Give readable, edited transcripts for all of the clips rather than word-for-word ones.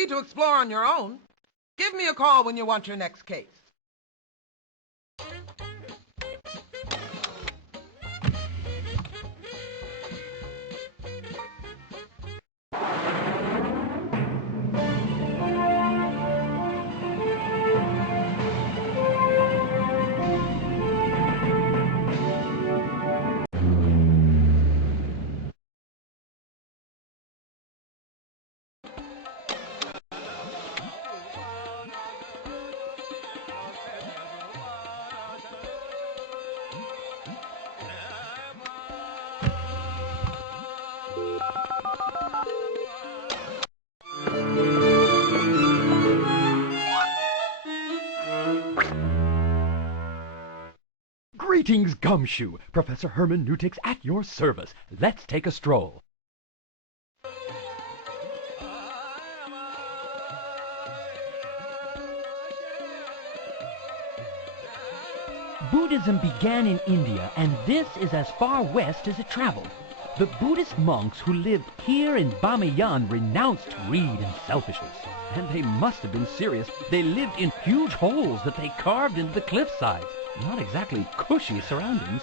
free to explore on your own. Give me a call when you want your next case. Greetings, Gumshoe. Professor Hermeneutics at your service. Let's take a stroll. Buddhism began in India, and this is as far west as it traveled. The Buddhist monks who lived here in Bamiyan renounced greed and selfishness. And they must have been serious. They lived in huge holes that they carved into the cliff sides. Not exactly cushy surroundings.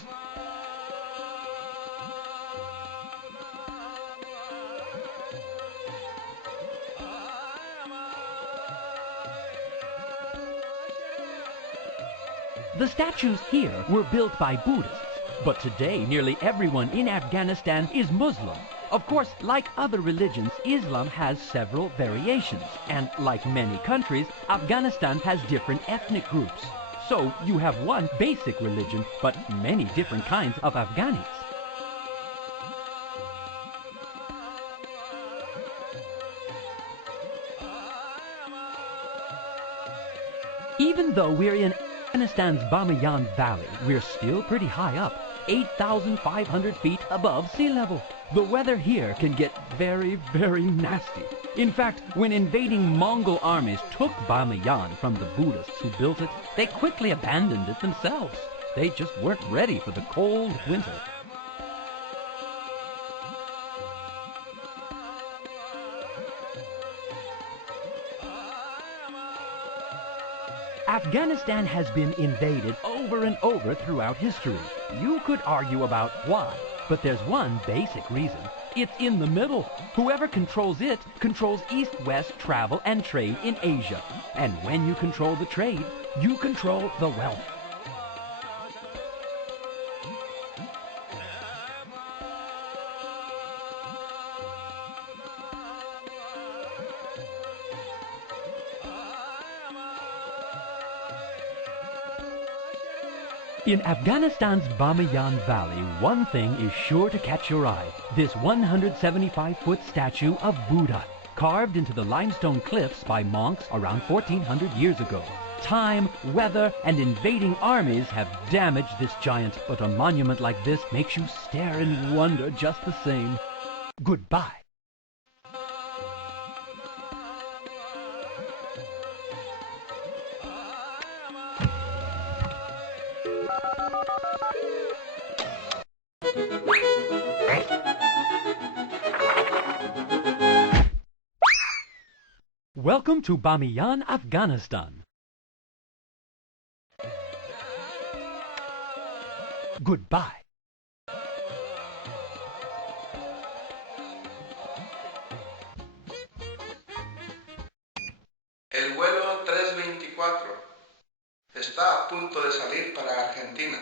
The statues here were built by Buddhists, but today nearly everyone in Afghanistan is Muslim. Of course, like other religions, Islam has several variations, and like many countries, Afghanistan has different ethnic groups. So you have one basic religion, but many different kinds of Afghanis. Even though we're in Afghanistan's Bamiyan Valley, we're still pretty high up, 8,500 feet above sea level. The weather here can get very, very nasty. In fact, when invading Mongol armies took Bamiyan from the Buddhists who built it, they quickly abandoned it themselves. They just weren't ready for the cold winter. Afghanistan has been invaded over and over throughout history. You could argue about why, but there's one basic reason. It's in the middle. Whoever controls it controls east-west travel and trade in Asia. And when you control the trade, you control the wealth. In Afghanistan's Bamiyan Valley, one thing is sure to catch your eye. This 175-foot statue of Buddha, carved into the limestone cliffs by monks around 1400 years ago. Time, weather, and invading armies have damaged this giant, but a monument like this makes you stare and wonder just the same. Goodbye. Welcome to Bamiyan, Afghanistan. Goodbye. El vuelo 324 está a punto de salir para Argentina.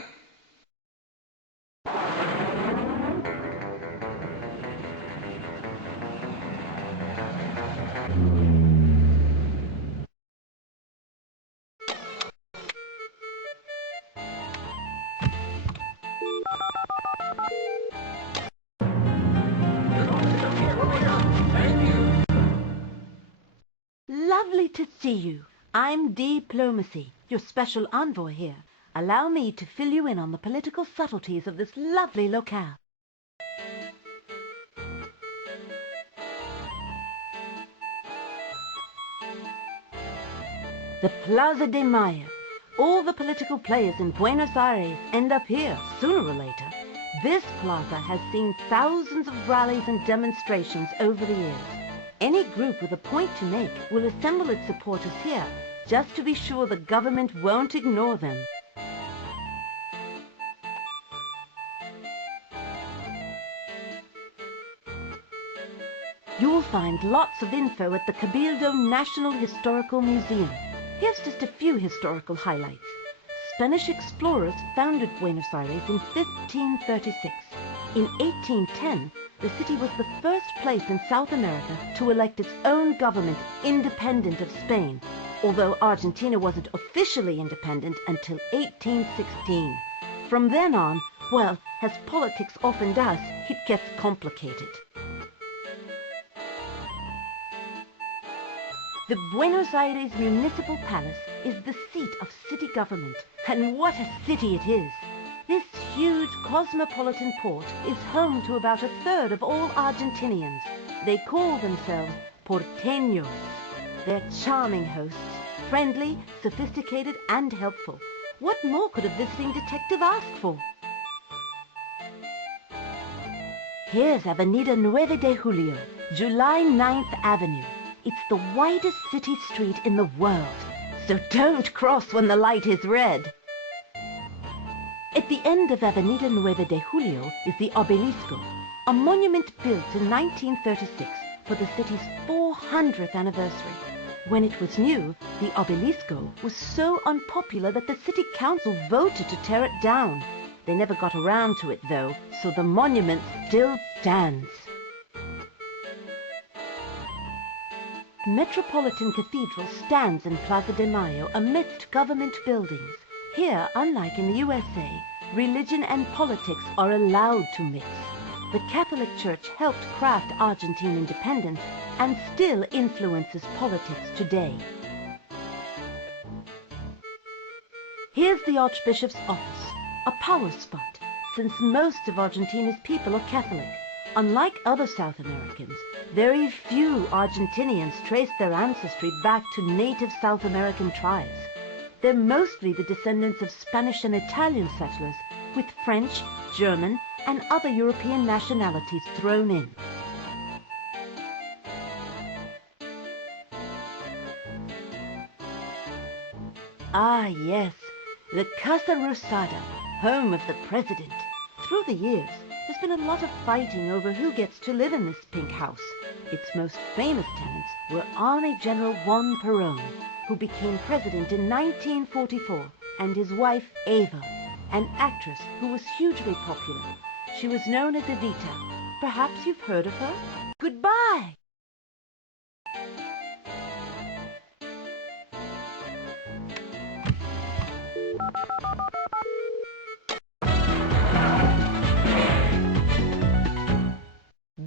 Lovely to see you. I'm Diplomacy, your special envoy here. Allow me to fill you in on the political subtleties of this lovely locale. The Plaza de Mayo. All the political players in Buenos Aires end up here, sooner or later. This plaza has seen thousands of rallies and demonstrations over the years. Any group with a point to make will assemble its supporters here, just to be sure the government won't ignore them. You'll find lots of info at the Cabildo National Historical Museum. Here's just a few historical highlights. Spanish explorers founded Buenos Aires in 1536. In 1810, the city was the first place in South America to elect its own government independent of Spain, although Argentina wasn't officially independent until 1816. From then on, well, as politics often does, it gets complicated. The Buenos Aires Municipal Palace is the seat of city government, and what a city it is! This huge cosmopolitan port is home to about a third of all Argentinians. They call themselves porteños. They're charming hosts, friendly, sophisticated, and helpful. What more could a visiting detective ask for? Here's Avenida 9 de Julio, July 9th Avenue. It's the widest city street in the world, so don't cross when the light is red. At the end of Avenida 9 de Julio is the Obelisco, a monument built in 1936 for the city's 400th anniversary. When it was new, the Obelisco was so unpopular that the city council voted to tear it down. They never got around to it though, so the monument still stands. Metropolitan Cathedral stands in Plaza de Mayo amidst government buildings. Here, unlike in the USA, religion and politics are allowed to mix. The Catholic Church helped craft Argentine independence and still influences politics today. Here's the Archbishop's office, a power spot, since most of Argentina's people are Catholic. Unlike other South Americans, very few Argentinians trace their ancestry back to native South American tribes. They're mostly the descendants of Spanish and Italian settlers, with French, German, and other European nationalities thrown in. Ah, yes, the Casa Rosada, home of the president. Through the years, there's been a lot of fighting over who gets to live in this pink house. Its most famous tenants were Army General Juan Perón, who became president in 1944, and his wife Eva, an actress who was hugely popular. She was known as Evita. Perhaps you've heard of her? Goodbye!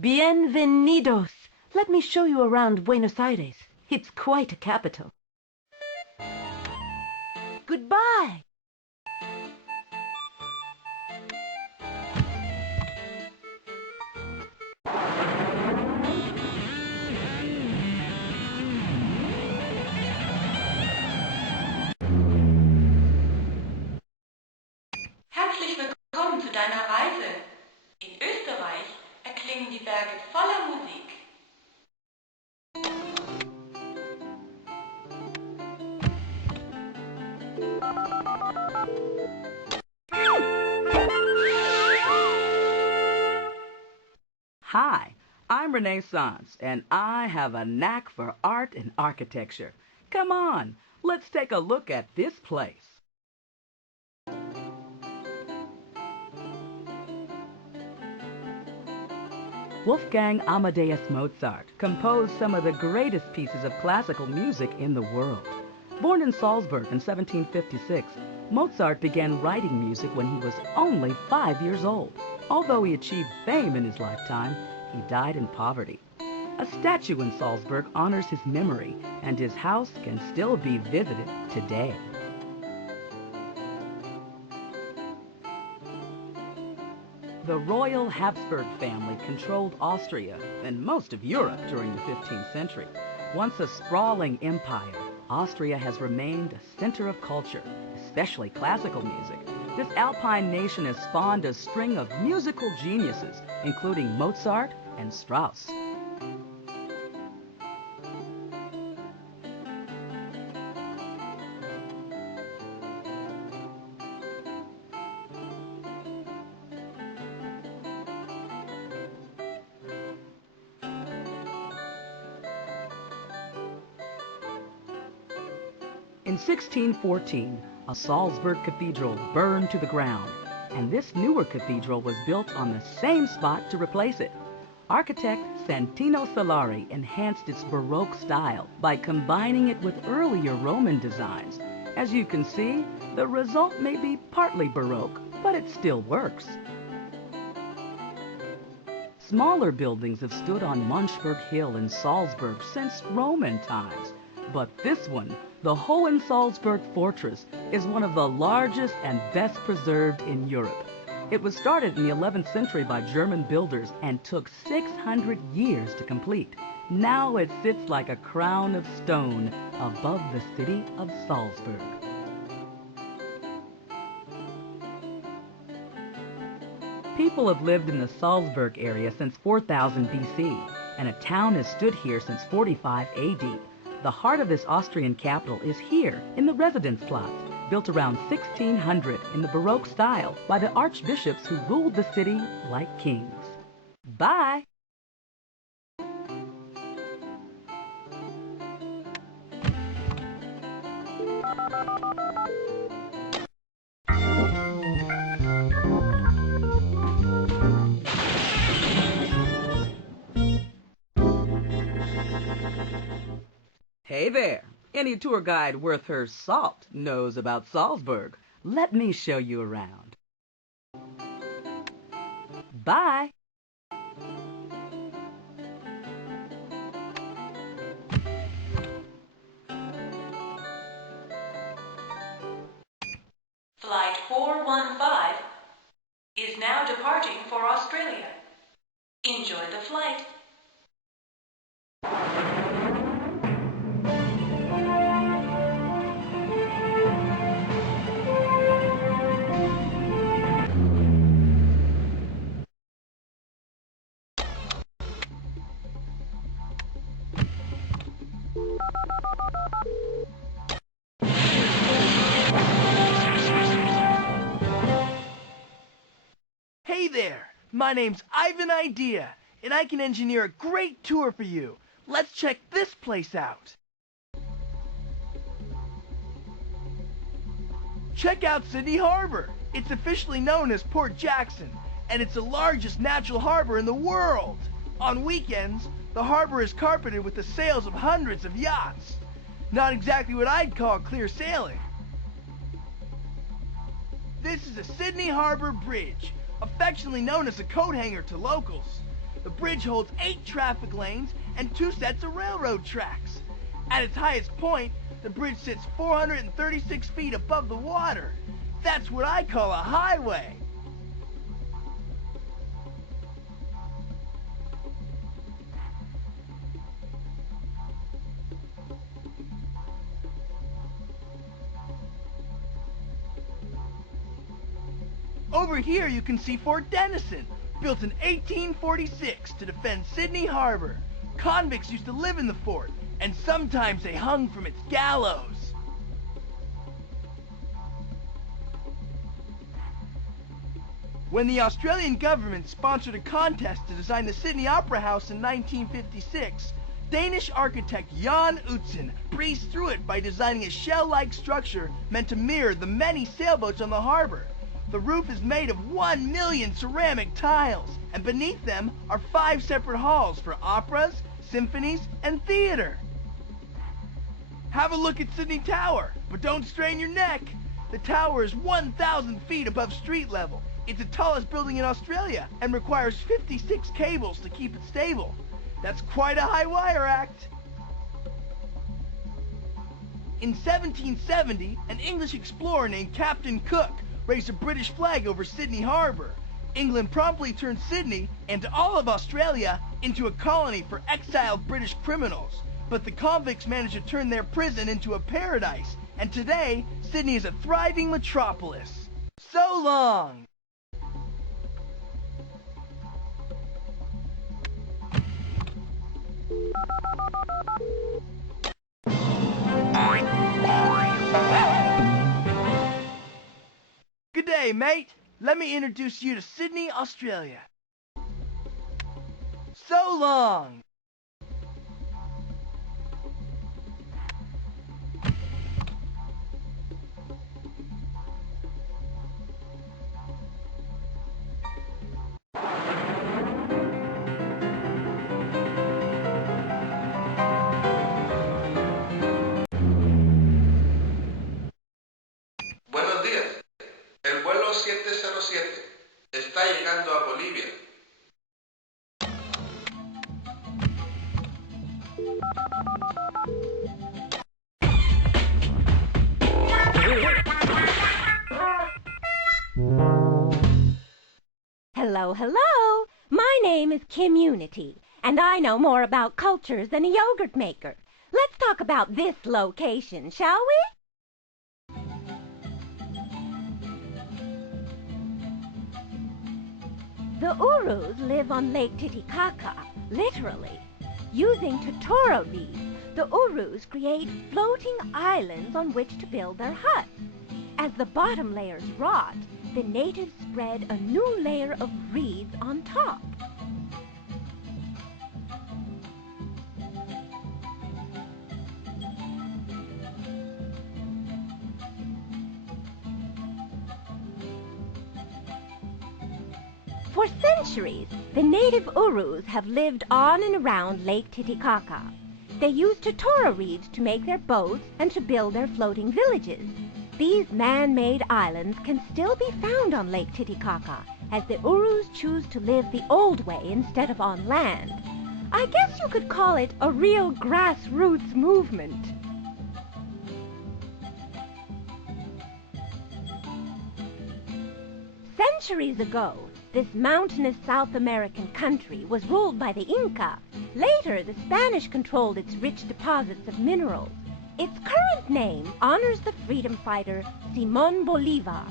Bienvenidos! Let me show you around Buenos Aires. It's quite a capital. Goodbye! Herzlich willkommen zu deiner Reise. In Österreich erklingen die Berge voller Musik. Hi, I'm Renaissance, and I have a knack for art and architecture. Come on, let's take a look at this place. Wolfgang Amadeus Mozart composed some of the greatest pieces of classical music in the world. Born in Salzburg in 1756, Mozart began writing music when he was only 5 years old. Although he achieved fame in his lifetime, he died in poverty. A statue in Salzburg honors his memory, and his house can still be visited today. The royal Habsburg family controlled Austria and most of Europe during the 15th century. Once a sprawling empire, Austria has remained a center of culture, especially classical music. This Alpine nation has spawned a string of musical geniuses, including Mozart and Strauss. In 1614, a Salzburg cathedral burned to the ground, and this newer cathedral was built on the same spot to replace it. Architect Santino Solari enhanced its Baroque style by combining it with earlier Roman designs. As you can see, the result may be partly Baroque, but it still works. Smaller buildings have stood on Mönchberg Hill in Salzburg since Roman times, but this one, the Hohensalzburg Fortress, is one of the largest and best preserved in Europe. It was started in the 11th century by German builders and took 600 years to complete. Now it sits like a crown of stone above the city of Salzburg. People have lived in the Salzburg area since 4000 BC, and a town has stood here since 45 AD. The heart of this Austrian capital is here in the Residenzplatz, built around 1600 in the Baroque style by the archbishops who ruled the city like kings. Bye! Hey there! Any tour guide worth her salt knows about Salzburg. Let me show you around. Bye! Flight 415 is now departing for Australia. Enjoy the flight. Hey there, my name's Ivan Idea, and I can engineer a great tour for you. Let's check this place out. Check out Sydney Harbor. It's officially known as Port Jackson, and it's the largest natural harbor in the world. On weekends, the harbor is carpeted with the sails of hundreds of yachts. Not exactly what I'd call clear sailing. This is the Sydney Harbor Bridge, affectionately known as a coat hanger to locals. The bridge holds 8 traffic lanes and 2 sets of railroad tracks. At its highest point, the bridge sits 436 feet above the water. That's what I call a highway. Over here you can see Fort Denison, built in 1846 to defend Sydney Harbor. Convicts used to live in the fort, and sometimes they hung from its gallows. When the Australian government sponsored a contest to design the Sydney Opera House in 1956, Danish architect Jan Utzon breezed through it by designing a shell-like structure meant to mirror the many sailboats on the harbor. The roof is made of 1 million ceramic tiles, and beneath them are 5 separate halls for operas, symphonies, and theater. Have a look at Sydney Tower, but don't strain your neck. The tower is 1,000 feet above street level. It's the tallest building in Australia and requires 56 cables to keep it stable. That's quite a high wire act. In 1770, an English explorer named Captain Cook raised a British flag over Sydney Harbor. England promptly turned Sydney and all of Australia into a colony for exiled British criminals. But the convicts managed to turn their prison into a paradise, and today, Sydney is a thriving metropolis. So long! Good day, mate. Let me introduce you to Sydney, Australia. So long! 0707. Está llegando a Bolivia. Hello, hello. My name is Kim Unity, and I know more about cultures than a yogurt maker. Let's talk about this location, shall we? The Urus live on Lake Titicaca, literally. Using totora reeds, the Urus create floating islands on which to build their huts. As the bottom layers rot, the natives spread a new layer of reeds on top. For centuries, the native Urus have lived on and around Lake Titicaca. They use totora reeds to make their boats and to build their floating villages. These man-made islands can still be found on Lake Titicaca, as the Urus choose to live the old way instead of on land. I guess you could call it a real grassroots movement. Centuries ago, this mountainous South American country was ruled by the Inca. Later, the Spanish controlled its rich deposits of minerals. Its current name honors the freedom fighter Simón Bolívar.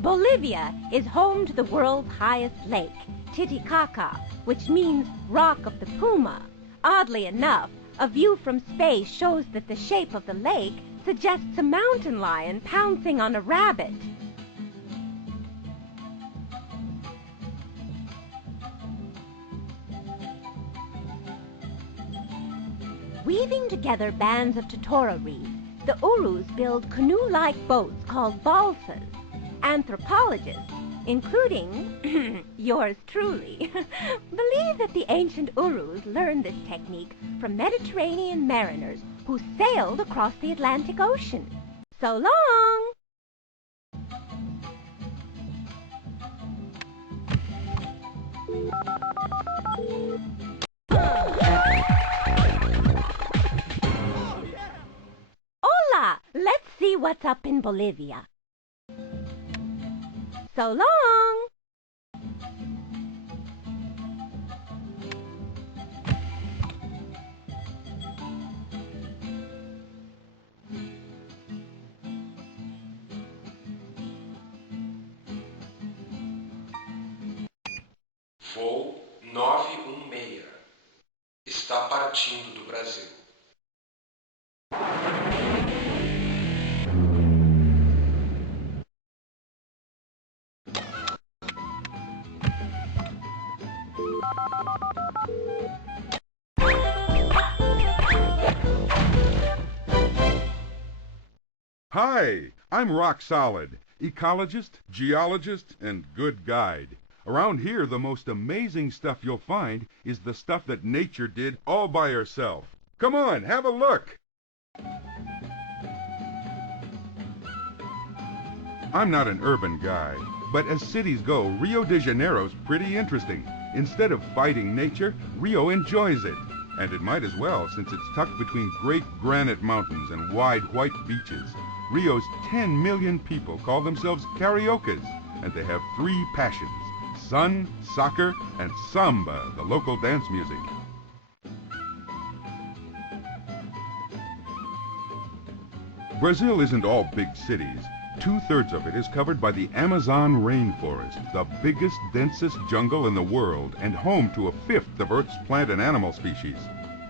Bolivia is home to the world's highest lake, Titicaca, which means Rock of the Puma. Oddly enough, a view from space shows that the shape of the lake suggests a mountain lion pouncing on a rabbit. Weaving together bands of totora reeds, the Urus build canoe-like boats called balsas. Anthropologists, including yours truly, believe that the ancient Urus learned this technique from Mediterranean mariners who sailed across the Atlantic Ocean. So long! Hola! Let's see what's up in Bolivia. So long! Voo 916. Está partindo do Brasil. Hi, I'm Rock Solid, ecologist, geologist, and good guide. Around here, the most amazing stuff you'll find is the stuff that nature did all by herself. Come on, have a look! I'm not an urban guy, but as cities go, Rio de Janeiro's pretty interesting. Instead of fighting nature, Rio enjoys it. And it might as well, since it's tucked between great granite mountains and wide white beaches. Rio's 10 million people call themselves Cariocas, and they have 3 passions: sun, soccer, and samba, the local dance music. Brazil isn't all big cities. 2/3 of it is covered by the Amazon rainforest, the biggest, densest jungle in the world, and home to 1/5 of Earth's plant and animal species.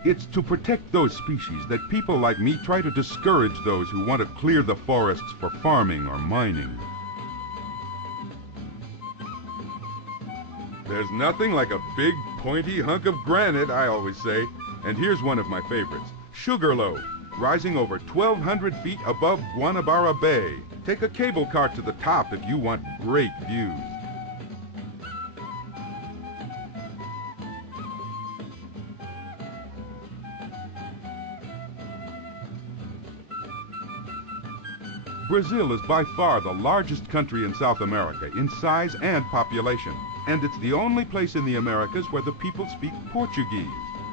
It's to protect those species that people like me try to discourage those who want to clear the forests for farming or mining. There's nothing like a big, pointy hunk of granite, I always say. And here's one of my favorites, Sugarloaf, rising over 1,200 feet above Guanabara Bay. Take a cable car to the top if you want great views. Brazil is by far the largest country in South America in size and population. And it's the only place in the Americas where the people speak Portuguese.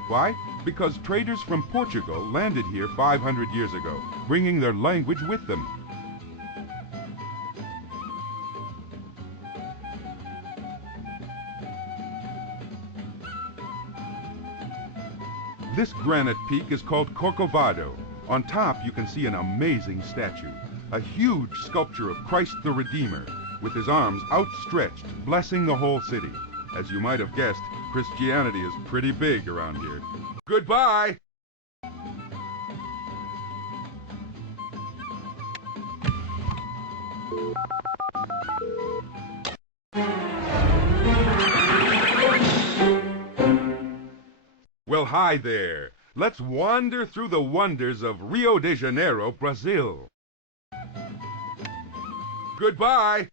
Why? Because traders from Portugal landed here 500 years ago, bringing their language with them. This granite peak is called Corcovado. On top, you can see an amazing statue, a huge sculpture of Christ the Redeemer, with his arms outstretched, blessing the whole city. As you might have guessed, Christianity is pretty big around here. Goodbye! Well, hi there. Let's wander through the wonders of Rio de Janeiro, Brazil. Goodbye!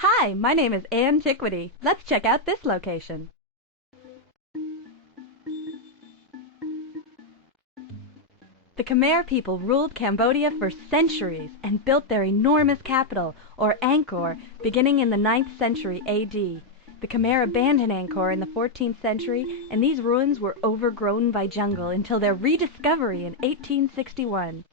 Hi, my name is Antiquity. Let's check out this location. The Khmer people ruled Cambodia for centuries and built their enormous capital, or Angkor, beginning in the 9th century A.D. The Khmer abandoned Angkor in the 14th century, and these ruins were overgrown by jungle until their rediscovery in 1861.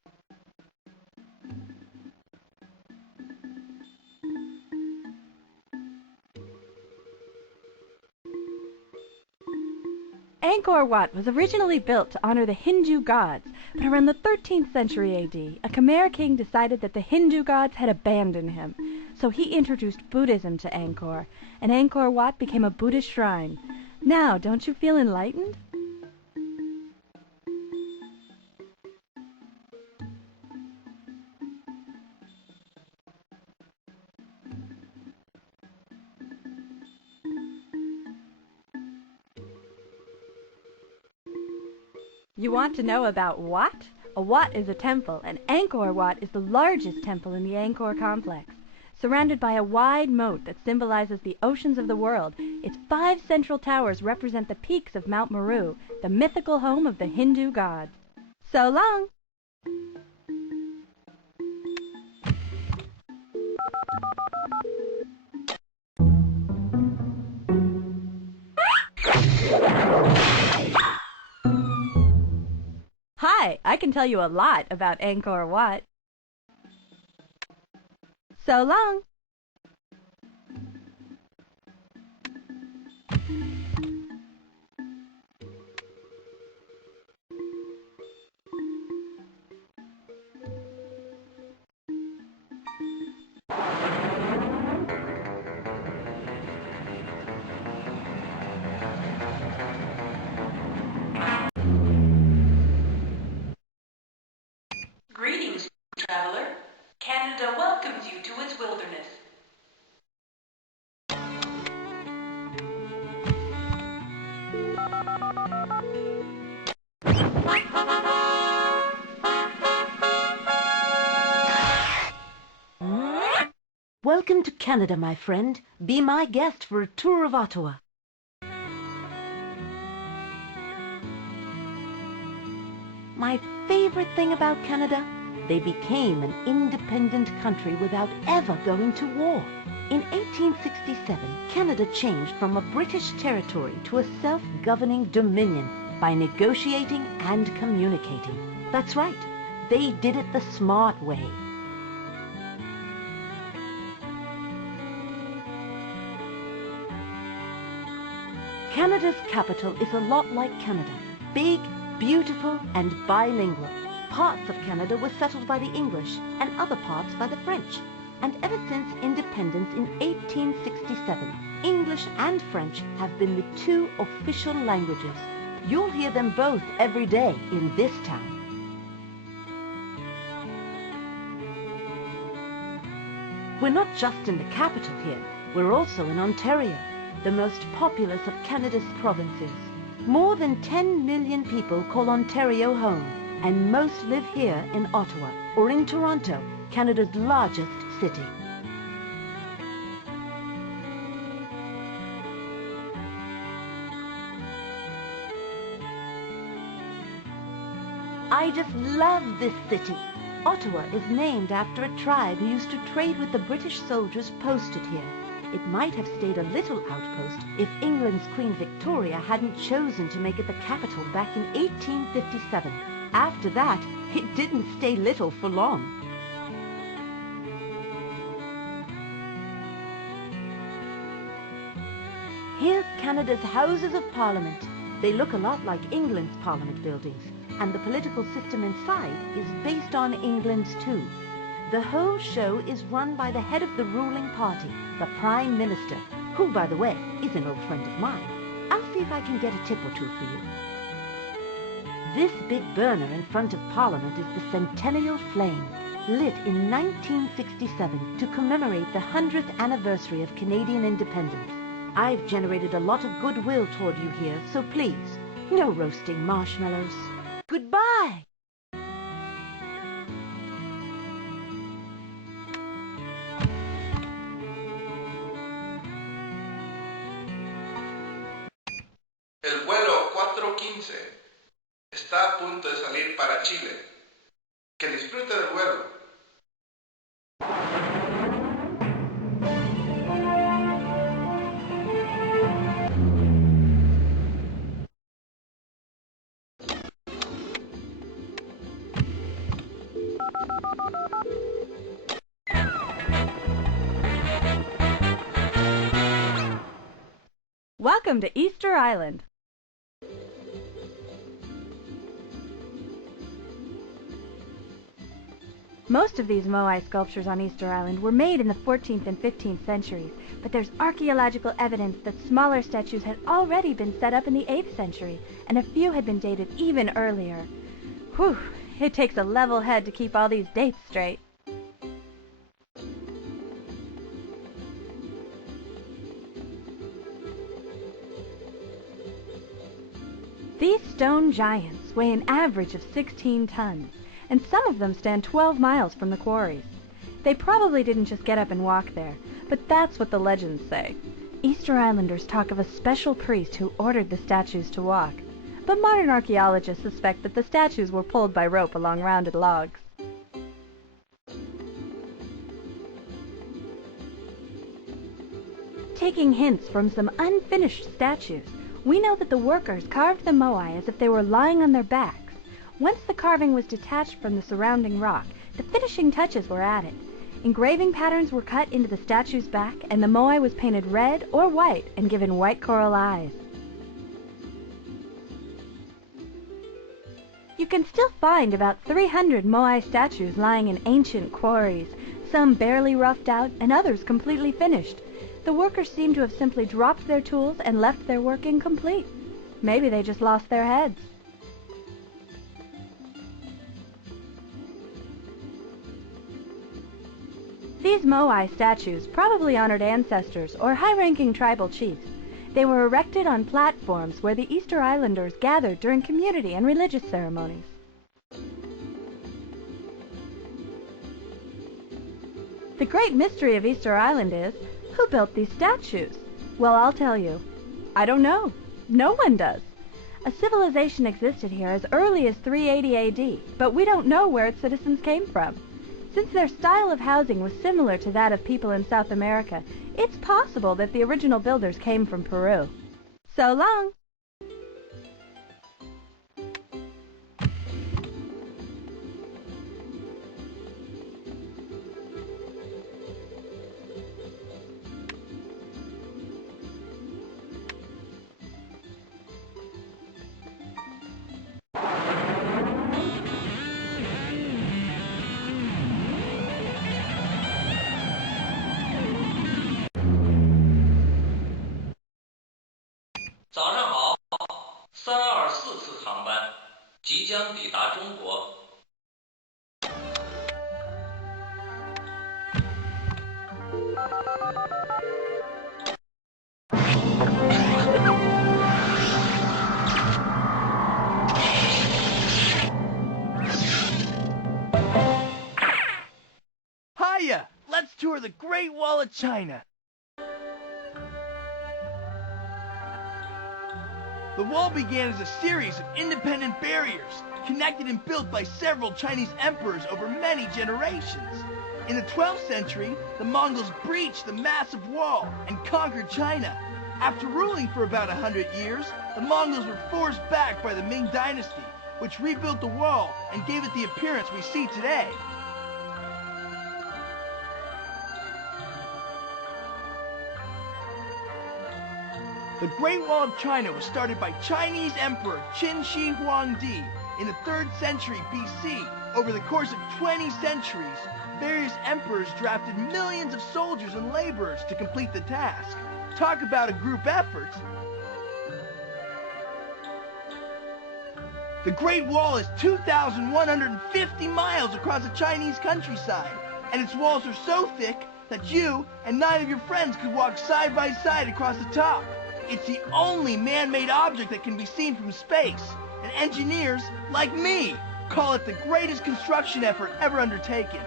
Angkor Wat was originally built to honor the Hindu gods, but around the 13th century A.D., a Khmer king decided that the Hindu gods had abandoned him, so he introduced Buddhism to Angkor, and Angkor Wat became a Buddhist shrine. Now, don't you feel enlightened? You want to know about Wat? A Wat is a temple, and Angkor Wat is the largest temple in the Angkor complex. Surrounded by a wide moat that symbolizes the oceans of the world, its 5 central towers represent the peaks of Mount Meru, the mythical home of the Hindu gods. So long! Hi, I can tell you a lot about Angkor Wat. So long! Greetings, traveler. Canada welcomes you to its wilderness. Welcome to Canada, my friend. Be my guest for a tour of Ottawa. My favorite thing about Canada? They became an independent country without ever going to war. In 1867, Canada changed from a British territory to a self-governing dominion by negotiating and communicating. That's right, they did it the smart way. Canada's capital is a lot like Canada. Big, beautiful, and bilingual. Parts of Canada were settled by the English and other parts by the French. And ever since independence in 1867, English and French have been the 2 official languages. You'll hear them both every day in this town. We're not just in the capital here, we're also in Ontario, the most populous of Canada's provinces. More than 10 million people call Ontario home, and most live here in Ottawa, or in Toronto, Canada's largest city. I just love this city. Ottawa is named after a tribe who used to trade with the British soldiers posted here. It might have stayed a little outpost if England's Queen Victoria hadn't chosen to make it the capital back in 1857. After that, it didn't stay little for long. Here's Canada's Houses of Parliament. They look a lot like England's Parliament buildings, and the political system inside is based on England's too. The whole show is run by the head of the ruling party, the Prime Minister, who, by the way, is an old friend of mine. I'll see if I can get a tip or two for you. This big burner in front of Parliament is the Centennial Flame, lit in 1967 to commemorate the 100th anniversary of Canadian independence. I've generated a lot of goodwill toward you here, so please, no roasting marshmallows. Goodbye! El vuelo 415 está a punto de salir para Chile. Que disfrute del vuelo. Welcome to Easter Island. Most of these Moai sculptures on Easter Island were made in the 14th and 15th centuries, but there's archaeological evidence that smaller statues had already been set up in the 8th century, and a few had been dated even earlier. Whew, it takes a level head to keep all these dates straight. These stone giants weigh an average of 16 tons, and some of them stand 12 miles from the quarries. They probably didn't just get up and walk there, but that's what the legends say. Easter Islanders talk of a special priest who ordered the statues to walk, but modern archaeologists suspect that the statues were pulled by rope along rounded logs. Taking hints from some unfinished statues, we know that the workers carved the moai as if they were lying on their backs. Once the carving was detached from the surrounding rock, the finishing touches were added. Engraving patterns were cut into the statue's back, and the moai was painted red or white and given white coral eyes. You can still find about 300 moai statues lying in ancient quarries, some barely roughed out and others completely finished. The workers seem to have simply dropped their tools and left their work incomplete. Maybe they just lost their heads. These moai statues probably honored ancestors or high-ranking tribal chiefs. They were erected on platforms where the Easter Islanders gathered during community and religious ceremonies. The great mystery of Easter Island is, who built these statues? Well, I'll tell you. I don't know. No one does. A civilization existed here as early as 380 AD, but we don't know where its citizens came from. Since their style of housing was similar to that of people in South America, it's possible that the original builders came from Peru. So long!早上好，324次航班即将抵达中国。Hiya! Let's tour the Great Wall of China. The wall began as a series of independent barriers, connected and built by several Chinese emperors over many generations. In the 12th century, the Mongols breached the massive wall and conquered China. After ruling for about 100 years, the Mongols were forced back by the Ming Dynasty, which rebuilt the wall and gave it the appearance we see today. The Great Wall of China was started by Chinese Emperor Qin Shi Huangdi in the 3rd century BC. Over the course of 20 centuries, various emperors drafted millions of soldiers and laborers to complete the task. Talk about a group effort. The Great Wall is 2,150 miles across the Chinese countryside, and its walls are so thick that you and 9 of your friends could walk side by side across the top. It's the only man-made object that can be seen from space, and engineers, like me, call it the greatest construction effort ever undertaken.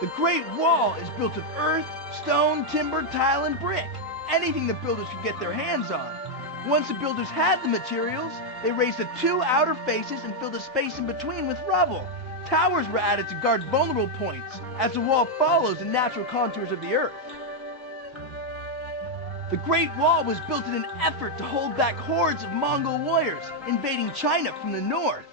The Great Wall is built of earth, stone, timber, tile, and brick. Anything the builders could get their hands on. Once the builders had the materials, they raised the 2 outer faces and filled the space in between with rubble. Towers were added to guard vulnerable points, as the wall follows the natural contours of the earth. The Great Wall was built in an effort to hold back hordes of Mongol warriors invading China from the north.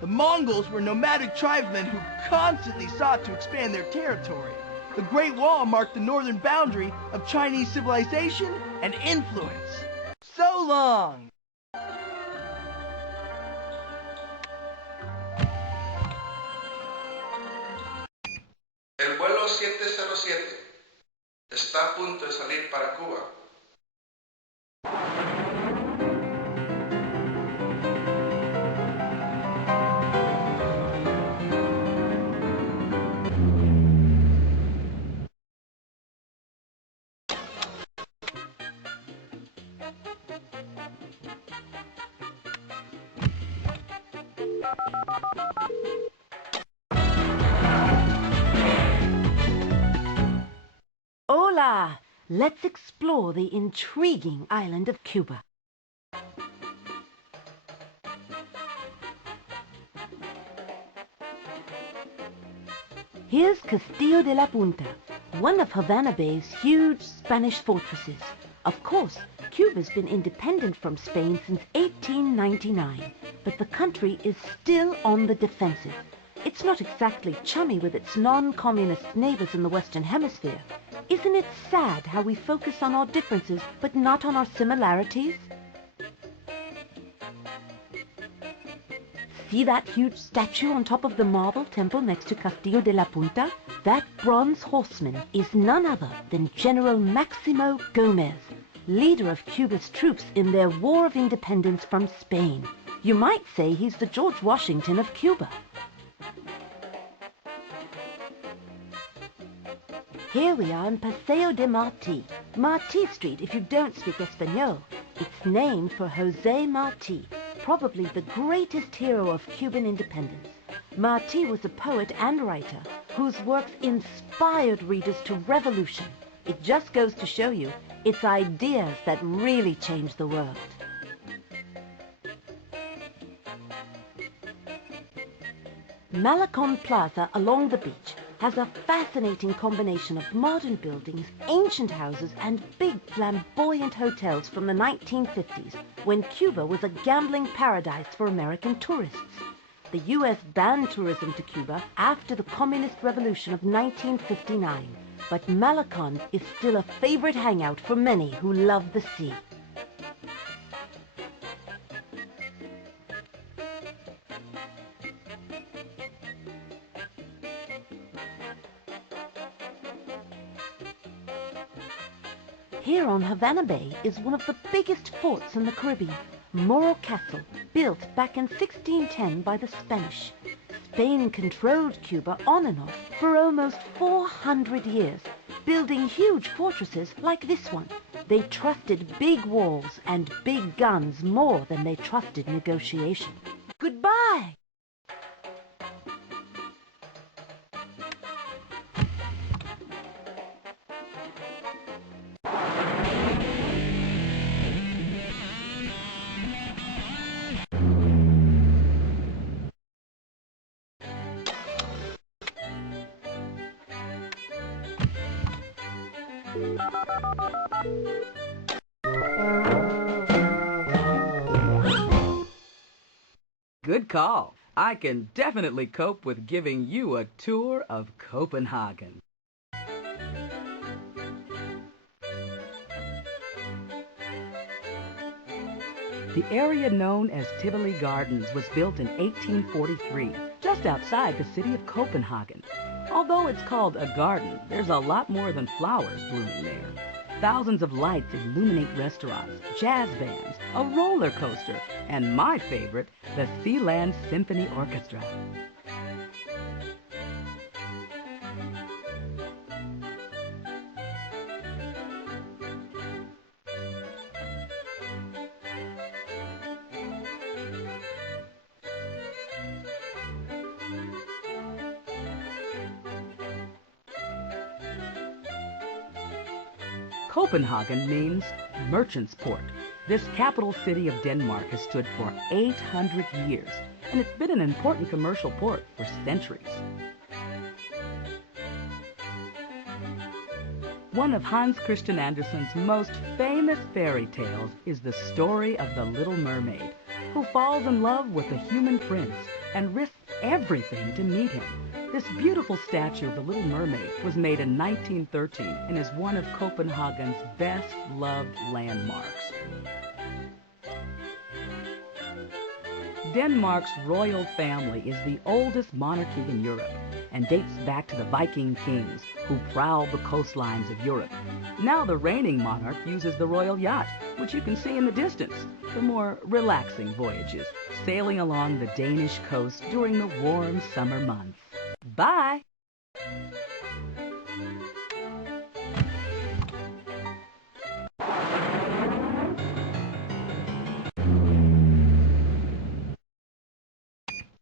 The Mongols were nomadic tribesmen who constantly sought to expand their territory. The Great Wall marked the northern boundary of Chinese civilization and influence. So long! El vuelo 707 está a punto de salir para Cuba. Hola! Let's explore the intriguing island of Cuba. Here's Castillo de la Punta, one of Havana Bay's huge Spanish fortresses. Of course, Cuba's been independent from Spain since 1899, but the country is still on the defensive. It's not exactly chummy with its non-communist neighbors in the Western Hemisphere. Isn't it sad how we focus on our differences but not on our similarities? See that huge statue on top of the marble temple next to Castillo de la Punta? That bronze horseman is none other than General Maximo Gomez, leader of Cuba's troops in their War of Independence from Spain. You might say he's the George Washington of Cuba. Here we are in Paseo de Martí, Martí Street if you don't speak Espanol. It's named for José Martí, probably the greatest hero of Cuban independence. Martí was a poet and writer whose works inspired readers to revolution. It just goes to show you, it's ideas that really change the world. Malecon Plaza along the beach has a fascinating combination of modern buildings, ancient houses, and big flamboyant hotels from the 1950s, when Cuba was a gambling paradise for American tourists. The U.S. banned tourism to Cuba after the Communist Revolution of 1959, but Malecon is still a favorite hangout for many who love the sea. Here on Havana Bay is one of the biggest forts in the Caribbean, Morro Castle, built back in 1610 by the Spanish. Spain controlled Cuba on and off for almost 400 years, building huge fortresses like this one. They trusted big walls and big guns more than they trusted negotiation. Goodbye! Good call. I can definitely cope with giving you a tour of Copenhagen. The area known as Tivoli Gardens was built in 1843, just outside the city of Copenhagen. Although it's called a garden, there's a lot more than flowers blooming there. Thousands of lights illuminate restaurants, jazz bands, a roller coaster, and my favorite, the Sealand Symphony Orchestra. Copenhagen means merchant's port. This capital city of Denmark has stood for 800 years, and it's been an important commercial port for centuries. One of Hans Christian Andersen's most famous fairy tales is the story of the Little Mermaid, who falls in love with the human prince and risks everything to meet him. This beautiful statue of the Little Mermaid was made in 1913 and is one of Copenhagen's best-loved landmarks. Denmark's royal family is the oldest monarchy in Europe and dates back to the Viking kings who prowled the coastlines of Europe. Now the reigning monarch uses the royal yacht, which you can see in the distance, for more relaxing voyages, sailing along the Danish coast during the warm summer months. Bye!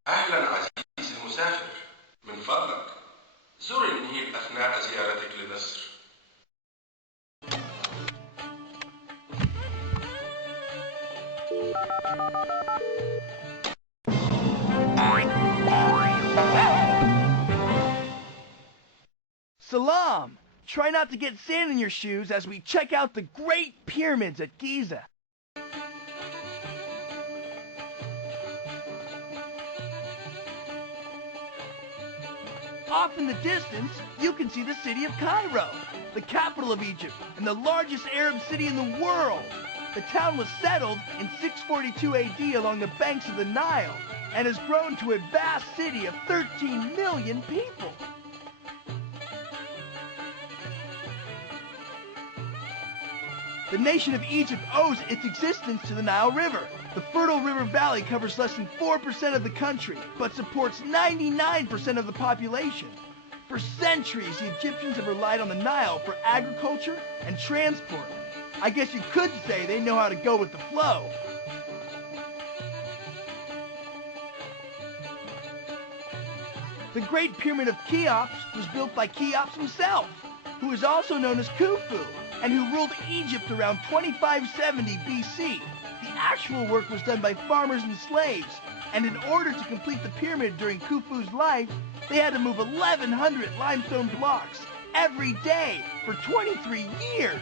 أهلا عزيزي المسافر، من فضلك زور النيل أثناء زيارتك لمصر. Salam! Try not to get sand in your shoes as we check out the Great Pyramids at Giza. Off in the distance, you can see the city of Cairo, the capital of Egypt and the largest Arab city in the world. The town was settled in 642 AD along the banks of the Nile and has grown to a vast city of 13 million people. The nation of Egypt owes its existence to the Nile River. The fertile river valley covers less than 4% of the country, but supports 99% of the population. For centuries, the Egyptians have relied on the Nile for agriculture and transport. I guess you could say they know how to go with the flow. The Great Pyramid of Cheops was built by Cheops himself, who is also known as Khufu, and who ruled Egypt around 2570 BC. The actual work was done by farmers and slaves, and in order to complete the pyramid during Khufu's life, they had to move 1,100 limestone blocks every day for 23 years.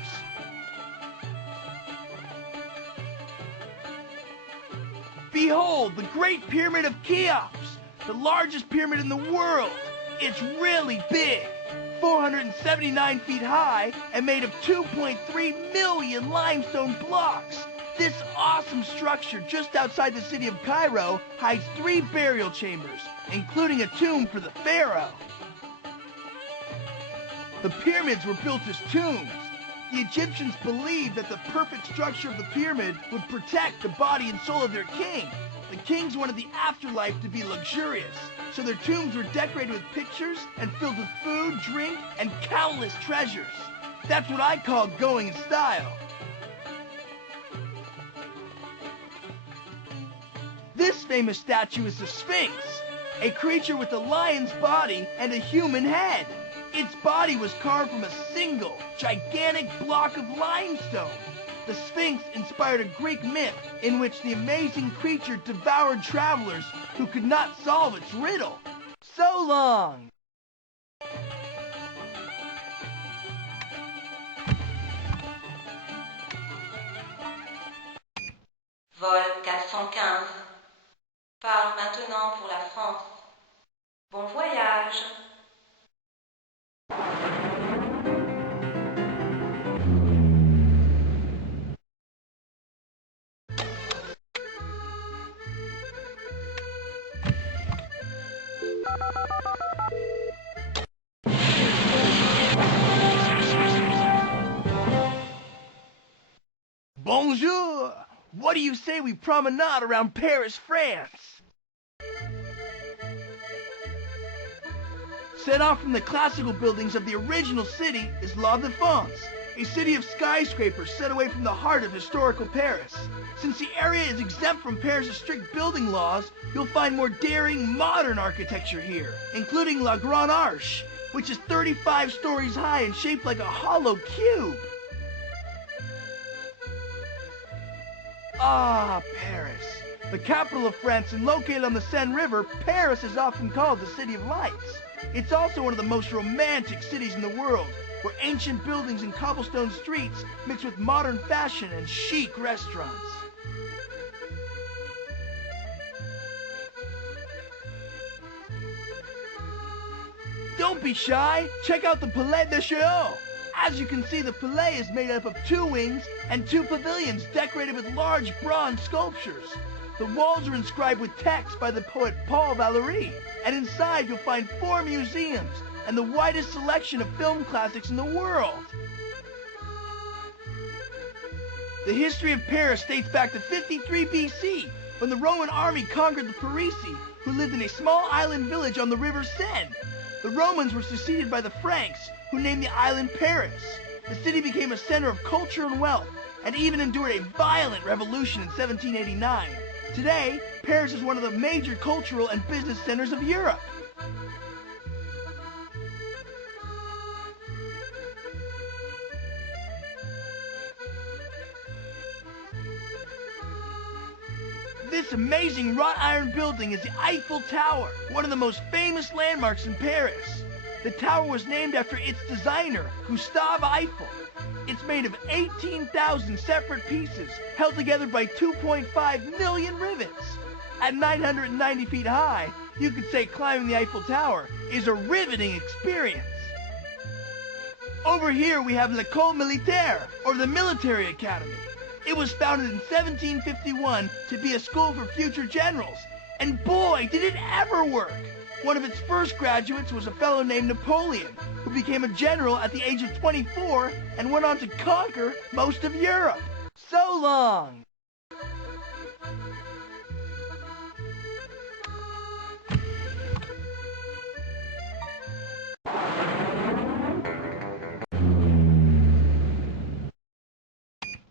Behold, the Great Pyramid of Cheops, the largest pyramid in the world. It's really big. 479 feet high and made of 2.3 million limestone blocks. This awesome structure just outside the city of Cairo hides 3 burial chambers, including a tomb for the pharaoh. The pyramids were built as tombs. The Egyptians believed that the perfect structure of the pyramid would protect the body and soul of their king. The kings wanted the afterlife to be luxurious, so their tombs were decorated with pictures and filled with food, drink, and countless treasures. That's what I call going in style. This famous statue is the Sphinx, a creature with a lion's body and a human head. Its body was carved from a single, gigantic block of limestone. The Sphinx inspired a Greek myth in which the amazing creature devoured travelers who could not solve its riddle. So long! Vol 415. Part maintenant pour la France. Bon voyage! Bonjour! What do you say we promenade around Paris, France? Set off from the classical buildings of the original city is La Défense, a city of skyscrapers set away from the heart of historical Paris. Since the area is exempt from Paris' strict building laws, you'll find more daring, modern architecture here, including La Grande Arche, which is 35 stories high and shaped like a hollow cube. Ah, Paris. The capital of France and located on the Seine River, Paris is often called the City of Lights. It's also one of the most romantic cities in the world, where ancient buildings and cobblestone streets mix with modern fashion and chic restaurants. Don't be shy. Check out the Palais de Chaillot. As you can see, the Palais is made up of 2 wings and 2 pavilions decorated with large bronze sculptures. The walls are inscribed with text by the poet Paul Valéry, and inside you'll find 4 museums and the widest selection of film classics in the world. The history of Paris dates back to 53 BC, when the Roman army conquered the Parisi, who lived in a small island village on the river Seine. The Romans were succeeded by the Franks, who named the island Paris. The city became a center of culture and wealth, and even endured a violent revolution in 1789. Today, Paris is one of the major cultural and business centers of Europe. This amazing wrought iron building is the Eiffel Tower, one of the most famous landmarks in Paris. The tower was named after its designer, Gustave Eiffel. It's made of 18,000 separate pieces, held together by 2.5 million rivets. At 990 feet high, you could say climbing the Eiffel Tower is a riveting experience. Over here we have l'École Militaire, or the Military Academy. It was founded in 1751 to be a school for future generals, and boy, did it ever work! One of its first graduates was a fellow named Napoleon, who became a general at the age of 24 and went on to conquer most of Europe. So long!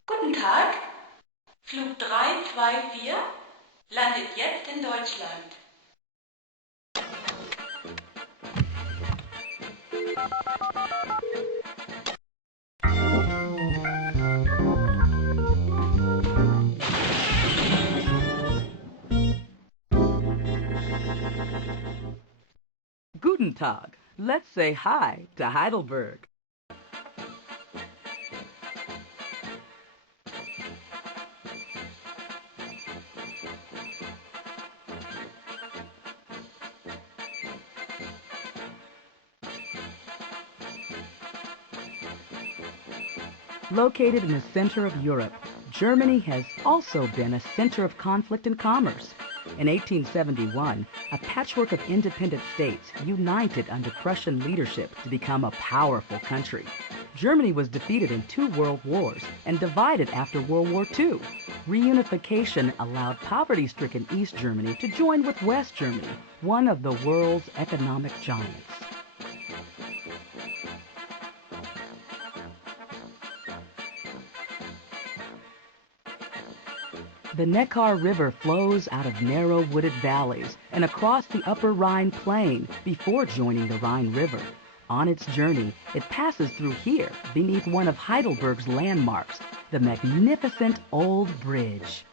Guten Tag. Flug 324 landet jetzt in Deutschland. Guten Tag. Let's say hi to Heidelberg. Located in the center of Europe, Germany has also been a center of conflict and commerce. In 1871, a patchwork of independent states united under Prussian leadership to become a powerful country. Germany was defeated in 2 world wars and divided after World War II. Reunification allowed poverty-stricken East Germany to join with West Germany, one of the world's economic giants. The Neckar River flows out of narrow wooded valleys and across the upper Rhine plain before joining the Rhine River. On its journey, it passes through here beneath one of Heidelberg's landmarks, the magnificent Old Bridge.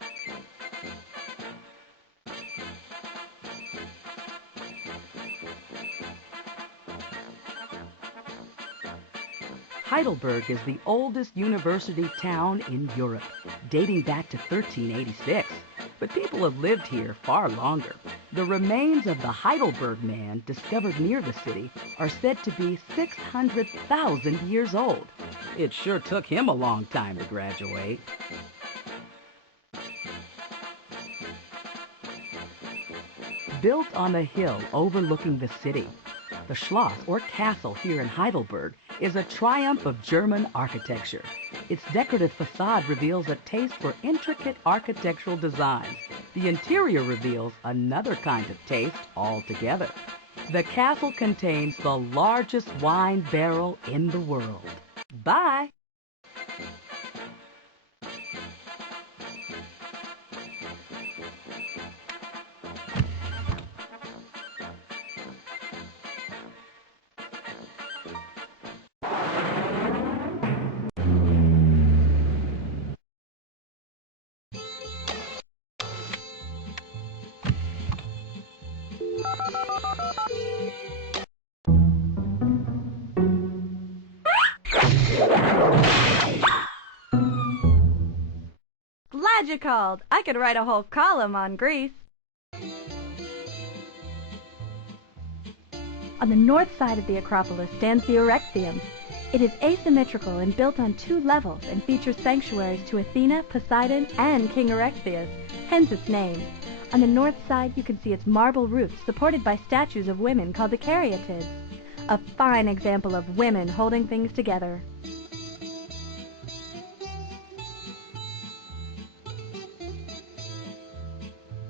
Heidelberg is the oldest university town in Europe, dating back to 1386. But people have lived here far longer. The remains of the Heidelberg man discovered near the city are said to be 600,000 years old. It sure took him a long time to graduate. Built on a hill overlooking the city, the Schloss, or castle here in Heidelberg, is a triumph of German architecture. Its decorative facade reveals a taste for intricate architectural designs. The interior reveals another kind of taste altogether. The castle contains the largest wine barrel in the world. Bye! Glad you called. I could write a whole column on Greece. On the north side of the Acropolis stands the Erechtheum. It is asymmetrical and built on 2 levels and features sanctuaries to Athena, Poseidon, and King Erechtheus, hence its name. On the north side you can see its marble roof supported by statues of women called the Caryatids, a fine example of women holding things together.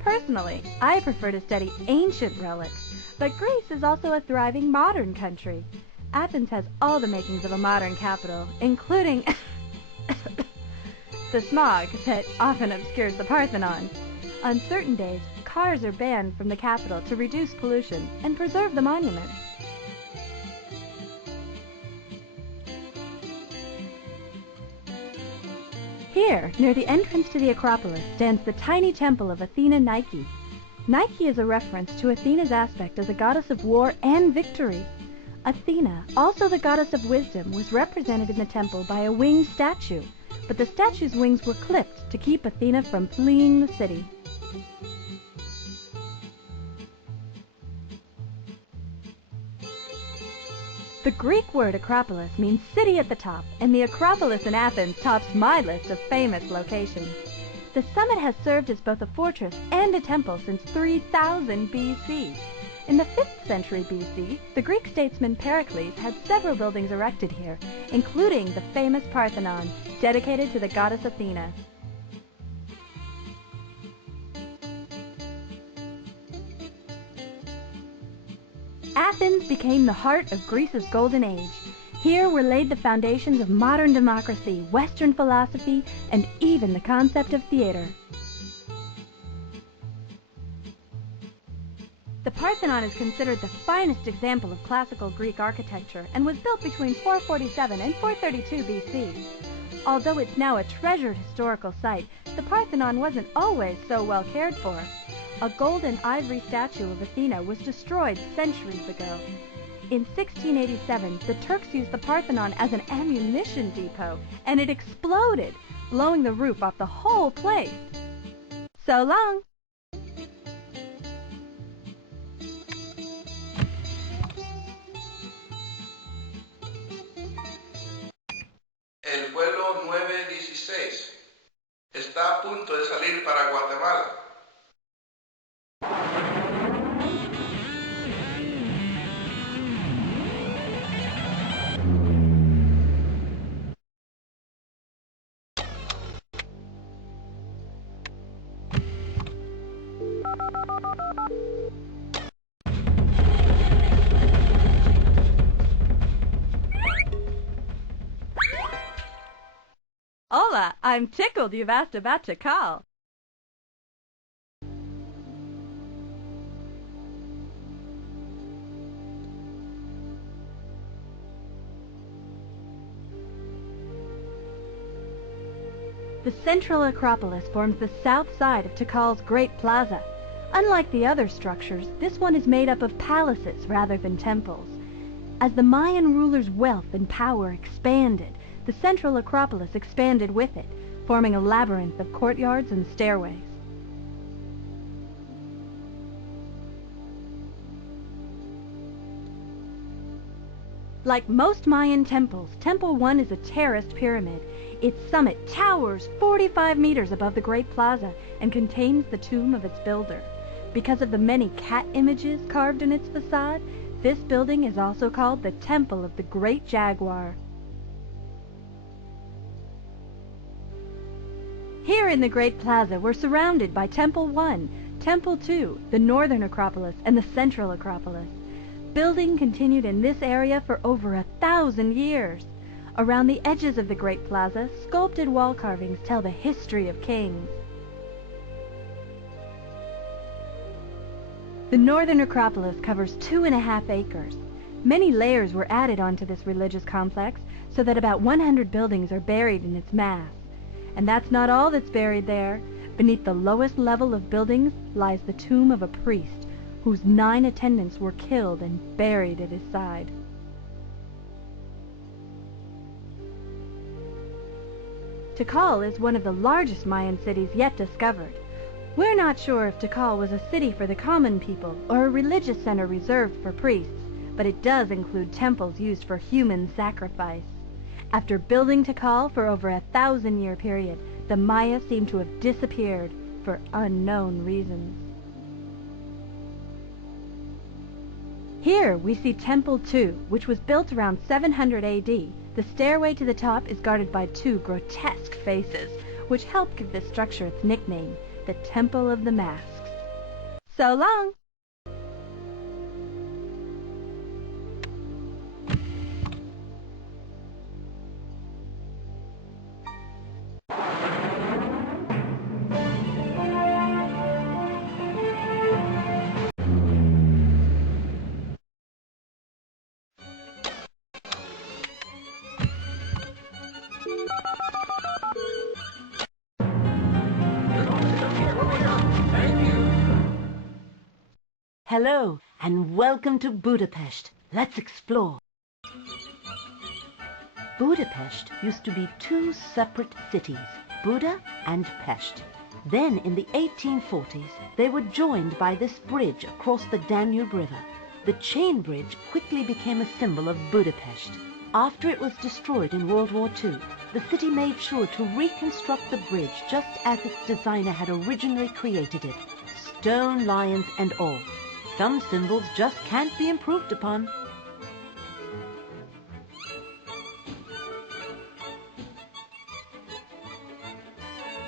Personally, I prefer to study ancient relics, but Greece is also a thriving modern country. Athens has all the makings of a modern capital, including the smog that often obscures the Parthenon. On certain days, cars are banned from the capital to reduce pollution and preserve the monument. Here, near the entrance to the Acropolis, stands the tiny temple of Athena Nike. Nike is a reference to Athena's aspect as a goddess of war and victory. Athena, also the goddess of wisdom, was represented in the temple by a winged statue, but the statue's wings were clipped to keep Athena from fleeing the city. The Greek word Acropolis means city at the top, and the Acropolis in Athens tops my list of famous locations. The summit has served as both a fortress and a temple since 3000 BC. In the 5th century BC, the Greek statesman Pericles had several buildings erected here, including the famous Parthenon, dedicated to the goddess Athena. Athens became the heart of Greece's golden age. Here were laid the foundations of modern democracy, Western philosophy, and even the concept of theater. The Parthenon is considered the finest example of classical Greek architecture and was built between 447 and 432 BC. Although it's now a treasured historical site, the Parthenon wasn't always so well cared for. A gold and ivory statue of Athena was destroyed centuries ago. In 1687, the Turks used the Parthenon as an ammunition depot, and it exploded, blowing the roof off the whole place. So long! El vuelo 916 está a punto de salir para Guatemala. Hola, I'm tickled you've asked about Tikal. The central Acropolis forms the south side of Tikal's Great Plaza. Unlike the other structures, this one is made up of palaces rather than temples. As the Mayan rulers' wealth and power expanded, the central Acropolis expanded with it, forming a labyrinth of courtyards and stairways. Like most Mayan temples, Temple 1 is a terraced pyramid. Its summit towers 45 meters above the Great Plaza and contains the tomb of its builder. Because of the many cat images carved in its facade, this building is also called the Temple of the Great Jaguar. Here in the Great Plaza, we're surrounded by Temple 1, Temple 2, the Northern Acropolis, and the Central Acropolis. Building continued in this area for over 1,000 years. Around the edges of the Great Plaza, sculpted wall carvings tell the history of kings. The Northern Acropolis covers 2.5 acres. Many layers were added onto this religious complex so that about 100 buildings are buried in its mass. And that's not all that's buried there. Beneath the lowest level of buildings lies the tomb of a priest, whose 9 attendants were killed and buried at his side. Tikal is one of the largest Mayan cities yet discovered. We're not sure if Tikal was a city for the common people or a religious center reserved for priests, but it does include temples used for human sacrifice. After building Tikal for over 1,000-year period, the Maya seem to have disappeared for unknown reasons. Here we see Temple 2, which was built around 700 AD. The stairway to the top is guarded by 2 grotesque faces, which help give this structure its nickname, the Temple of the Masks. So long! Hello, and welcome to Budapest. Let's explore. Budapest used to be 2 separate cities, Buda and Pest. Then, in the 1840s, they were joined by this bridge across the Danube River. The chain bridge quickly became a symbol of Budapest. After it was destroyed in World War II, the city made sure to reconstruct the bridge just as its designer had originally created it, stone lions and all. Some symbols just can't be improved upon.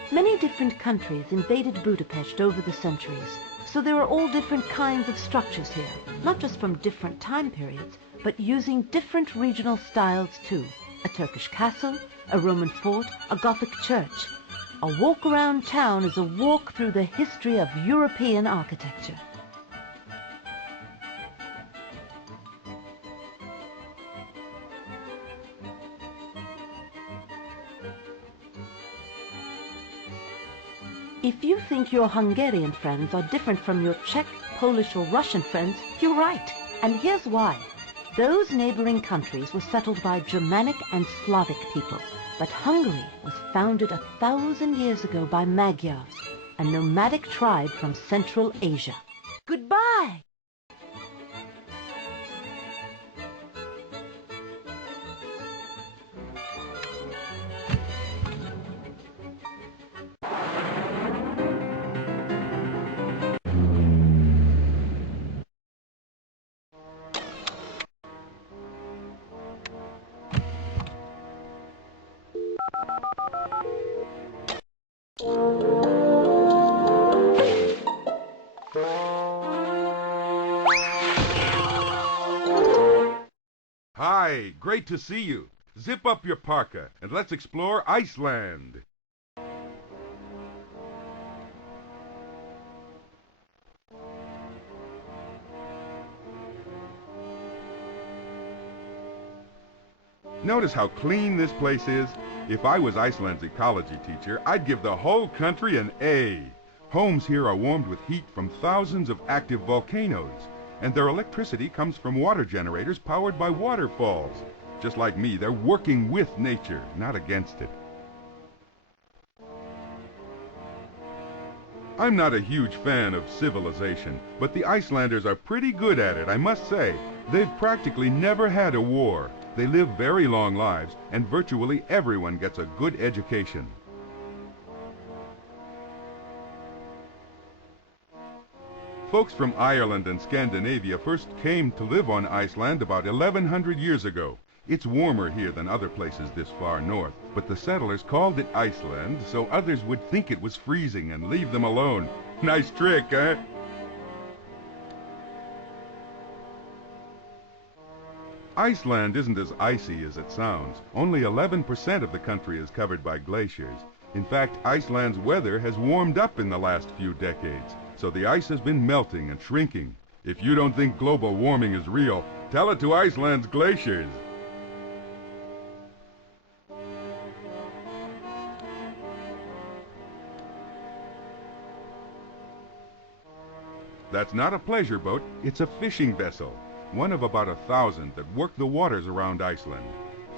Many different countries invaded Budapest over the centuries, so there are all different kinds of structures here, not just from different time periods, but using different regional styles too. A Turkish castle, a Roman fort, a Gothic church. A walk around town is a walk through the history of European architecture. If you think your Hungarian friends are different from your Czech, Polish or Russian friends, you're right. And here's why. Those neighboring countries were settled by Germanic and Slavic people. But Hungary was founded 1,000 years ago by Magyars, a nomadic tribe from Central Asia. Goodbye! Hi, great to see you. Zip up your parka and let's explore Iceland. Notice how clean this place is? If I was Iceland's ecology teacher, I'd give the whole country an A. Homes here are warmed with heat from thousands of active volcanoes, and their electricity comes from water generators powered by waterfalls. Just like me, they're working with nature, not against it. I'm not a huge fan of civilization, but the Icelanders are pretty good at it, I must say. They've practically never had a war. They live very long lives, and virtually everyone gets a good education. Folks from Ireland and Scandinavia first came to live on Iceland about 1100 years ago. It's warmer here than other places this far north, but the settlers called it Iceland so others would think it was freezing and leave them alone. Nice trick, eh? Iceland isn't as icy as it sounds. Only 11% of the country is covered by glaciers. In fact, Iceland's weather has warmed up in the last few decades, so the ice has been melting and shrinking. If you don't think global warming is real, tell it to Iceland's glaciers. That's not a pleasure boat, it's a fishing vessel. One of about 1,000 that work the waters around Iceland.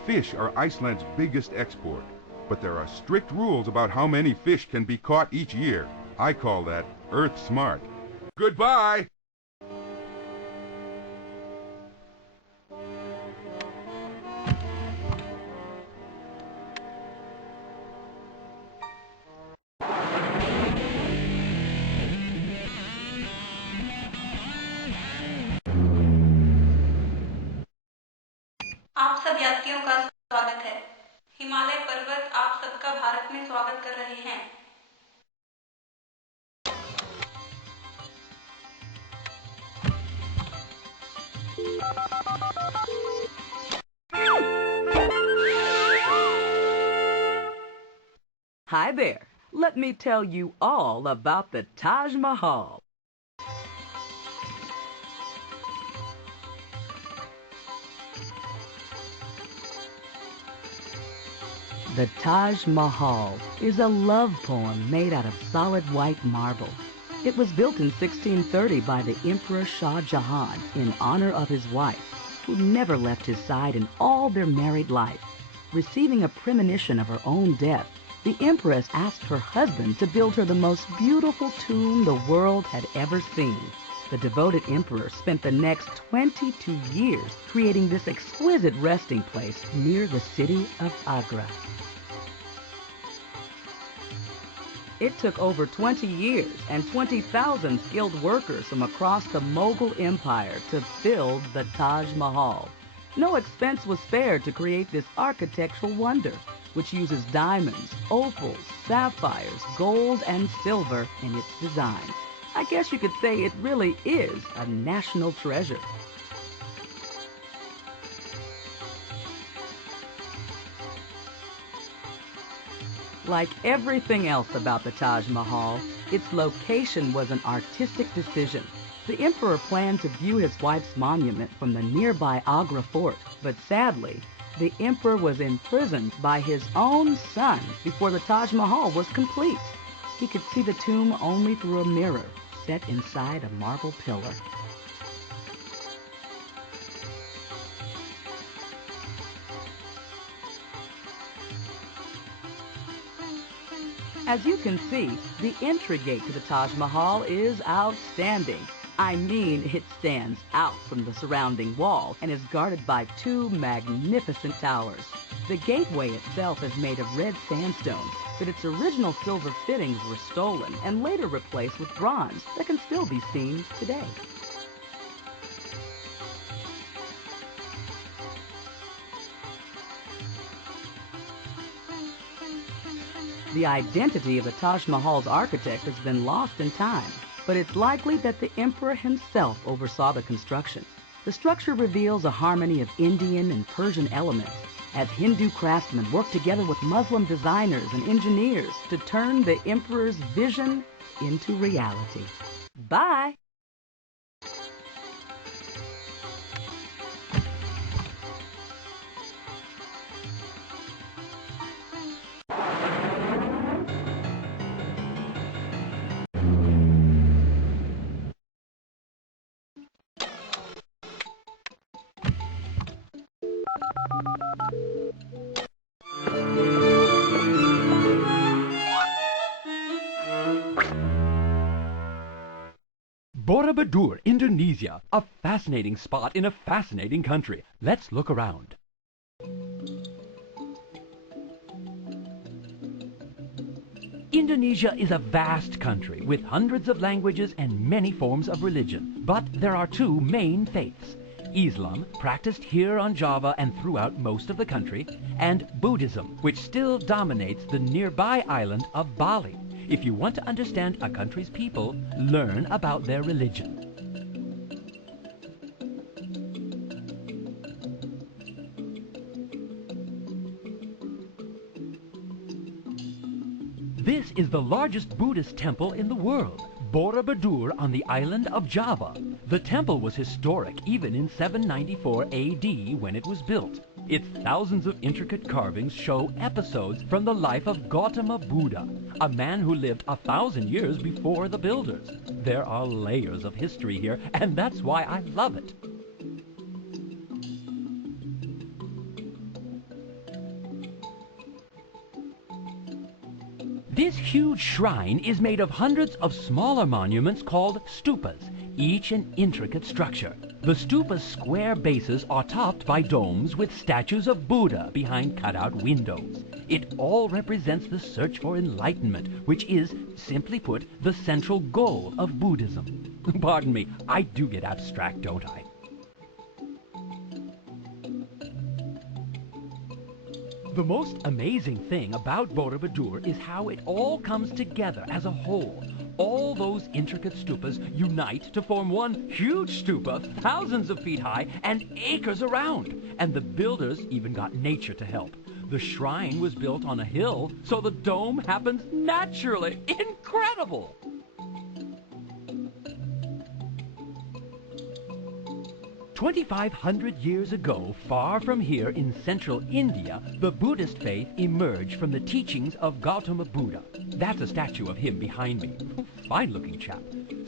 Fish are Iceland's biggest export, but there are strict rules about how many fish can be caught each year. I call that Earth smart. Goodbye! आप सब यात्रियों का स्वागत है। हिमालय पर्वत आप सबका भारत में स्वागत कर रहे हैं। Hi there. Let me tell you all about the Taj Mahal. The Taj Mahal is a love poem made out of solid white marble. It was built in 1630 by the Emperor Shah Jahan in honor of his wife, who never left his side in all their married life. Receiving a premonition of her own death, the Empress asked her husband to build her the most beautiful tomb the world had ever seen. The devoted emperor spent the next 22 years creating this exquisite resting place near the city of Agra. It took over 20 years and 20,000 skilled workers from across the Mughal Empire to build the Taj Mahal. No expense was spared to create this architectural wonder, which uses diamonds, opals, sapphires, gold, and silver in its design. I guess you could say it really is a national treasure. Like everything else about the Taj Mahal, its location was an artistic decision. The emperor planned to view his wife's monument from the nearby Agra fort, but sadly, the emperor was imprisoned by his own son before the Taj Mahal was complete. He could see the tomb only through a mirror set inside a marble pillar. As you can see, the entry gate to the Taj Mahal is outstanding. I mean, it stands out from the surrounding wall and is guarded by two magnificent towers. The gateway itself is made of red sandstone, but its original silver fittings were stolen and later replaced with bronze that can still be seen today. The identity of the Taj Mahal's architect has been lost in time, but it's likely that the emperor himself oversaw the construction. The structure reveals a harmony of Indian and Persian elements as Hindu craftsmen work together with Muslim designers and engineers to turn the emperor's vision into reality. Bye! Borobudur, Indonesia, a fascinating spot in a fascinating country. Let's look around. Indonesia is a vast country with hundreds of languages and many forms of religion. But there are two main faiths: Islam, practiced here on Java and throughout most of the country, and Buddhism, which still dominates the nearby island of Bali. If you want to understand a country's people, learn about their religion. This is the largest Buddhist temple in the world, Borobudur on the island of Java. The temple was historic even in 794 AD when it was built. Its thousands of intricate carvings show episodes from the life of Gautama Buddha, a man who lived 1,000 years before the builders. There are layers of history here, and that's why I love it. This huge shrine is made of hundreds of smaller monuments called stupas, each an intricate structure. The stupa's square bases are topped by domes with statues of Buddha behind cutout windows. It all represents the search for enlightenment, which is, simply put, the central goal of Buddhism. Pardon me, I do get abstract, don't I? The most amazing thing about Borobudur is how it all comes together as a whole. All those intricate stupas unite to form one huge stupa, thousands of feet high and acres around. And the builders even got nature to help. The shrine was built on a hill, so the dome happens naturally. Incredible! "2,500 years ago, far from here in central India, the Buddhist faith emerged from the teachings of Gautama Buddha." That's a statue of him behind me. Fine-looking chap.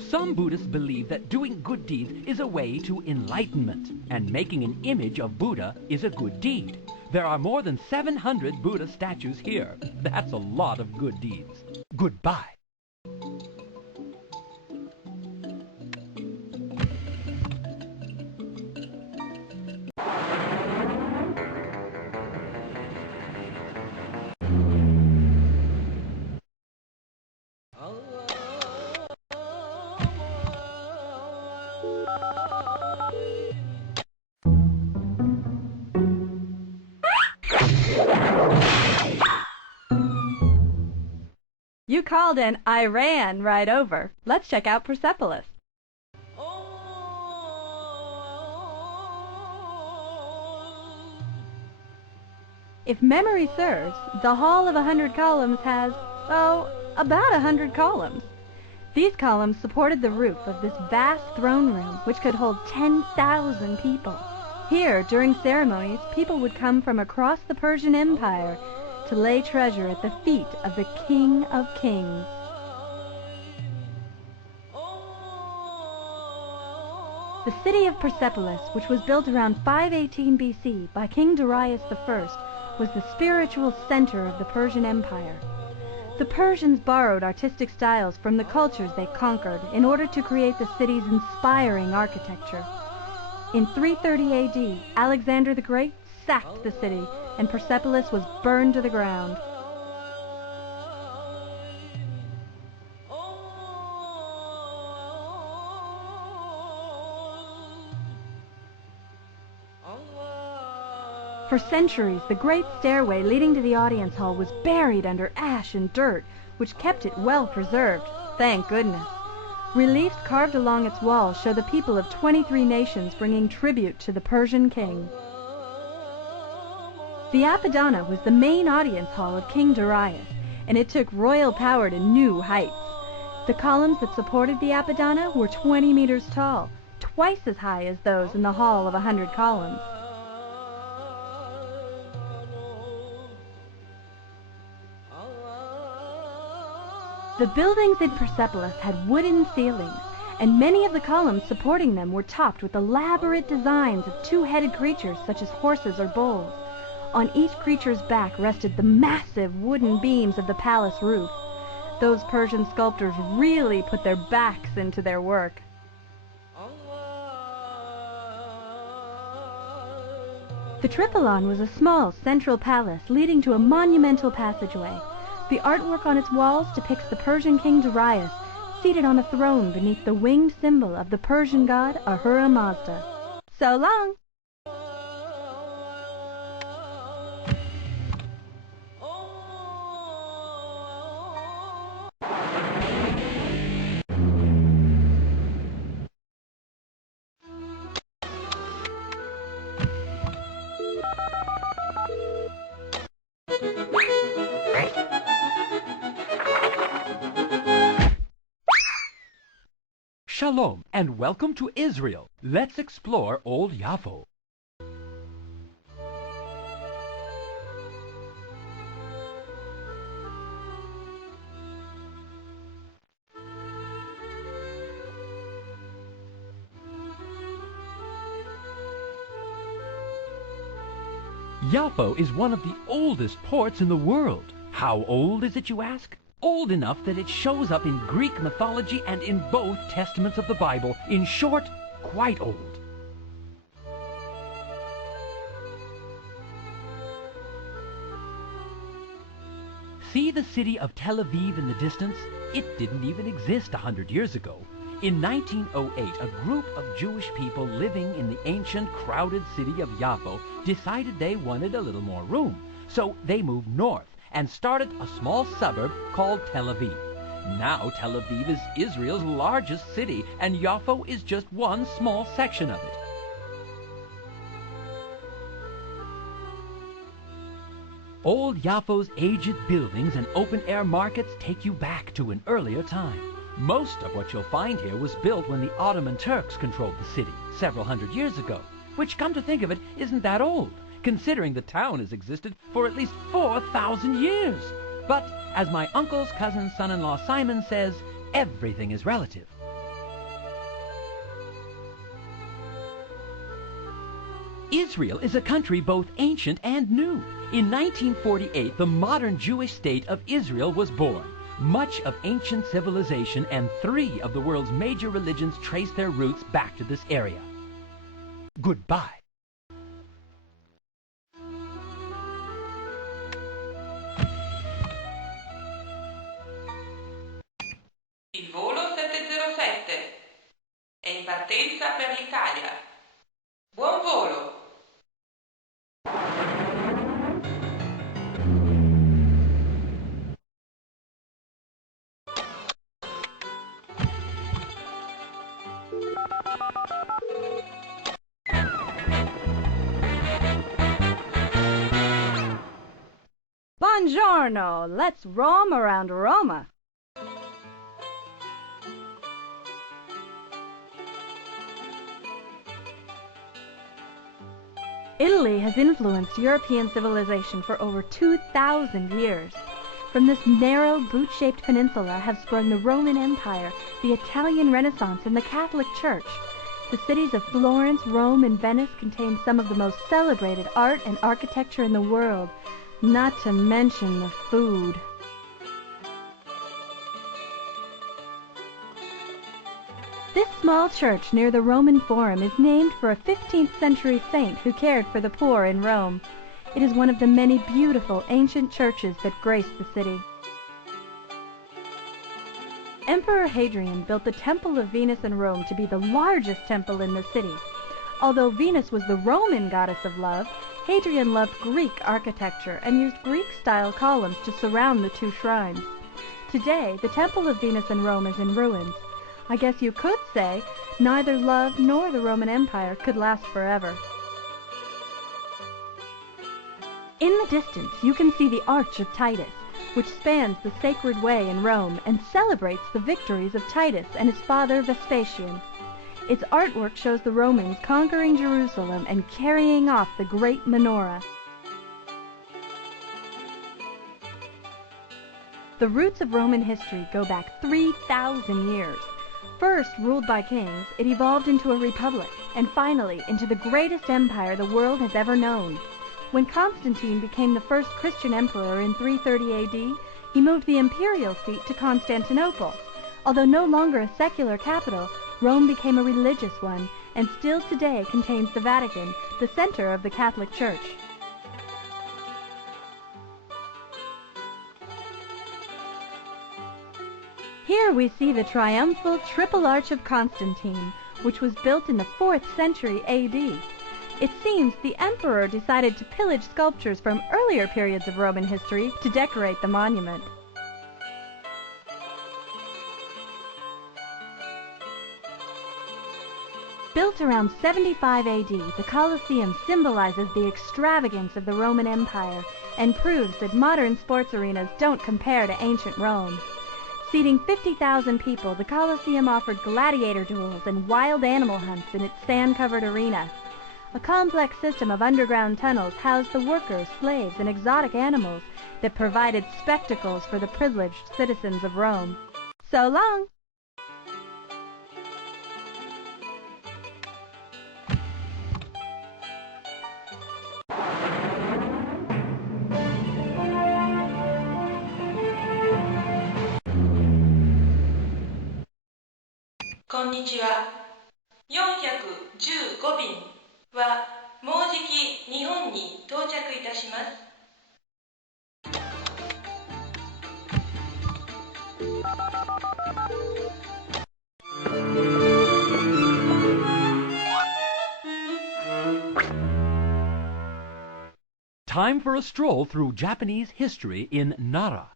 Some Buddhists believe that doing good deeds is a way to enlightenment, and making an image of Buddha is a good deed. There are more than 700 Buddha statues here. That's a lot of good deeds. Goodbye. You called and I ran right over. Let's check out Persepolis. If memory serves, the Hall of 100 Columns has, about 100 columns. These columns supported the roof of this vast throne room, which could hold 10,000 people. Here, during ceremonies, people would come from across the Persian Empire to lay treasure at the feet of the King of Kings. The city of Persepolis, which was built around 518 BC by King Darius I, was the spiritual center of the Persian Empire. The Persians borrowed artistic styles from the cultures they conquered in order to create the city's inspiring architecture. In 330 AD, Alexander the Great sacked the city, and Persepolis was burned to the ground. For centuries, the great stairway leading to the audience hall was buried under ash and dirt, which kept it well preserved, thank goodness. Reliefs carved along its walls show the people of 23 nations bringing tribute to the Persian king. The Apadana was the main audience hall of King Darius, and it took royal power to new heights. The columns that supported the Apadana were 20 meters tall, twice as high as those in the Hall of 100 Columns. The buildings in Persepolis had wooden ceilings, and many of the columns supporting them were topped with elaborate designs of two-headed creatures such as horses or bulls. On each creature's back rested the massive wooden beams of the palace roof. Those Persian sculptors really put their backs into their work. The Tripolon was a small central palace leading to a monumental passageway. The artwork on its walls depicts the Persian king Darius seated on a throne beneath the winged symbol of the Persian god Ahura Mazda. So long! Shalom, and welcome to Israel. Let's explore Old Yaffo. Yaffo is one of the oldest ports in the world. How old is it, you ask? Old enough that it shows up in Greek mythology and in both testaments of the Bible. In short, quite old. See the city of Tel Aviv in the distance? It didn't even exist 100 years ago. In 1908, a group of Jewish people living in the ancient, crowded city of Yaffo decided they wanted a little more room. So they moved north and started a small suburb called Tel Aviv. Now Tel Aviv is Israel's largest city, and Yaffo is just one small section of it. Old Yaffo's aged buildings and open-air markets take you back to an earlier time. Most of what you'll find here was built when the Ottoman Turks controlled the city several hundred years ago, which, come to think of it, isn't that old, considering the town has existed for at least 4,000 years. But, as my uncle's cousin's son-in-law Simon says, everything is relative. Israel is a country both ancient and new. In 1948, the modern Jewish state of Israel was born. Much of ancient civilization and 3 of the world's major religions trace their roots back to this area. Goodbye. Il volo 707 è in partenza per l'Italia. Buon volo! Buongiorno! Let's roam around Roma. Italy has influenced European civilization for over 2,000 years. From this narrow, boot-shaped peninsula have sprung the Roman Empire, the Italian Renaissance, and the Catholic Church. The cities of Florence, Rome, and Venice contain some of the most celebrated art and architecture in the world, not to mention the food. This small church near the Roman Forum is named for a 15th century saint who cared for the poor in Rome. It is one of the many beautiful ancient churches that grace the city. Emperor Hadrian built the Temple of Venus in Rome to be the largest temple in the city. Although Venus was the Roman goddess of love, Hadrian loved Greek architecture and used Greek-style columns to surround the 2 shrines. Today, the Temple of Venus in Rome is in ruins. I guess you could say neither love nor the Roman Empire could last forever. In the distance, you can see the Arch of Titus, which spans the Sacred Way in Rome and celebrates the victories of Titus and his father Vespasian. Its artwork shows the Romans conquering Jerusalem and carrying off the great menorah. The roots of Roman history go back 3,000 years. First ruled by kings, it evolved into a republic, and finally into the greatest empire the world has ever known. When Constantine became the first Christian emperor in 330 AD, he moved the imperial seat to Constantinople. Although no longer a secular capital, Rome became a religious one, and still today contains the Vatican, the center of the Catholic Church. Here we see the triumphal Triple Arch of Constantine, which was built in the 4th century AD. It seems the emperor decided to pillage sculptures from earlier periods of Roman history to decorate the monument. Built around 75 AD, the Colosseum symbolizes the extravagance of the Roman Empire and proves that modern sports arenas don't compare to ancient Rome. Seating 50,000 people, the Colosseum offered gladiator duels and wild animal hunts in its sand-covered arena. A complex system of underground tunnels housed the workers, slaves, and exotic animals that provided spectacles for the privileged citizens of Rome. So long! Konnichiwa. 415便はもうじき日本に到着いたします。Time for a stroll through Japanese history in Nara.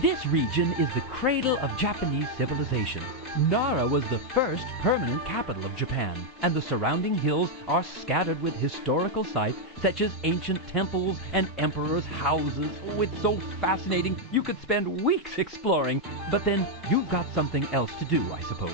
This region is the cradle of Japanese civilization. Nara was the first permanent capital of Japan, and the surrounding hills are scattered with historical sites such as ancient temples and emperors' houses. Oh, it's so fascinating, you could spend weeks exploring, but then you've got something else to do, I suppose.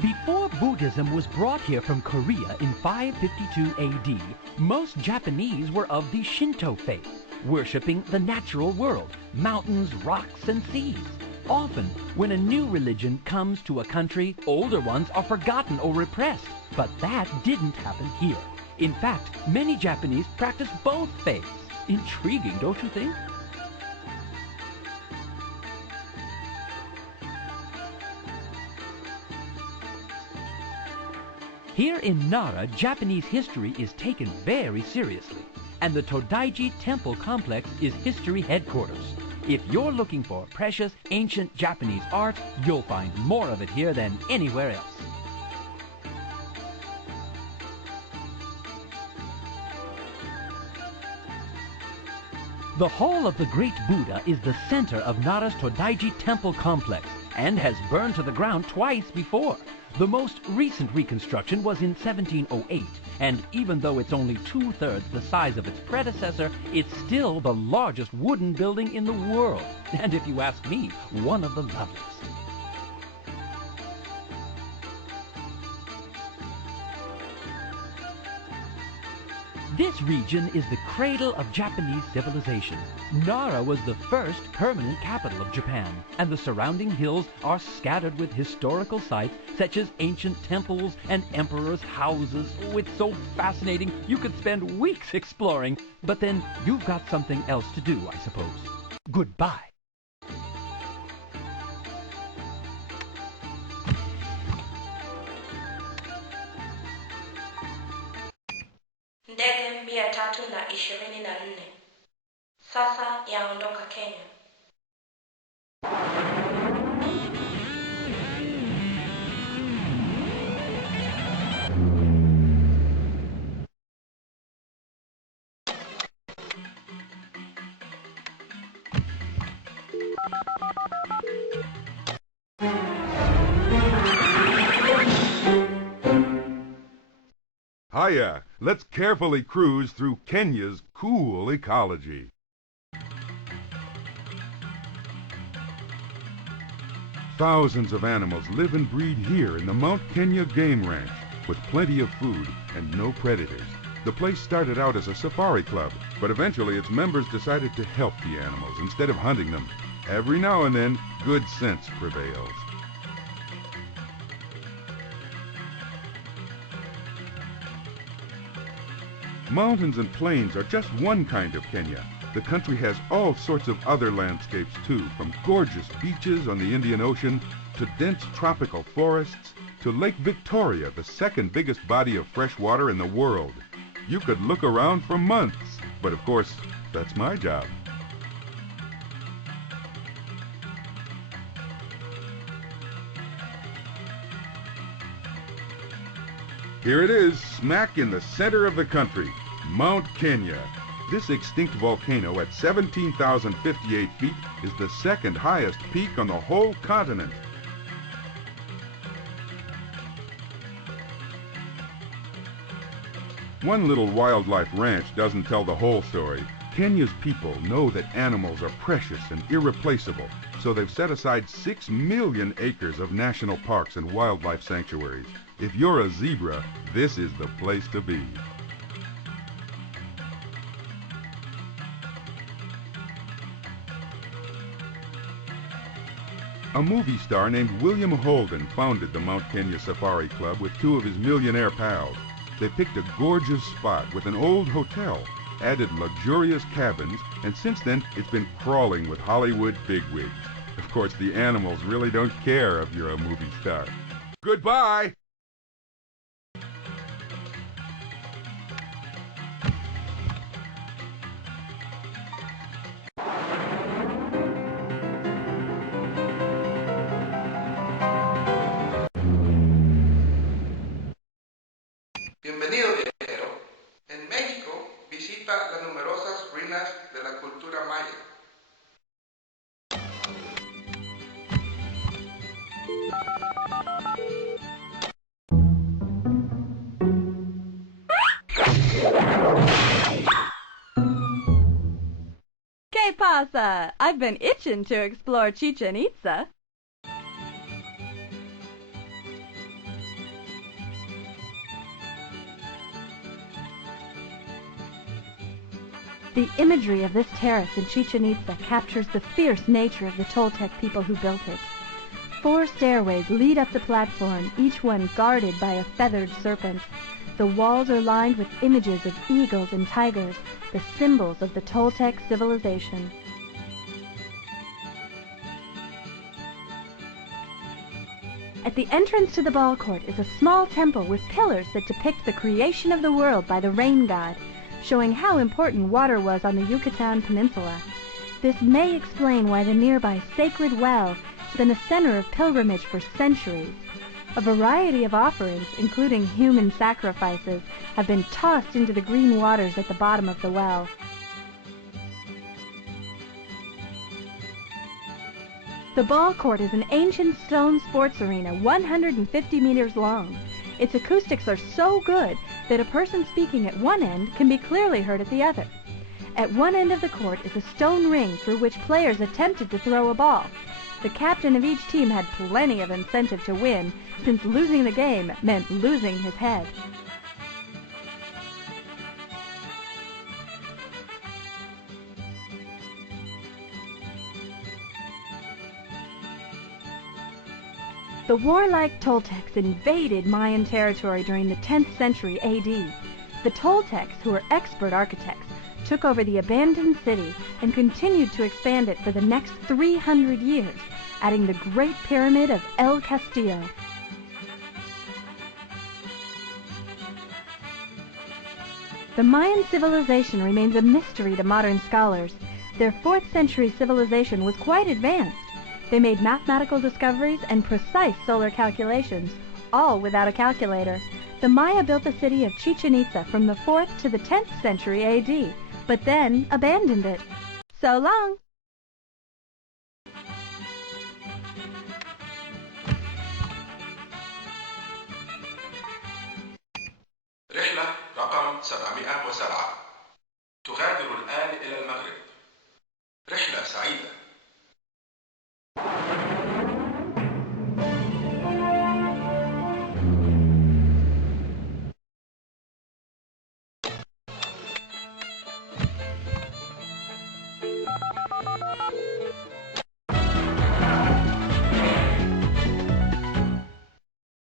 Before Buddhism was brought here from Korea in 552 AD, most Japanese were of the Shinto faith, worshipping the natural world, mountains, rocks, and seas. Often, when a new religion comes to a country, older ones are forgotten or repressed. But that didn't happen here. In fact, many Japanese practice both faiths. Intriguing, don't you think? Here in Nara, Japanese history is taken very seriously, and the Todaiji Temple Complex is history headquarters. If you're looking for precious, ancient Japanese art, you'll find more of it here than anywhere else. The Hall of the Great Buddha is the center of Nara's Todaiji Temple Complex and has burned to the ground twice before. The most recent reconstruction was in 1708, and even though it's only 2/3 the size of its predecessor, it's still the largest wooden building in the world, and if you ask me, one of the loveliest. This region is the cradle of Japanese civilization. Nara was the first permanent capital of Japan, and the surrounding hills are scattered with historical sites such as ancient temples and emperors' houses. Oh, it's so fascinating, you could spend weeks exploring, but then you've got something else to do, I suppose. Goodbye. Ndege 324 sasa yaondoka Kenya. Hiya! Let's carefully cruise through Kenya's cool ecology. Thousands of animals live and breed here in the Mount Kenya Game Ranch, with plenty of food and no predators. The place started out as a safari club, but eventually its members decided to help the animals instead of hunting them. Every now and then, good sense prevails. Mountains and plains are just one kind of Kenya. The country has all sorts of other landscapes too, from gorgeous beaches on the Indian Ocean to dense tropical forests to Lake Victoria, the second biggest body of fresh water in the world. You could look around for months, but of course, that's my job. Here it is, smack in the center of the country, Mount Kenya. This extinct volcano at 17,058 feet is the second highest peak on the whole continent. One little wildlife ranch doesn't tell the whole story. Kenya's people know that animals are precious and irreplaceable, so they've set aside 6 million acres of national parks and wildlife sanctuaries. If you're a zebra, this is the place to be. A movie star named William Holden founded the Mount Kenya Safari Club with 2 of his millionaire pals. They picked a gorgeous spot with an old hotel, added luxurious cabins, and since then it's been crawling with Hollywood bigwigs. Of course, the animals really don't care if you're a movie star. Goodbye! Bienvenido, viajero. En México, visita las numerosas ruinas de la cultura maya. ¿Qué pasa? I've been itching to explore Chichen Itza. The imagery of this terrace in Chichen Itza captures the fierce nature of the Toltec people who built it. 4 stairways lead up the platform, each one guarded by a feathered serpent. The walls are lined with images of eagles and tigers, the symbols of the Toltec civilization. At the entrance to the ball court is a small temple with pillars that depict the creation of the world by the rain god, showing how important water was on the Yucatan Peninsula. This may explain why the nearby sacred well has been a center of pilgrimage for centuries. A variety of offerings, including human sacrifices, have been tossed into the green waters at the bottom of the well. The ball court is an ancient stone sports arena 150 meters long. Its acoustics are so good that a person speaking at one end can be clearly heard at the other. At one end of the court is a stone ring through which players attempted to throw a ball. The captain of each team had plenty of incentive to win, since losing the game meant losing his head. The warlike Toltecs invaded Mayan territory during the 10th century AD. The Toltecs, who were expert architects, took over the abandoned city and continued to expand it for the next 300 years, adding the Great Pyramid of El Castillo. The Mayan civilization remains a mystery to modern scholars. Their 4th century civilization was quite advanced. They made mathematical discoveries and precise solar calculations, all without a calculator. The Maya built the city of Chichen Itza from the 4th to the 10th century AD, but then abandoned it. So long! 707 تغادر الآن إلى المغرب. رحلة سعيدة.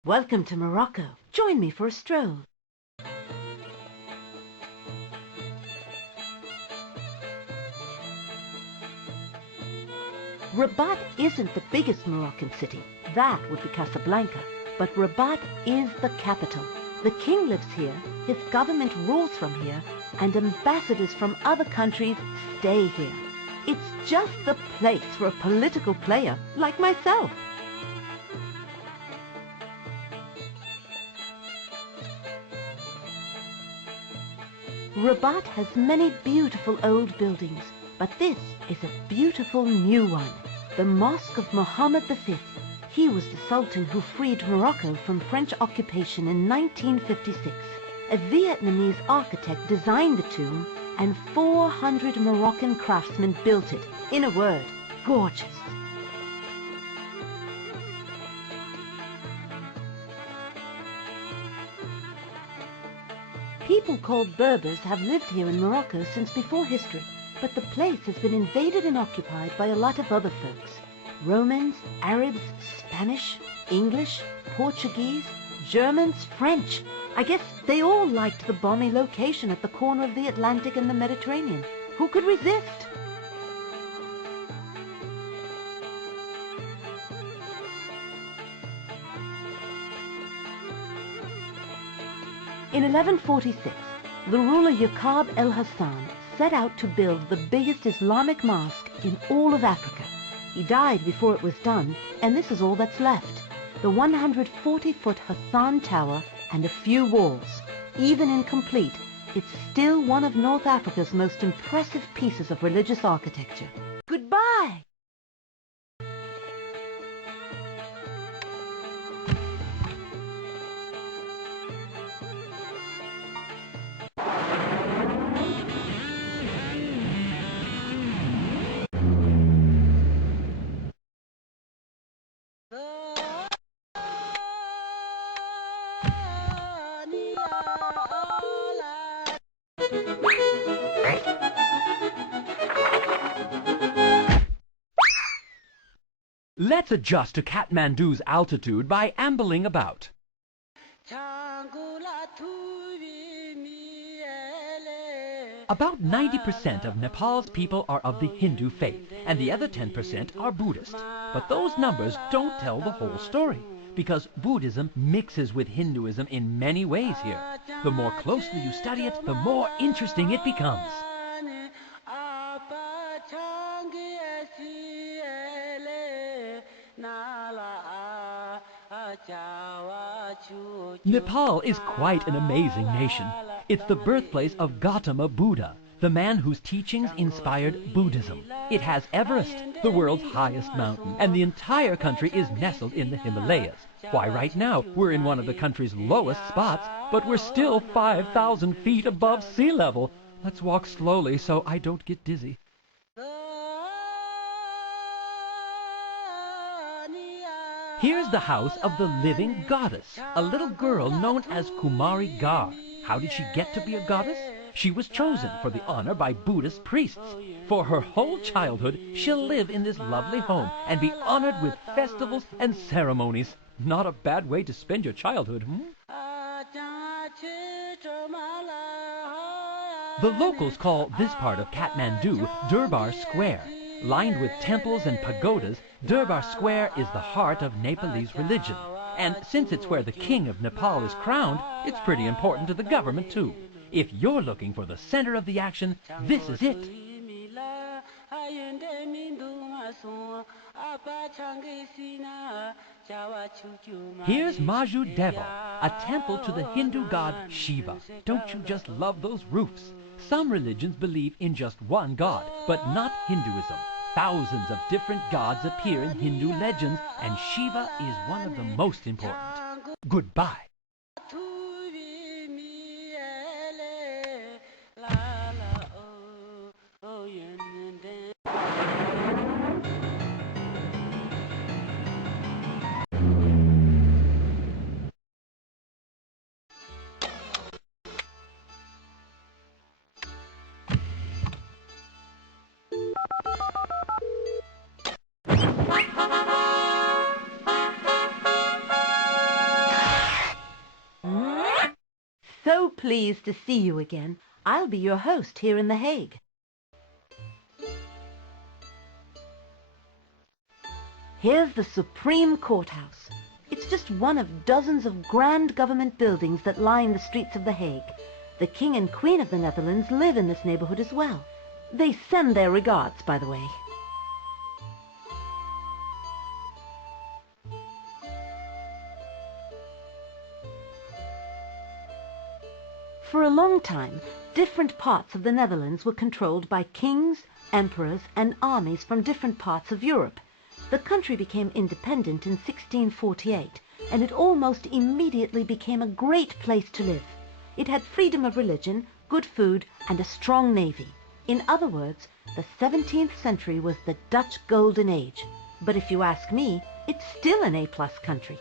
Welcome to Morocco. Join me for a stroll. Rabat isn't the biggest Moroccan city. That would be Casablanca. But Rabat is the capital. The king lives here, his government rules from here, and ambassadors from other countries stay here. It's just the place for a political player like myself. Rabat has many beautiful old buildings, but this is a beautiful new one, the Mosque of Mohammed V. He was the Sultan who freed Morocco from French occupation in 1956. A Vietnamese architect designed the tomb, and 400 Moroccan craftsmen built it. In a word, gorgeous. People called Berbers have lived here in Morocco since before history, but the place has been invaded and occupied by a lot of other folks. Romans, Arabs, Spanish, English, Portuguese, Germans, French. I guess they all liked the balmy location at the corner of the Atlantic and the Mediterranean. Who could resist? In 1146, the ruler Yaqub el-Hassan set out to build the biggest Islamic mosque in all of Africa. He died before it was done, and this is all that's left. The 140-foot Hassan Tower and a few walls. Even incomplete, it's still one of North Africa's most impressive pieces of religious architecture. Goodbye! Let's adjust to Kathmandu's altitude by ambling about. About 90% of Nepal's people are of the Hindu faith, and the other 10% are Buddhist. But those numbers don't tell the whole story, because Buddhism mixes with Hinduism in many ways here. The more closely you study it, the more interesting it becomes. Nepal is quite an amazing nation. It's the birthplace of Gautama Buddha, the man whose teachings inspired Buddhism. It has Everest, the world's highest mountain, and the entire country is nestled in the Himalayas. Why, right now, we're in one of the country's lowest spots, but we're still 5,000 feet above sea level. Let's walk slowly so I don't get dizzy. Here's the house of the living goddess, a little girl known as Kumari Gar. How did she get to be a goddess? She was chosen for the honor by Buddhist priests. For her whole childhood, she'll live in this lovely home and be honored with festivals and ceremonies. Not a bad way to spend your childhood, The locals call this part of Kathmandu Durbar Square. Lined with temples and pagodas, Durbar Square is the heart of Nepalese religion. And since it's where the king of Nepal is crowned, it's pretty important to the government too. If you're looking for the center of the action, this is it. Here's Maju Deva, a temple to the Hindu god Shiva. Don't you just love those roofs? Some religions believe in just one god, but not Hinduism. Thousands of different gods appear in Hindu legends, and Shiva is one of the most important. Goodbye. So pleased to see you again. I'll be your host here in The Hague. Here's the Supreme Courthouse. It's just one of dozens of grand government buildings that line the streets of The Hague. The King and Queen of the Netherlands live in this neighborhood as well. They send their regards, by the way. For a long time, different parts of the Netherlands were controlled by kings, emperors, and armies from different parts of Europe. The country became independent in 1648, and it almost immediately became a great place to live. It had freedom of religion, good food, and a strong navy. In other words, the 17th century was the Dutch Golden Age. But if you ask me, it's still an A-plus country.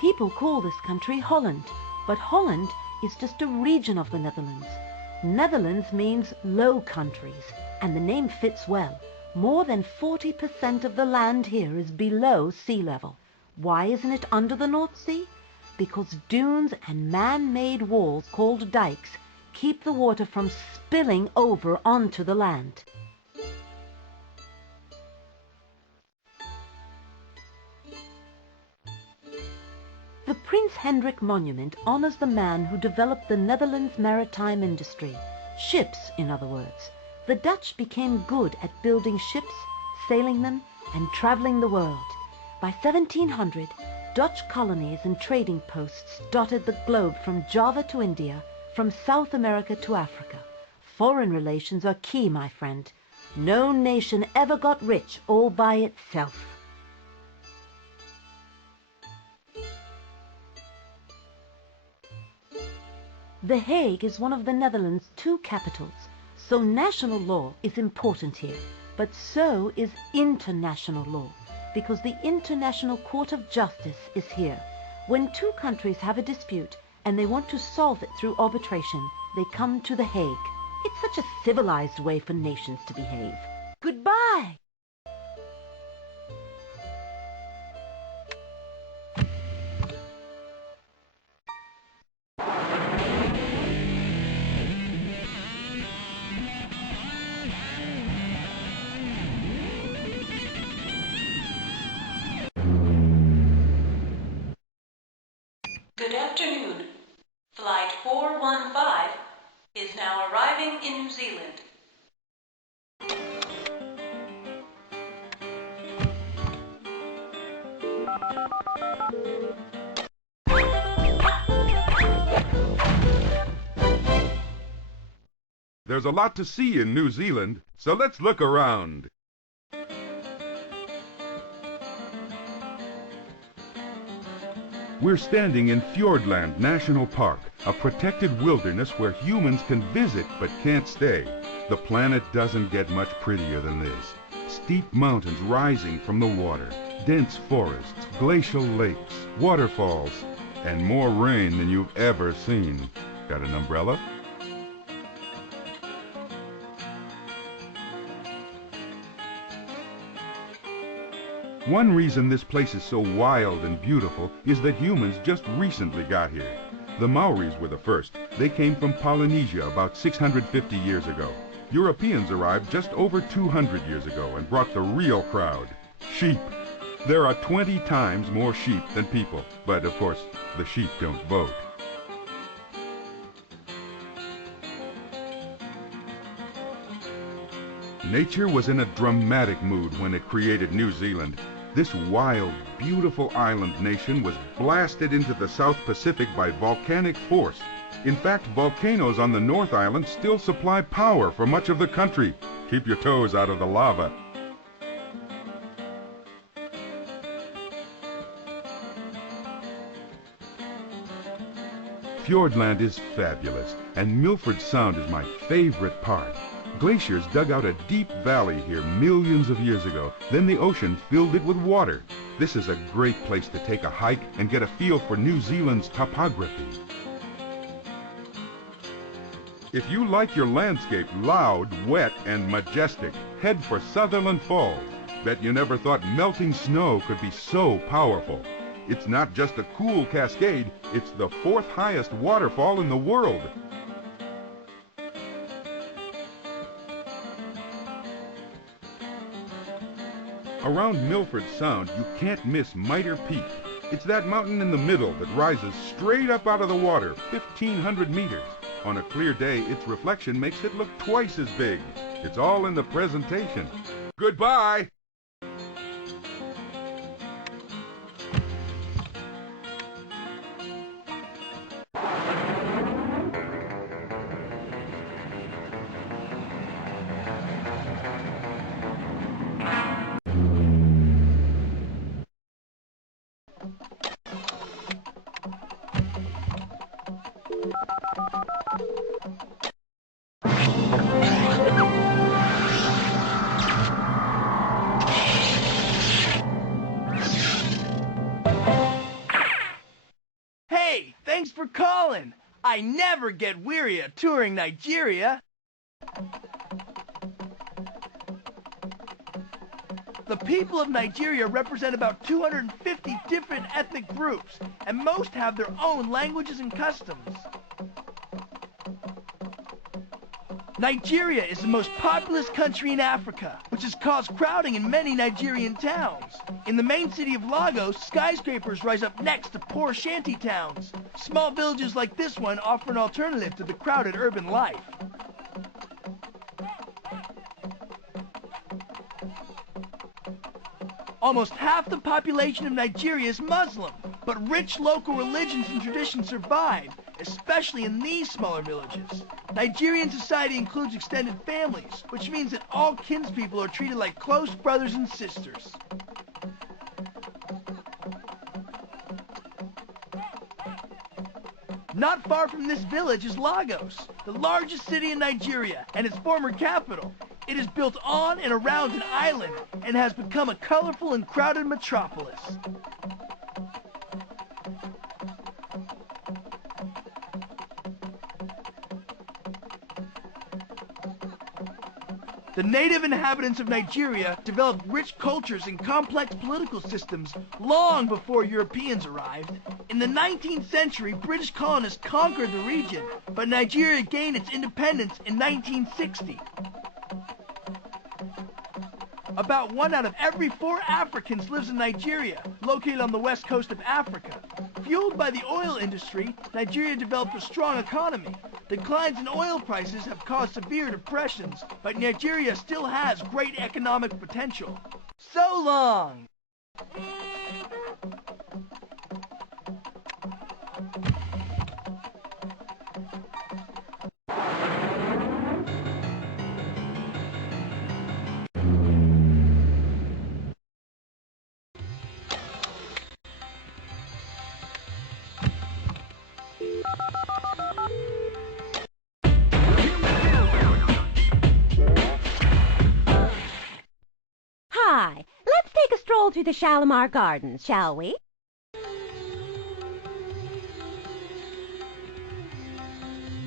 People call this country Holland, but Holland is just a region of the Netherlands. Netherlands means Low Countries, and the name fits well. More than 40% of the land here is below sea level. Why isn't it under the North Sea? Because dunes and man-made walls called dikes keep the water from spilling over onto the land. The Prince Hendrik Monument honors the man who developed the Netherlands maritime industry. Ships, in other words. The Dutch became good at building ships, sailing them, and traveling the world. By 1700, Dutch colonies and trading posts dotted the globe from Java to India, from South America to Africa. Foreign relations are key, my friend. No nation ever got rich all by itself. The Hague is one of the Netherlands' two capitals, so national law is important here, but so is international law, because the International Court of Justice is here. When two countries have a dispute and they want to solve it through arbitration, they come to The Hague. It's such a civilized way for nations to behave. Goodbye! Good afternoon. Flight 415 is now arriving in New Zealand. There's a lot to see in New Zealand, so let's look around. We're standing in Fiordland National Park, a protected wilderness where humans can visit but can't stay. The planet doesn't get much prettier than this. Steep mountains rising from the water, dense forests, glacial lakes, waterfalls, and more rain than you've ever seen. Got an umbrella? One reason this place is so wild and beautiful is that humans just recently got here. The Maoris were the first. They came from Polynesia about 650 years ago. Europeans arrived just over 200 years ago and brought the real crowd. Sheep. There are 20 times more sheep than people, but of course, the sheep don't vote. Nature was in a dramatic mood when it created New Zealand. This wild, beautiful island nation was blasted into the South Pacific by volcanic force. In fact, volcanoes on the North Island still supply power for much of the country. Keep your toes out of the lava. Fiordland is fabulous, and Milford Sound is my favorite part. Glaciers dug out a deep valley here millions of years ago. Then the ocean filled it with water. This is a great place to take a hike and get a feel for New Zealand's topography. If you like your landscape loud, wet, and majestic, head for Sutherland Falls. Bet you never thought melting snow could be so powerful. It's not just a cool cascade, it's the 4th highest waterfall in the world. Around Milford Sound, you can't miss Mitre Peak. It's that mountain in the middle that rises straight up out of the water, 1,500 meters. On a clear day, its reflection makes it look twice as big. It's all in the presentation. Goodbye! Hey, thanks for calling. I never get weary of touring Nigeria. The people of Nigeria represent about 250 different ethnic groups, and most have their own languages and customs. Nigeria is the most populous country in Africa, which has caused crowding in many Nigerian towns. In the main city of Lagos, skyscrapers rise up next to poor shanty towns. Small villages like this one offer an alternative to the crowded urban life. Almost half the population of Nigeria is Muslim, but rich local religions and traditions survive, especially in these smaller villages. Nigerian society includes extended families, which means that all kinspeople are treated like close brothers and sisters. Not far from this village is Lagos, the largest city in Nigeria and its former capital. It is built on and around an island and has become a colorful and crowded metropolis. The native inhabitants of Nigeria developed rich cultures and complex political systems long before Europeans arrived. In the 19th century, British colonists conquered the region, but Nigeria gained its independence in 1960. About 1 out of every 4 Africans lives in Nigeria, located on the west coast of Africa. Fueled by the oil industry, Nigeria developed a strong economy. Declines in oil prices have caused severe depressions, but Nigeria still has great economic potential. So long! Hi, let's take a stroll through the Shalimar Gardens, shall we?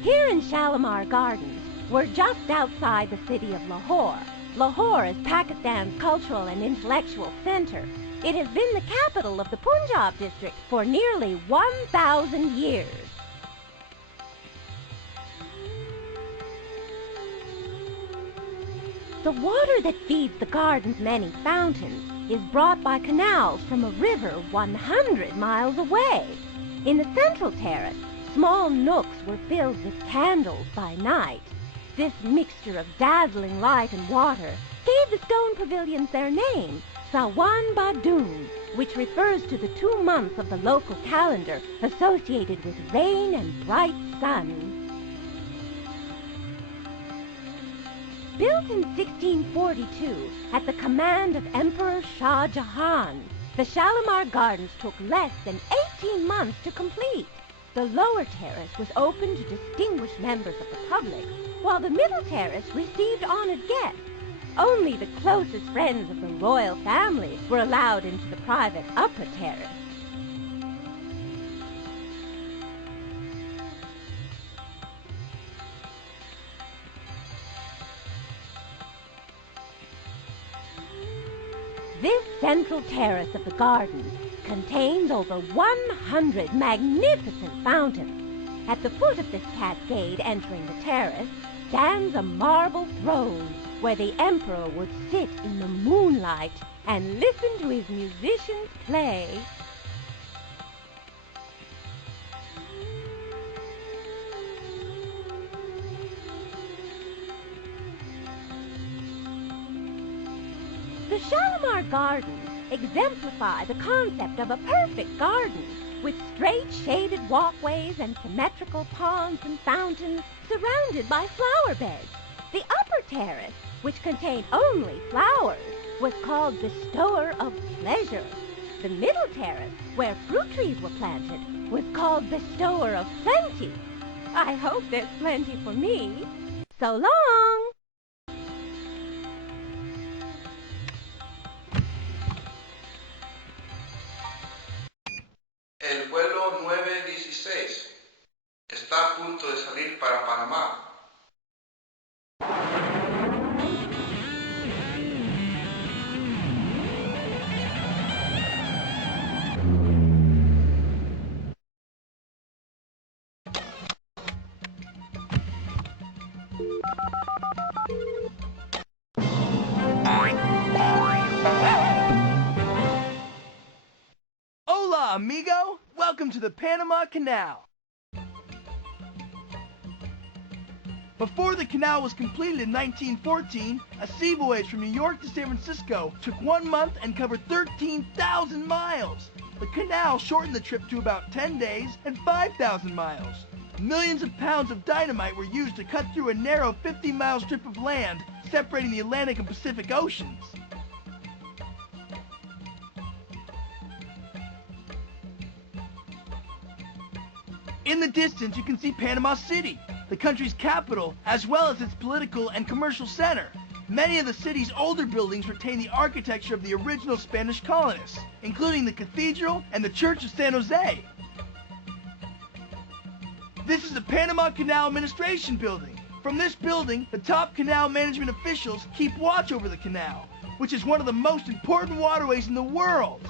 Here in Shalimar Gardens, we're just outside the city of Lahore. Lahore is Pakistan's cultural and intellectual center. It has been the capital of the Punjab district for nearly 1,000 years. The water that feeds the garden's many fountains is brought by canals from a river 100 miles away. In the central terrace, small nooks were filled with candles by night. This mixture of dazzling light and water gave the stone pavilions their name, Sawan Badoon, which refers to the 2 months of the local calendar associated with rain and bright sun. Built in 1642 at the command of Emperor Shah Jahan, the Shalimar Gardens took less than 18 months to complete. The lower terrace was open to distinguished members of the public, while the middle terrace received honored guests. Only the closest friends of the royal family were allowed into the private upper terrace. This central terrace of the garden contains over 100 magnificent fountains. At the foot of this cascade entering the terrace stands a marble throne where the emperor would sit in the moonlight and listen to his musicians play. The Shalimar Gardens exemplify the concept of a perfect garden, with straight shaded walkways and symmetrical ponds and fountains surrounded by flower beds. The upper terrace, which contained only flowers, was called Bestower of Pleasure. The middle terrace, where fruit trees were planted, was called Bestower of Plenty. I hope there's plenty for me. So long! El vuelo 916 está a punto de salir para Panamá. Hola, amigo! Welcome to the Panama Canal. Before the canal was completed in 1914, a sea voyage from New York to San Francisco took 1 month and covered 13,000 miles. The canal shortened the trip to about 10 days and 5,000 miles. Millions of pounds of dynamite were used to cut through a narrow 50-mile strip of land separating the Atlantic and Pacific Oceans. In the distance, you can see Panama City, the country's capital, as well as its political and commercial center. Many of the city's older buildings retain the architecture of the original Spanish colonists, including the cathedral and the Church of San Jose. This is the Panama Canal Administration Building. From this building, the top canal management officials keep watch over the canal, which is one of the most important waterways in the world.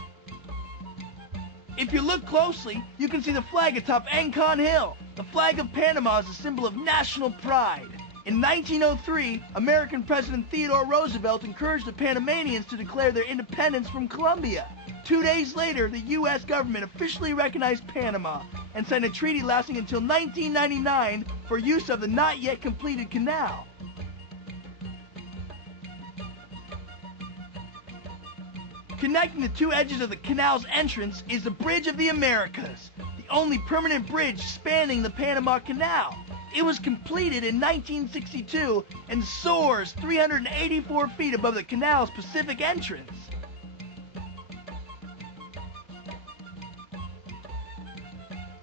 If you look closely, you can see the flag atop Ancon Hill. The flag of Panama is a symbol of national pride. In 1903, American President Theodore Roosevelt encouraged the Panamanians to declare their independence from Colombia. 2 days later, the U.S. government officially recognized Panama and signed a treaty lasting until 1999 for use of the not yet completed canal. Connecting the two edges of the canal's entrance is the Bridge of the Americas, the only permanent bridge spanning the Panama Canal. It was completed in 1962 and soars 384 feet above the canal's Pacific entrance.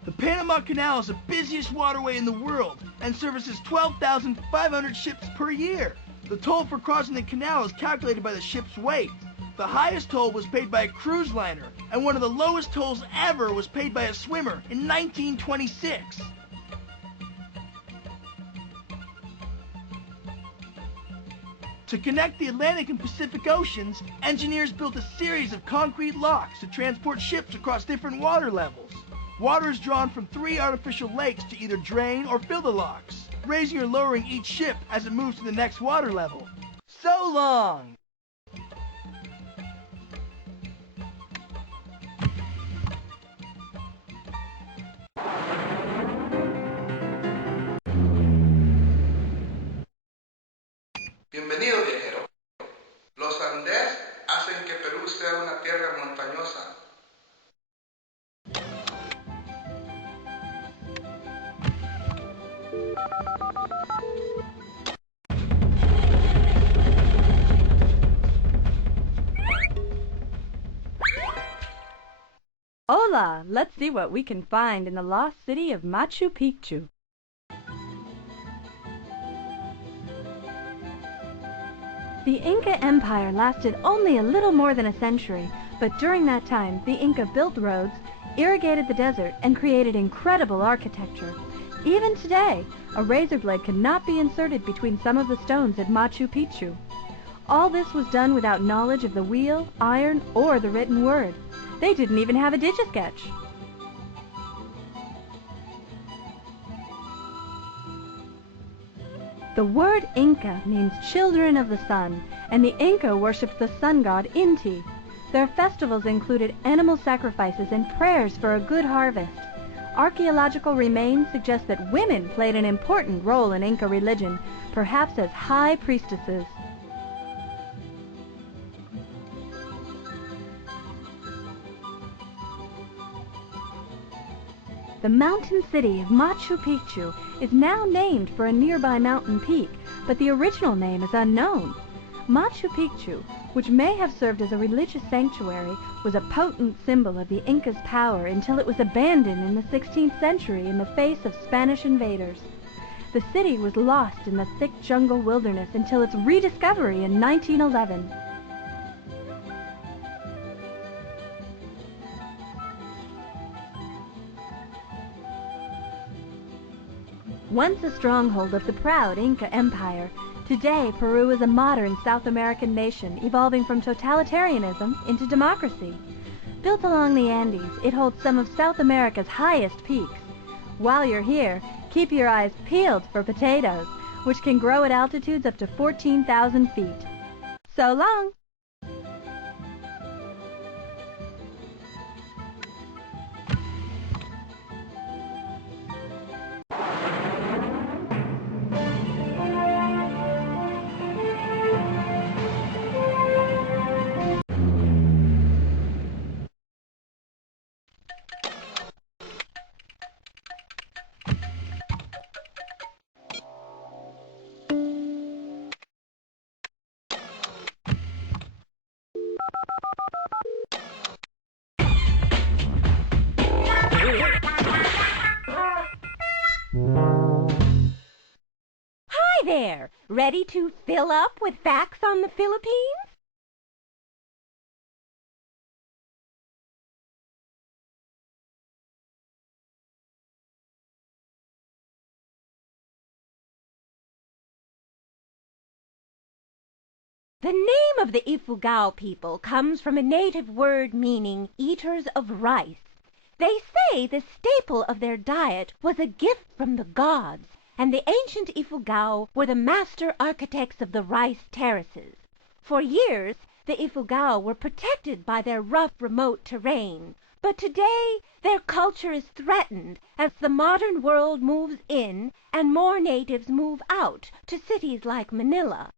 The Panama Canal is the busiest waterway in the world and services 12,500 ships per year. The toll for crossing the canal is calculated by the ship's weight. The highest toll was paid by a cruise liner, and one of the lowest tolls ever was paid by a swimmer in 1926. To connect the Atlantic and Pacific Oceans, engineers built a series of concrete locks to transport ships across different water levels. Water is drawn from 3 artificial lakes to either drain or fill the locks, raising or lowering each ship as it moves to the next water level. So long! Bienvenido, viajero. Los Andes hacen que Perú sea una tierra montañosa. Hola! Let's see what we can find in the lost city of Machu Picchu. The Inca Empire lasted only a little more than a century, but during that time, the Inca built roads, irrigated the desert, and created incredible architecture. Even today, a razor blade cannot be inserted between some of the stones at Machu Picchu. All this was done without knowledge of the wheel, iron, or the written word. They didn't even have a digisketch. The word Inca means children of the sun, and the Inca worshipped the sun god Inti. Their festivals included animal sacrifices and prayers for a good harvest. Archaeological remains suggest that women played an important role in Inca religion, perhaps as high priestesses. The mountain city of Machu Picchu is now named for a nearby mountain peak, but the original name is unknown. Machu Picchu, which may have served as a religious sanctuary, was a potent symbol of the Incas' power until it was abandoned in the 16th century in the face of Spanish invaders. The city was lost in the thick jungle wilderness until its rediscovery in 1911. Once a stronghold of the proud Inca Empire, today Peru is a modern South American nation evolving from totalitarianism into democracy. Built along the Andes, it holds some of South America's highest peaks. While you're here, keep your eyes peeled for potatoes, which can grow at altitudes up to 14,000 feet. So long! Hi there! Ready to fill up with facts on the Philippines? The name of the Ifugao people comes from a native word meaning eaters of rice. They say the staple of their diet was a gift from the gods, and the ancient Ifugao were the master architects of the rice terraces. For years, the Ifugao were protected by their rough, remote terrain. But today, their culture is threatened as the modern world moves in and more natives move out to cities like Manila.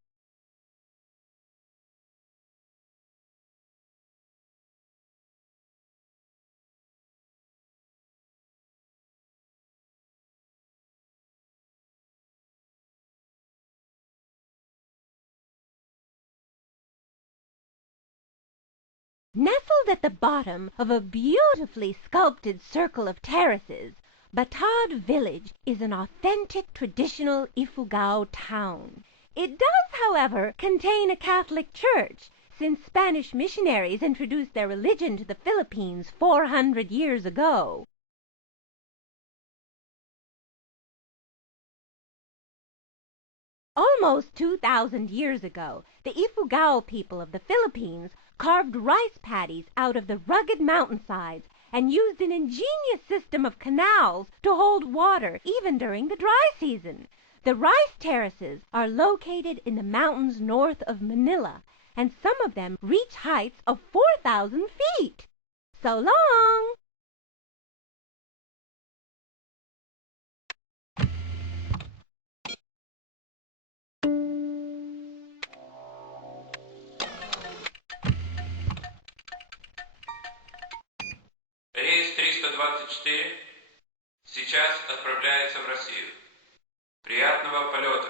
Nestled at the bottom of a beautifully sculpted circle of terraces, Batad Village is an authentic traditional Ifugao town. It does, however, contain a Catholic church, since Spanish missionaries introduced their religion to the Philippines 400 years ago. Almost 2,000 years ago, the Ifugao people of the Philippines carved rice paddies out of the rugged mountainsides and used an ingenious system of canals to hold water even during the dry season. The rice terraces are located in the mountains north of Manila, and some of them reach heights of 4,000 feet. So long! Рейс 324 сейчас отправляется в Россию. Приятного полета!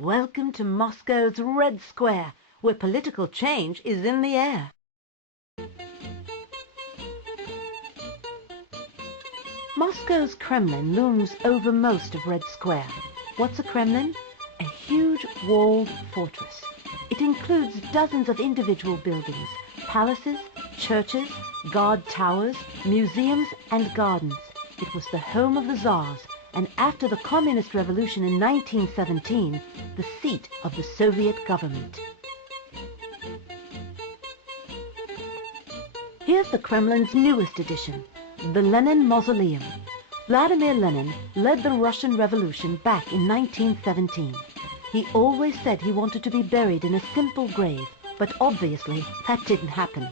Welcome to Moscow's Red Square, where political change is in the air. Moscow's Kremlin looms over most of Red Square. What's a Kremlin? A huge walled fortress. It includes dozens of individual buildings, palaces, churches, guard towers, museums and gardens. It was the home of the Tsars, and after the Communist Revolution in 1917, the seat of the Soviet government. Here's the Kremlin's newest addition, the Lenin Mausoleum. Vladimir Lenin led the Russian Revolution back in 1917. He always said he wanted to be buried in a simple grave, but obviously that didn't happen.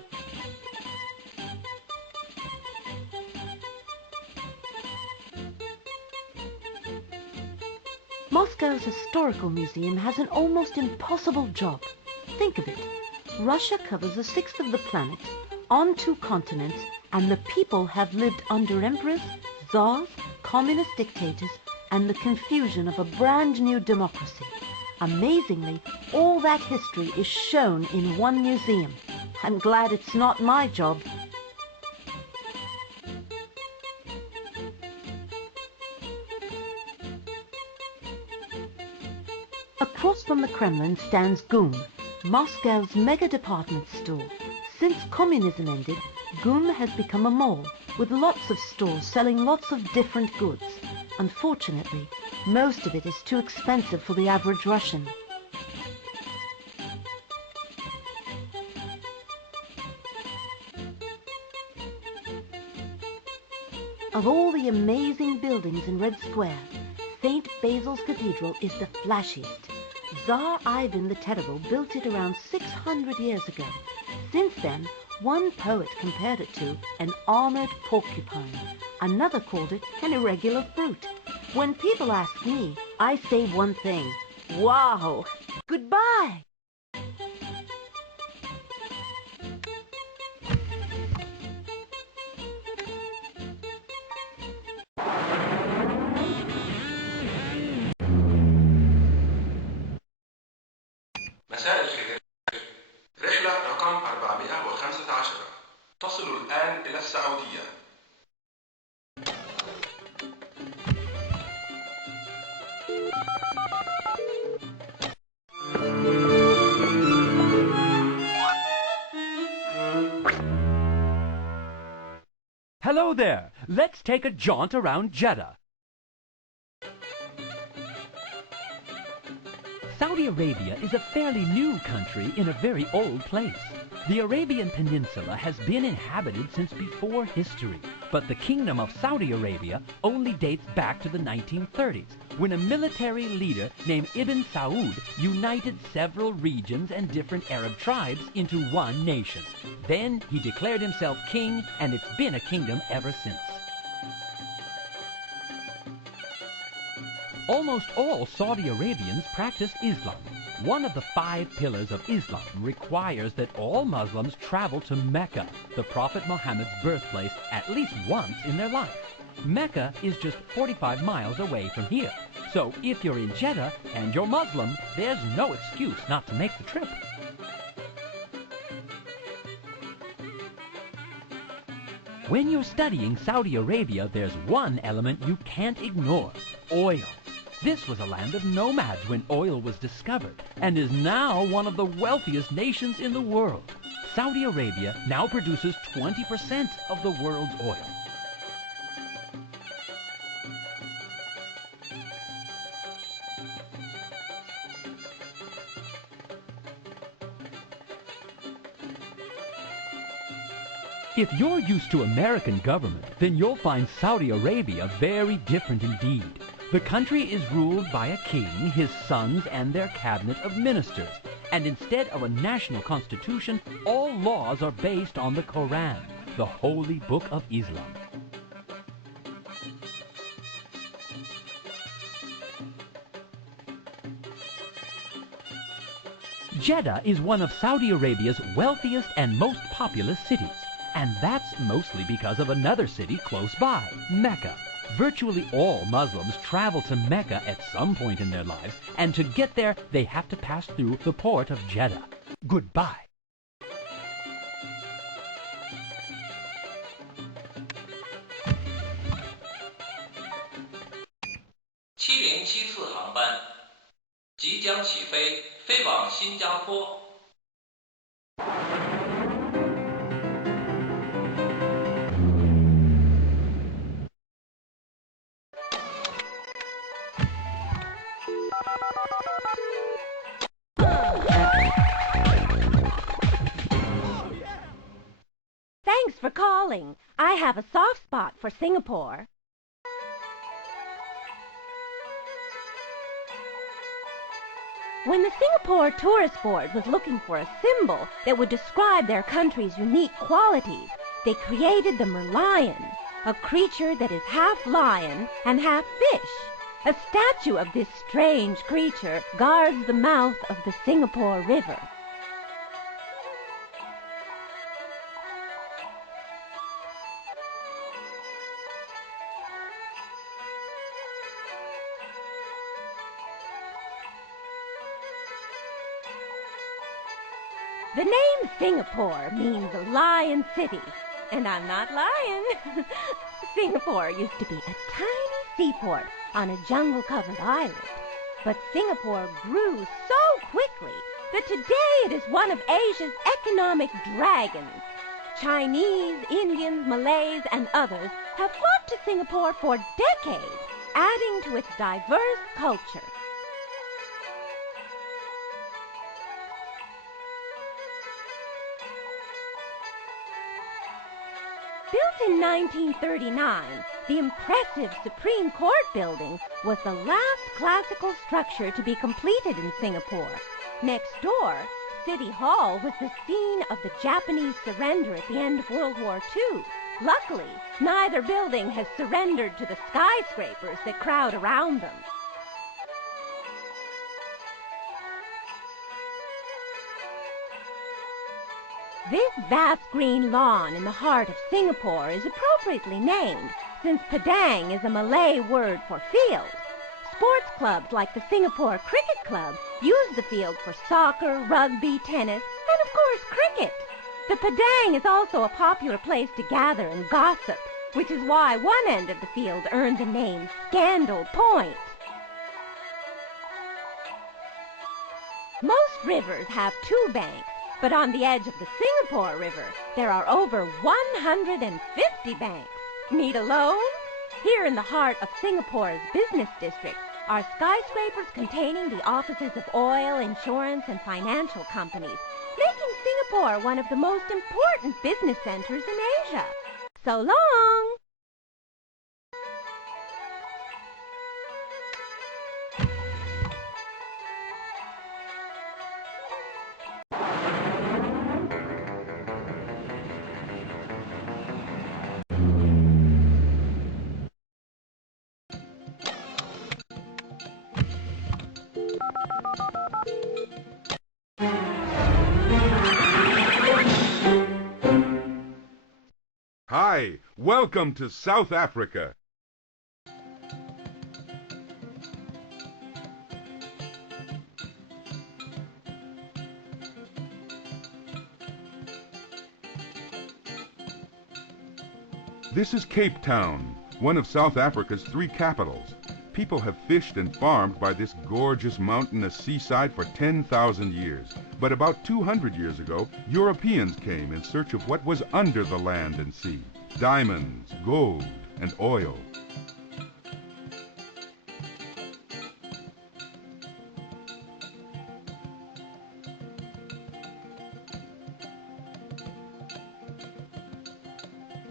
Moscow's Historical Museum has an almost impossible job. Think of it. Russia covers a sixth of the planet, on 2 continents, and the people have lived under emperors, czars, communist dictators, and the confusion of a brand new democracy. Amazingly, all that history is shown in one museum. I'm glad it's not my job. Across from the Kremlin stands GUM, Moscow's mega department store. Since communism ended, GUM has become a mall with lots of stores selling lots of different goods. Unfortunately, most of it is too expensive for the average Russian. Of all the amazing buildings in Red Square, St. Basil's Cathedral is the flashiest. Tsar Ivan the Terrible built it around 600 years ago. Since then, one poet compared it to an armored porcupine. Another called it an irregular fruit. When people ask me, I say one thing. Wow! Goodbye! مساء الخير. رحلة رقم 415 تصل الآن إلى السعودية. Hello there. Let's take a jaunt around Jeddah. Saudi Arabia is a fairly new country in a very old place. The Arabian Peninsula has been inhabited since before history, but the Kingdom of Saudi Arabia only dates back to the 1930s, when a military leader named Ibn Saud united several regions and different Arab tribes into one nation. Then he declared himself king, and it's been a kingdom ever since. Almost all Saudi Arabians practice Islam. One of the 5 pillars of Islam requires that all Muslims travel to Mecca, the Prophet Muhammad's birthplace, at least once in their life. Mecca is just 45 miles away from here, so if you're in Jeddah and you're Muslim, there's no excuse not to make the trip. When you're studying Saudi Arabia, there's one element you can't ignore: oil. This was a land of nomads when oil was discovered, and is now one of the wealthiest nations in the world. Saudi Arabia now produces 20% of the world's oil. If you're used to American government, then you'll find Saudi Arabia very different indeed. The country is ruled by a king, his sons, and their cabinet of ministers. And instead of a national constitution, all laws are based on the Quran, the holy book of Islam. Jeddah is one of Saudi Arabia's wealthiest and most populous cities. And that's mostly because of another city close by, Mecca. Virtually all Muslims travel to Mecca at some point in their lives, and to get there, they have to pass through the port of Jeddah. Goodbye. 7074航班即将起飞，飞往新加坡。Thanks for calling. I have a soft spot for Singapore. When the Singapore Tourist Board was looking for a symbol that would describe their country's unique qualities, they created the merlion, a creature that is half lion and half fish. A statue of this strange creature guards the mouth of the Singapore River. The name Singapore means Lion City, and I'm not lying. Singapore used to be a tiny seaport on a jungle-covered island, but Singapore grew so quickly that today it is one of Asia's economic dragons. Chinese, Indians, Malays, and others have flocked to Singapore for decades, adding to its diverse culture. Built in 1939, the impressive Supreme Court building was the last classical structure to be completed in Singapore. Next door, City Hall was the scene of the Japanese surrender at the end of World War II. Luckily, neither building has surrendered to the skyscrapers that crowd around them. This vast green lawn in the heart of Singapore is appropriately named, since Padang is a Malay word for field. Sports clubs like the Singapore Cricket Club use the field for soccer, rugby, tennis, and of course cricket. The Padang is also a popular place to gather and gossip, which is why one end of the field earned the name Scandal Point. Most rivers have two banks, but on the edge of the Singapore River, there are over 150 banks. Need a loan? Here in the heart of Singapore's business district are skyscrapers containing the offices of oil, insurance, and financial companies, making Singapore one of the most important business centers in Asia. So long! Hi, welcome to South Africa. This is Cape Town, one of South Africa's 3 capitals. People have fished and farmed by this gorgeous mountainous seaside for 10,000 years. But about 200 years ago, Europeans came in search of what was under the land and sea: diamonds, gold, and oil.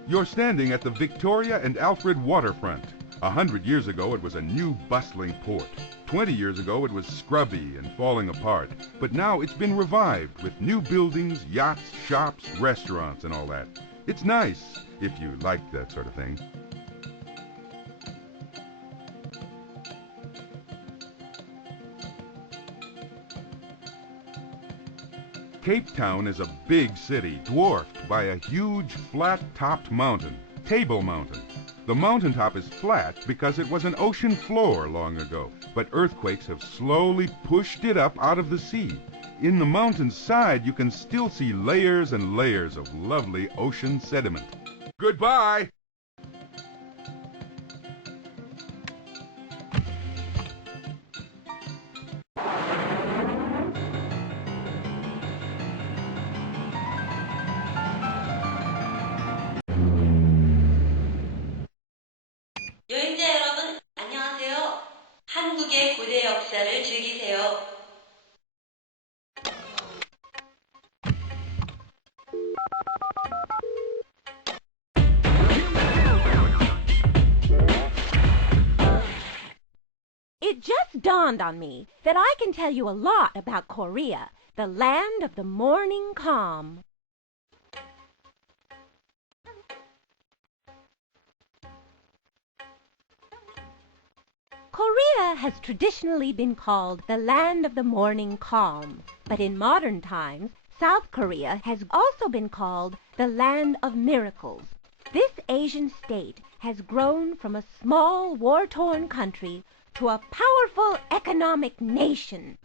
You're standing at the Victoria and Alfred waterfront. 100 years ago, it was a new bustling port. 20 years ago, it was scrubby and falling apart. But now it's been revived with new buildings, yachts, shops, restaurants, and all that. It's nice, if you like that sort of thing. Cape Town is a big city, dwarfed by a huge, flat-topped mountain, Table Mountain. The mountaintop is flat because it was an ocean floor long ago, but earthquakes have slowly pushed it up out of the sea. In the mountain's side, you can still see layers and layers of lovely ocean sediment. Goodbye! It just dawned on me that I can tell you a lot about Korea, the land of the morning calm. Korea has traditionally been called the land of the morning calm, but in modern times, South Korea has also been called the land of miracles. This Asian state has grown from a small, war-torn country to a powerful economic nation.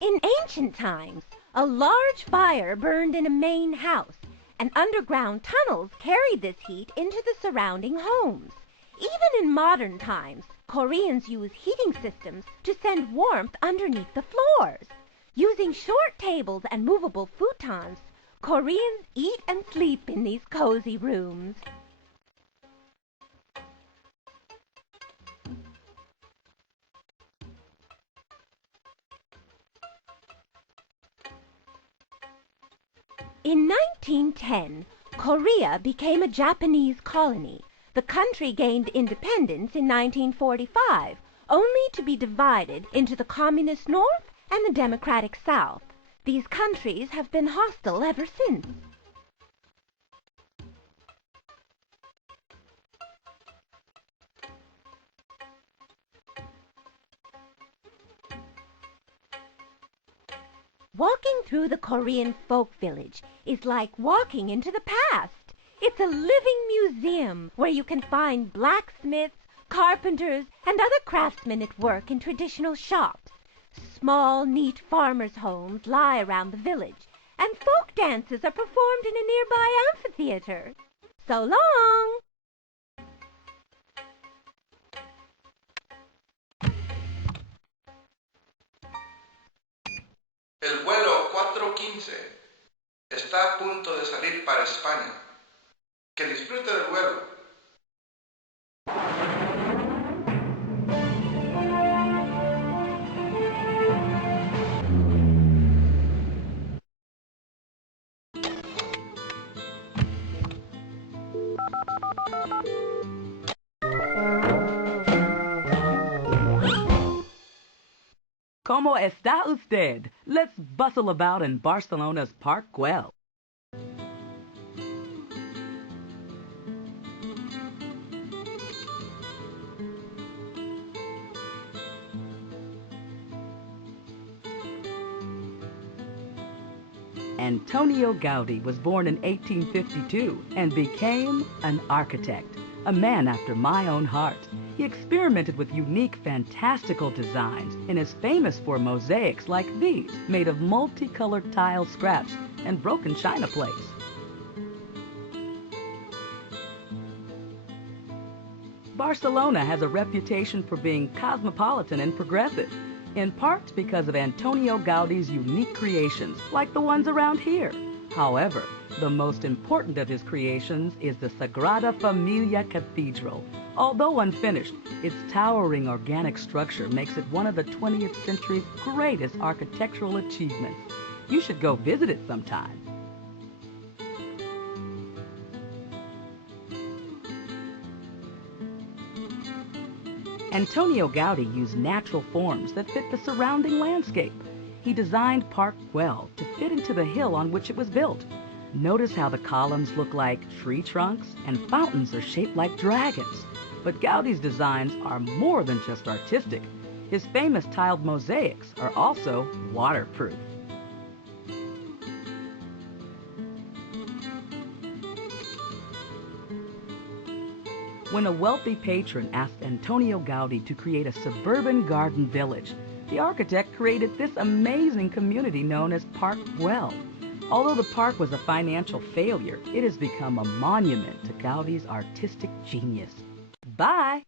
In ancient times, a large fire burned in a main house, and underground tunnels carried this heat into the surrounding homes. Even in modern times, Koreans use heating systems to send warmth underneath the floors. Using short tables and movable futons, Koreans eat and sleep in these cozy rooms. In 1910, Korea became a Japanese colony. The country gained independence in 1945, only to be divided into the Communist North and the Democratic South. These countries have been hostile ever since. Walking through the Korean folk village is like walking into the past. It's a living museum where you can find blacksmiths, carpenters, and other craftsmen at work in traditional shops. Small, neat farmers' homes lie around the village, and folk dances are performed in a nearby amphitheater. So long! El vuelo 415 está a punto de salir para España. Que disfrute del vuelo. ¿Cómo está usted? Let's bustle about in Barcelona's Park Güell. Antonio Gaudí was born in 1852 and became an architect, a man after my own heart. He experimented with unique, fantastical designs and is famous for mosaics like these, made of multicolored tile scraps and broken china plates. Barcelona has a reputation for being cosmopolitan and progressive, in part because of Antonio Gaudí's unique creations, like the ones around here. However, the most important of his creations is the Sagrada Familia Cathedral. Although unfinished, its towering organic structure makes it one of the 20th century's greatest architectural achievements. You should go visit it sometime. Antonio Gaudí used natural forms that fit the surrounding landscape. He designed Park Güell to fit into the hill on which it was built. Notice how the columns look like tree trunks and fountains are shaped like dragons. But Gaudí's designs are more than just artistic. His famous tiled mosaics are also waterproof. When a wealthy patron asked Antonio Gaudí to create a suburban garden village, the architect created this amazing community known as Park Güell. Although the park was a financial failure, it has become a monument to Gaudí's artistic genius. Bye!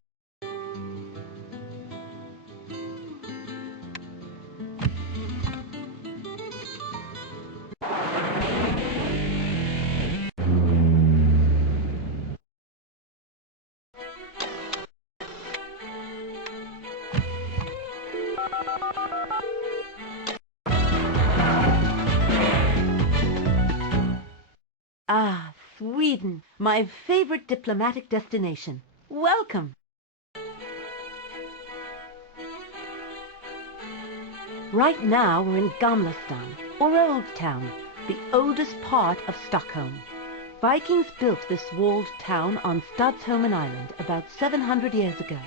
Ah, Sweden, my favorite diplomatic destination. Welcome! Right now we're in Gamla stan, or Old Town, the oldest part of Stockholm. Vikings built this walled town on Stadsholmen Island about 700 years ago.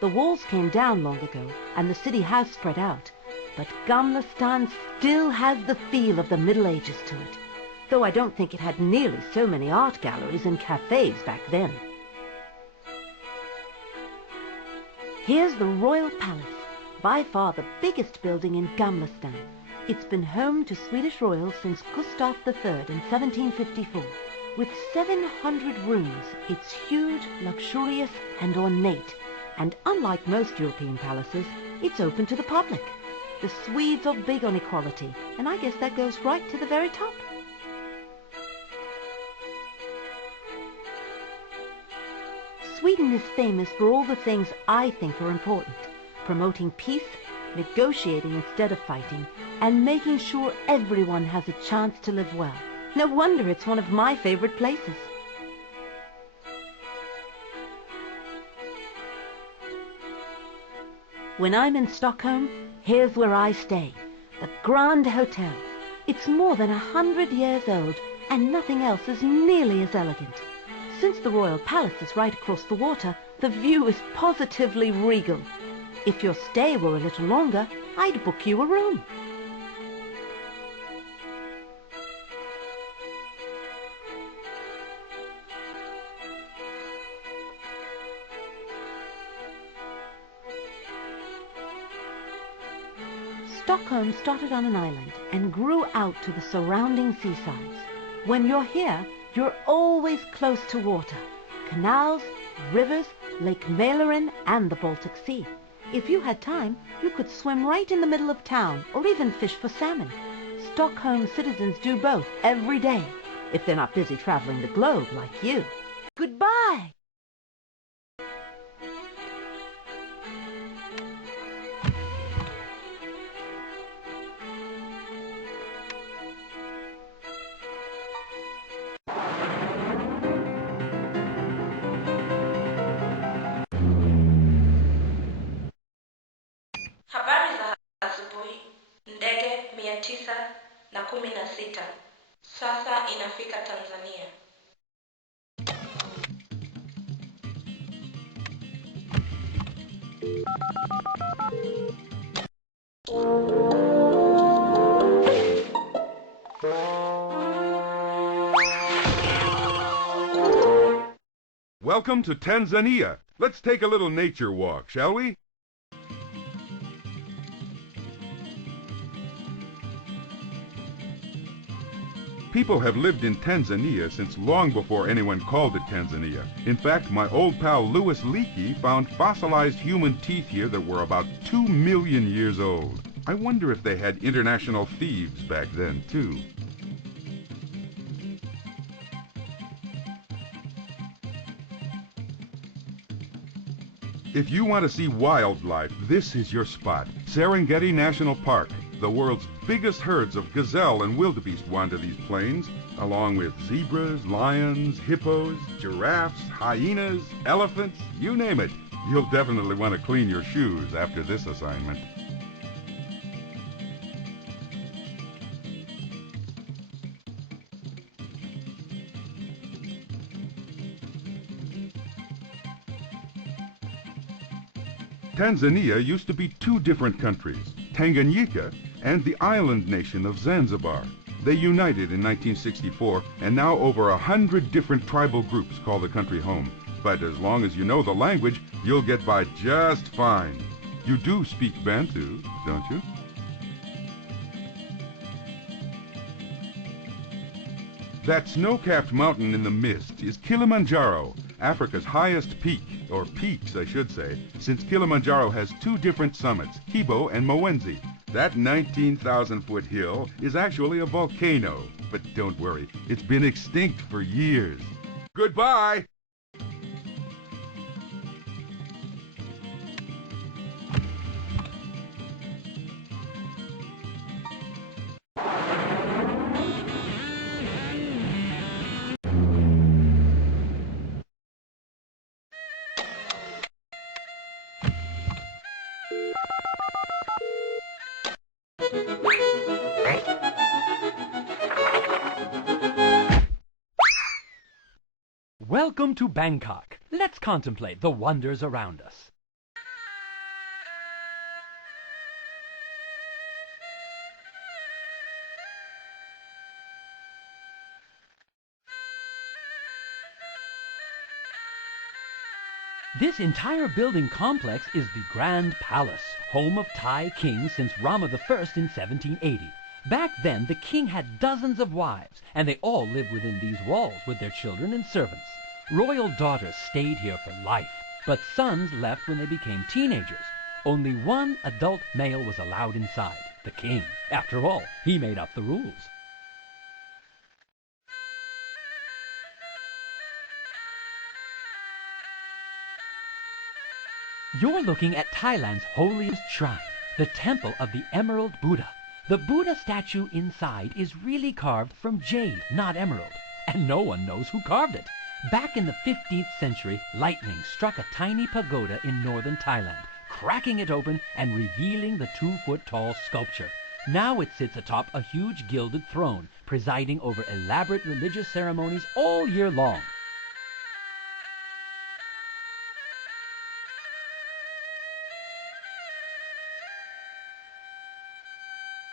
The walls came down long ago, and the city has spread out, but Gamla stan still has the feel of the Middle Ages to it, though I don't think it had nearly so many art galleries and cafes back then. Here's the Royal Palace, by far the biggest building in Gamla stan. It's been home to Swedish royals since Gustav III in 1754. With 700 rooms, it's huge, luxurious and ornate. And unlike most European palaces, it's open to the public. The Swedes are big on equality, and I guess that goes right to the very top. Sweden is famous for all the things I think are important. Promoting peace, negotiating instead of fighting, and making sure everyone has a chance to live well. No wonder it's one of my favorite places. When I'm in Stockholm, here's where I stay, the Grand Hotel. It's more than 100 years old, and nothing else is nearly as elegant. Since the Royal Palace is right across the water, the view is positively regal. If your stay were a little longer, I'd book you a room. Stockholm started on an island and grew out to the surrounding seasides. When you're here, you're always close to water. Canals, rivers, Lake Mälaren and the Baltic Sea. If you had time, you could swim right in the middle of town or even fish for salmon. Stockholm citizens do both every day, if they're not busy traveling the globe like you. Goodbye! Habari za asubuhi. Ndege 916 sasa inafika Tanzania. Welcome to Tanzania. Let's take a little nature walk, shall we? People have lived in Tanzania since long before anyone called it Tanzania. In fact, my old pal Louis Leakey found fossilized human teeth here that were about 2 million years old. I wonder if they had international thieves back then, too. If you want to see wildlife, this is your spot. Serengeti National Park. The world's biggest herds of gazelle and wildebeest wander these plains, along with zebras, lions, hippos, giraffes, hyenas, elephants, you name it. You'll definitely want to clean your shoes after this assignment. Tanzania used to be two different countries, Tanganyika and the island nation of Zanzibar. They united in 1964, and now over 100 different tribal groups call the country home. But as long as you know the language, you'll get by just fine. You do speak Bantu, don't you? That snow-capped mountain in the mist is Kilimanjaro, Africa's highest peak, or peaks I should say, since Kilimanjaro has two different summits, Kibo and Mwenzi. That 19,000-foot hill is actually a volcano, but don't worry, it's been extinct for years. Goodbye! Welcome to Bangkok. Let's contemplate the wonders around us. This entire building complex is the Grand Palace, home of Thai kings since Rama I in 1780. Back then, the king had dozens of wives, and they all lived within these walls with their children and servants. Royal daughters stayed here for life, but sons left when they became teenagers. Only one adult male was allowed inside, the king. After all, he made up the rules. You're looking at Thailand's holiest shrine, the Temple of the Emerald Buddha. The Buddha statue inside is really carved from jade, not emerald, and no one knows who carved it. Back in the 15th century, lightning struck a tiny pagoda in northern Thailand, cracking it open and revealing the 2-foot-tall sculpture. Now it sits atop a huge gilded throne, presiding over elaborate religious ceremonies all year long.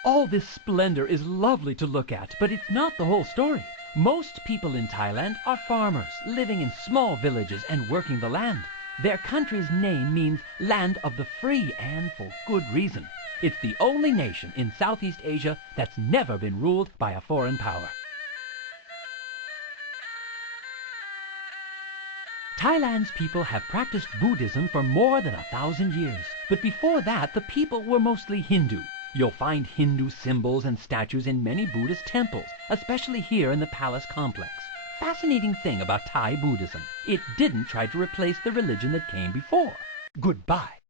All this splendor is lovely to look at, but it's not the whole story. Most people in Thailand are farmers, living in small villages and working the land. Their country's name means land of the free, and for good reason. It's the only nation in Southeast Asia that's never been ruled by a foreign power. Thailand's people have practiced Buddhism for more than 1,000 years. But before that, the people were mostly Hindu. You'll find Hindu symbols and statues in many Buddhist temples, especially here in the palace complex. Fascinating thing about Thai Buddhism, it didn't try to replace the religion that came before. Goodbye.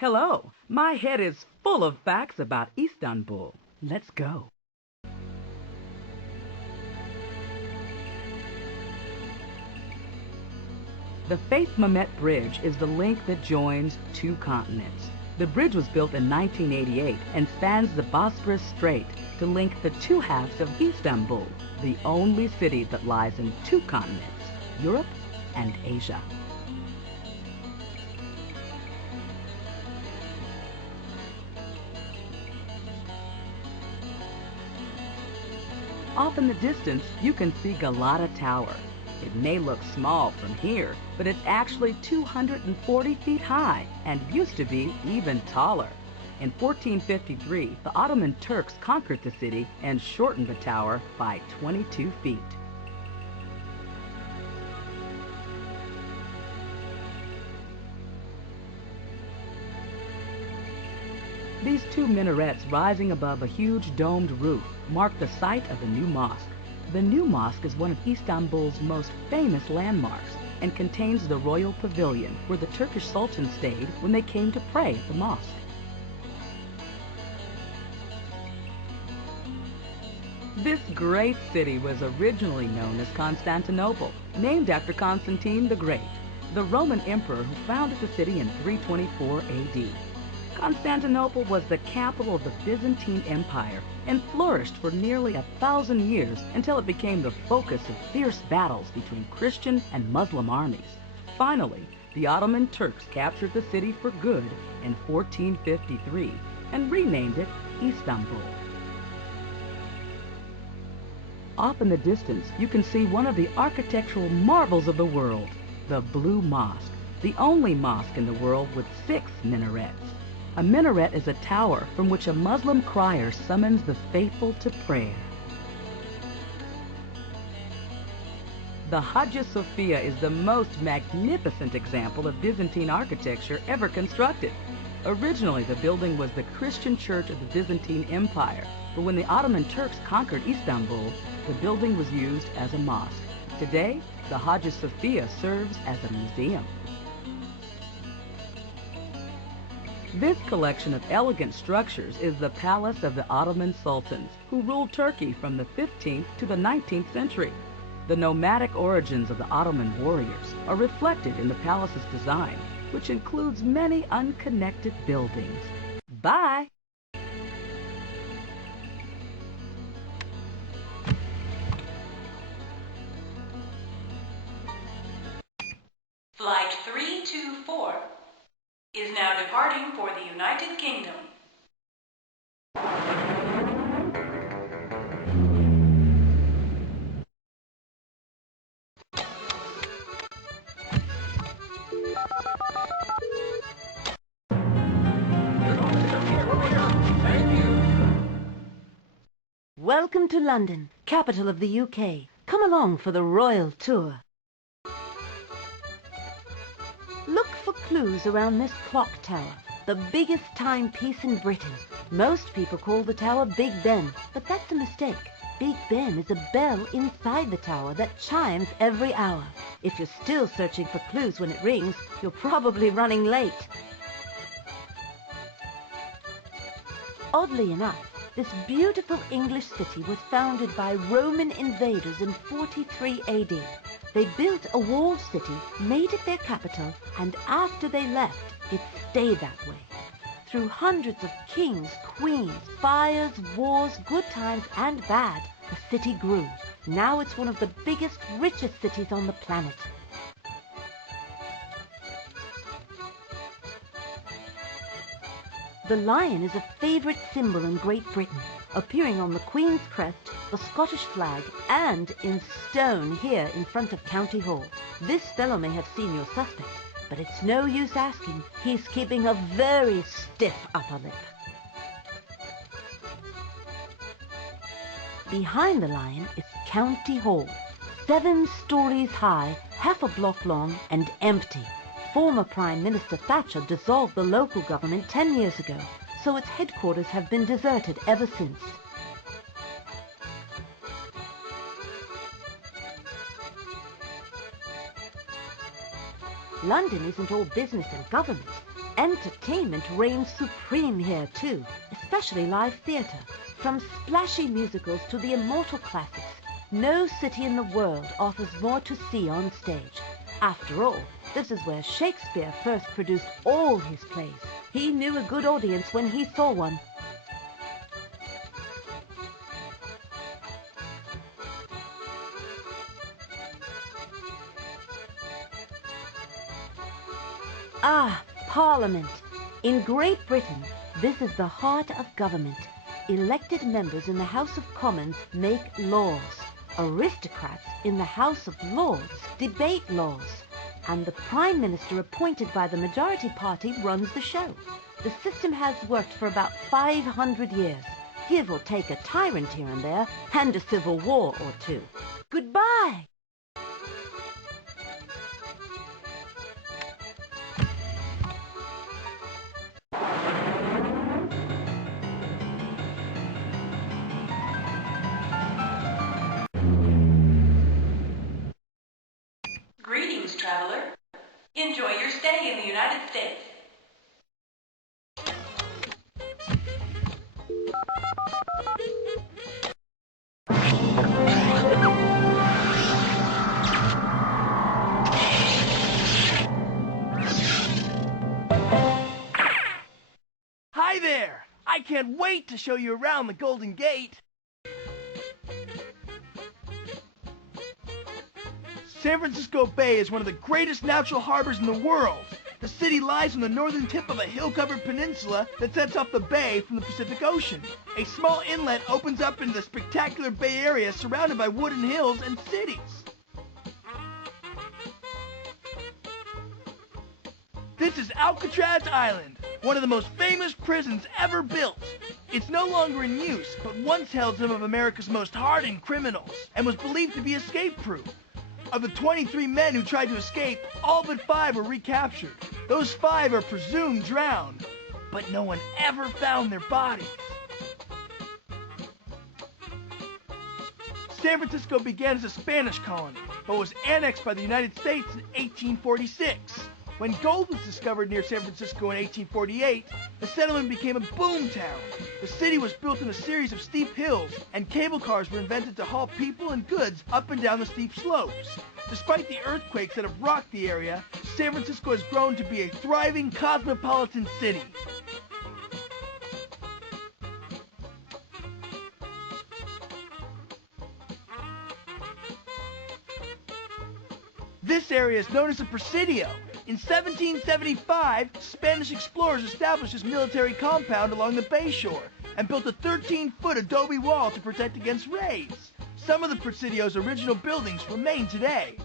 Hello, my head is full of facts about Istanbul. Let's go. The Faith Mehmet Bridge is the link that joins two continents. The bridge was built in 1988 and spans the Bosporus Strait to link the two halves of Istanbul, the only city that lies in two continents, Europe and Asia. Off in the distance, you can see Galata Tower. It may look small from here, but it's actually 240 feet high and used to be even taller. In 1453, the Ottoman Turks conquered the city and shortened the tower by 22 feet. These two minarets rising above a huge domed roof mark the site of the new mosque. The new mosque is one of Istanbul's most famous landmarks and contains the royal pavilion where the Turkish Sultan stayed when they came to pray at the mosque. This great city was originally known as Constantinople, named after Constantine the Great, the Roman emperor who founded the city in 324 AD. Constantinople was the capital of the Byzantine Empire and flourished for nearly 1,000 years until it became the focus of fierce battles between Christian and Muslim armies. Finally, the Ottoman Turks captured the city for good in 1453 and renamed it Istanbul. Off in the distance, you can see one of the architectural marvels of the world, the Blue Mosque, the only mosque in the world with 6 minarets. A minaret is a tower from which a Muslim crier summons the faithful to prayer. The Hagia Sophia is the most magnificent example of Byzantine architecture ever constructed. Originally, the building was the Christian church of the Byzantine Empire, but when the Ottoman Turks conquered Istanbul, the building was used as a mosque. Today, the Hagia Sophia serves as a museum. This collection of elegant structures is the palace of the Ottoman sultans, who ruled Turkey from the 15th to the 19th century. The nomadic origins of the Ottoman warriors are reflected in the palace's design, which includes many unconnected buildings. Bye! Flight 324 is now departing for the United Kingdom. Welcome to London, capital of the UK. Come along for the royal tour. Look for clues around this clock tower, the biggest timepiece in Britain. Most people call the tower Big Ben, but that's a mistake. Big Ben is a bell inside the tower that chimes every hour. If you're still searching for clues when it rings, you're probably running late. Oddly enough, this beautiful English city was founded by Roman invaders in 43 AD. They built a walled city, made it their capital, and after they left, it stayed that way. Through hundreds of kings, queens, fires, wars, good times, and bad, the city grew. Now it's one of the biggest, richest cities on the planet. The lion is a favorite symbol in Great Britain, appearing on the Queen's crest, the Scottish flag, and in stone here in front of County Hall. This fellow may have seen your suspect, but it's no use asking. He's keeping a very stiff upper lip. Behind the lion is County Hall, 7 stories high, half a block long, and empty. Former Prime Minister Thatcher dissolved the local government 10 years ago, so its headquarters have been deserted ever since. London isn't all business and government. Entertainment reigns supreme here too, especially live theatre. From splashy musicals to the immortal classics, no city in the world offers more to see on stage. After all, this is where Shakespeare first produced all his plays. He knew a good audience when he saw one. Ah, Parliament. In Great Britain, this is the heart of government. Elected members in the House of Commons make laws. Aristocrats in the House of Lords debate laws. And the Prime Minister appointed by the majority party runs the show. The system has worked for about 500 years. Give or take a tyrant here and there, and a civil war or two. Goodbye! Greetings, traveler. Enjoy your stay in the United States. Hi there! I can't wait to show you around the Golden Gate. San Francisco Bay is one of the greatest natural harbors in the world. The city lies on the northern tip of a hill-covered peninsula that sets off the bay from the Pacific Ocean. A small inlet opens up into the spectacular Bay Area surrounded by wooded hills and cities. This is Alcatraz Island, one of the most famous prisons ever built. It's no longer in use, but once held some of America's most hardened criminals and was believed to be escape-proof. Of the 23 men who tried to escape, all but 5 were recaptured. Those 5 are presumed drowned. but no one ever found their bodies. San Francisco began as a Spanish colony, but was annexed by the United States in 1846. When gold was discovered near San Francisco in 1848, the settlement became a boom town. The city was built in a series of steep hills, and cable cars were invented to haul people and goods up and down the steep slopes. Despite the earthquakes that have rocked the area, San Francisco has grown to be a thriving cosmopolitan city. This area is known as the Presidio. In 1775, Spanish explorers established this military compound along the bay shore and built a 13-foot adobe wall to protect against raids. Some of the Presidio's original buildings remain today.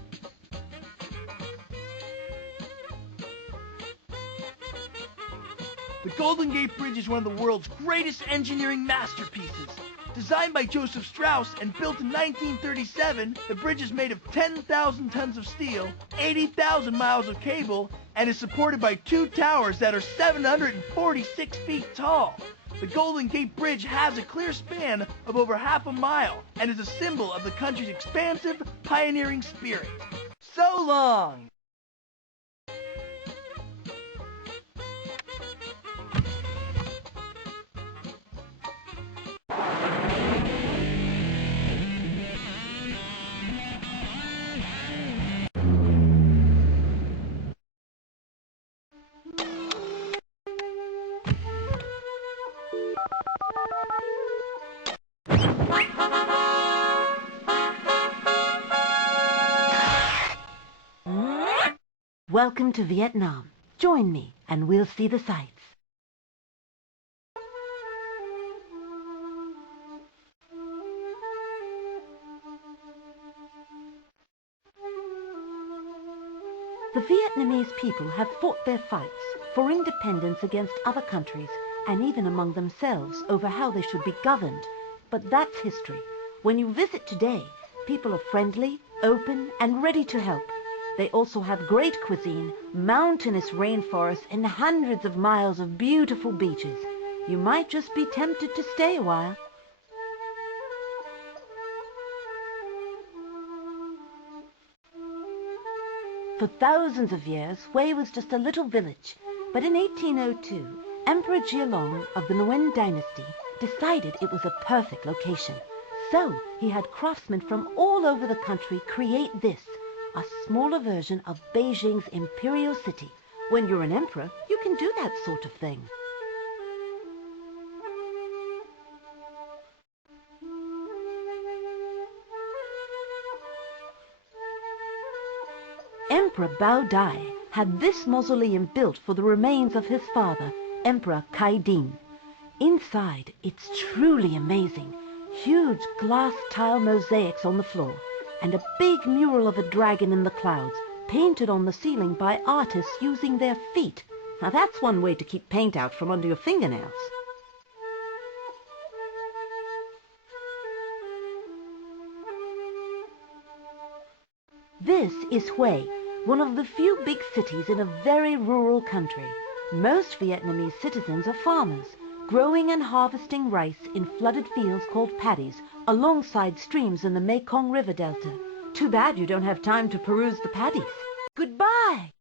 The Golden Gate Bridge is one of the world's greatest engineering masterpieces. Designed by Joseph Strauss and built in 1937, the bridge is made of 10,000 tons of steel, 80,000 miles of cable, and is supported by two towers that are 746 feet tall. The Golden Gate Bridge has a clear span of over half a mile and is a symbol of the country's expansive, pioneering spirit. So long! Welcome to Vietnam. Join me and we'll see the sights. The Vietnamese people have fought their fights for independence against other countries and even among themselves over how they should be governed. But that's history. When you visit today, people are friendly, open, and ready to help. They also have great cuisine, mountainous rainforests, and hundreds of miles of beautiful beaches. You might just be tempted to stay a while. For thousands of years, Hue was just a little village. But in 1802, Emperor Jialong of the Nguyen dynasty decided it was a perfect location. So he had craftsmen from all over the country create this, a smaller version of Beijing's imperial city. When you're an emperor, you can do that sort of thing. Emperor Bao Dai had this mausoleum built for the remains of his father, Emperor Kai Din. Inside, it's truly amazing. Huge glass tile mosaics on the floor, and a big mural of a dragon in the clouds, painted on the ceiling by artists using their feet. Now that's one way to keep paint out from under your fingernails. This is Hue, one of the few big cities in a very rural country. Most Vietnamese citizens are farmers, growing and harvesting rice in flooded fields called paddies alongside streams in the Mekong River Delta. Too bad you don't have time to peruse the paddies. Goodbye!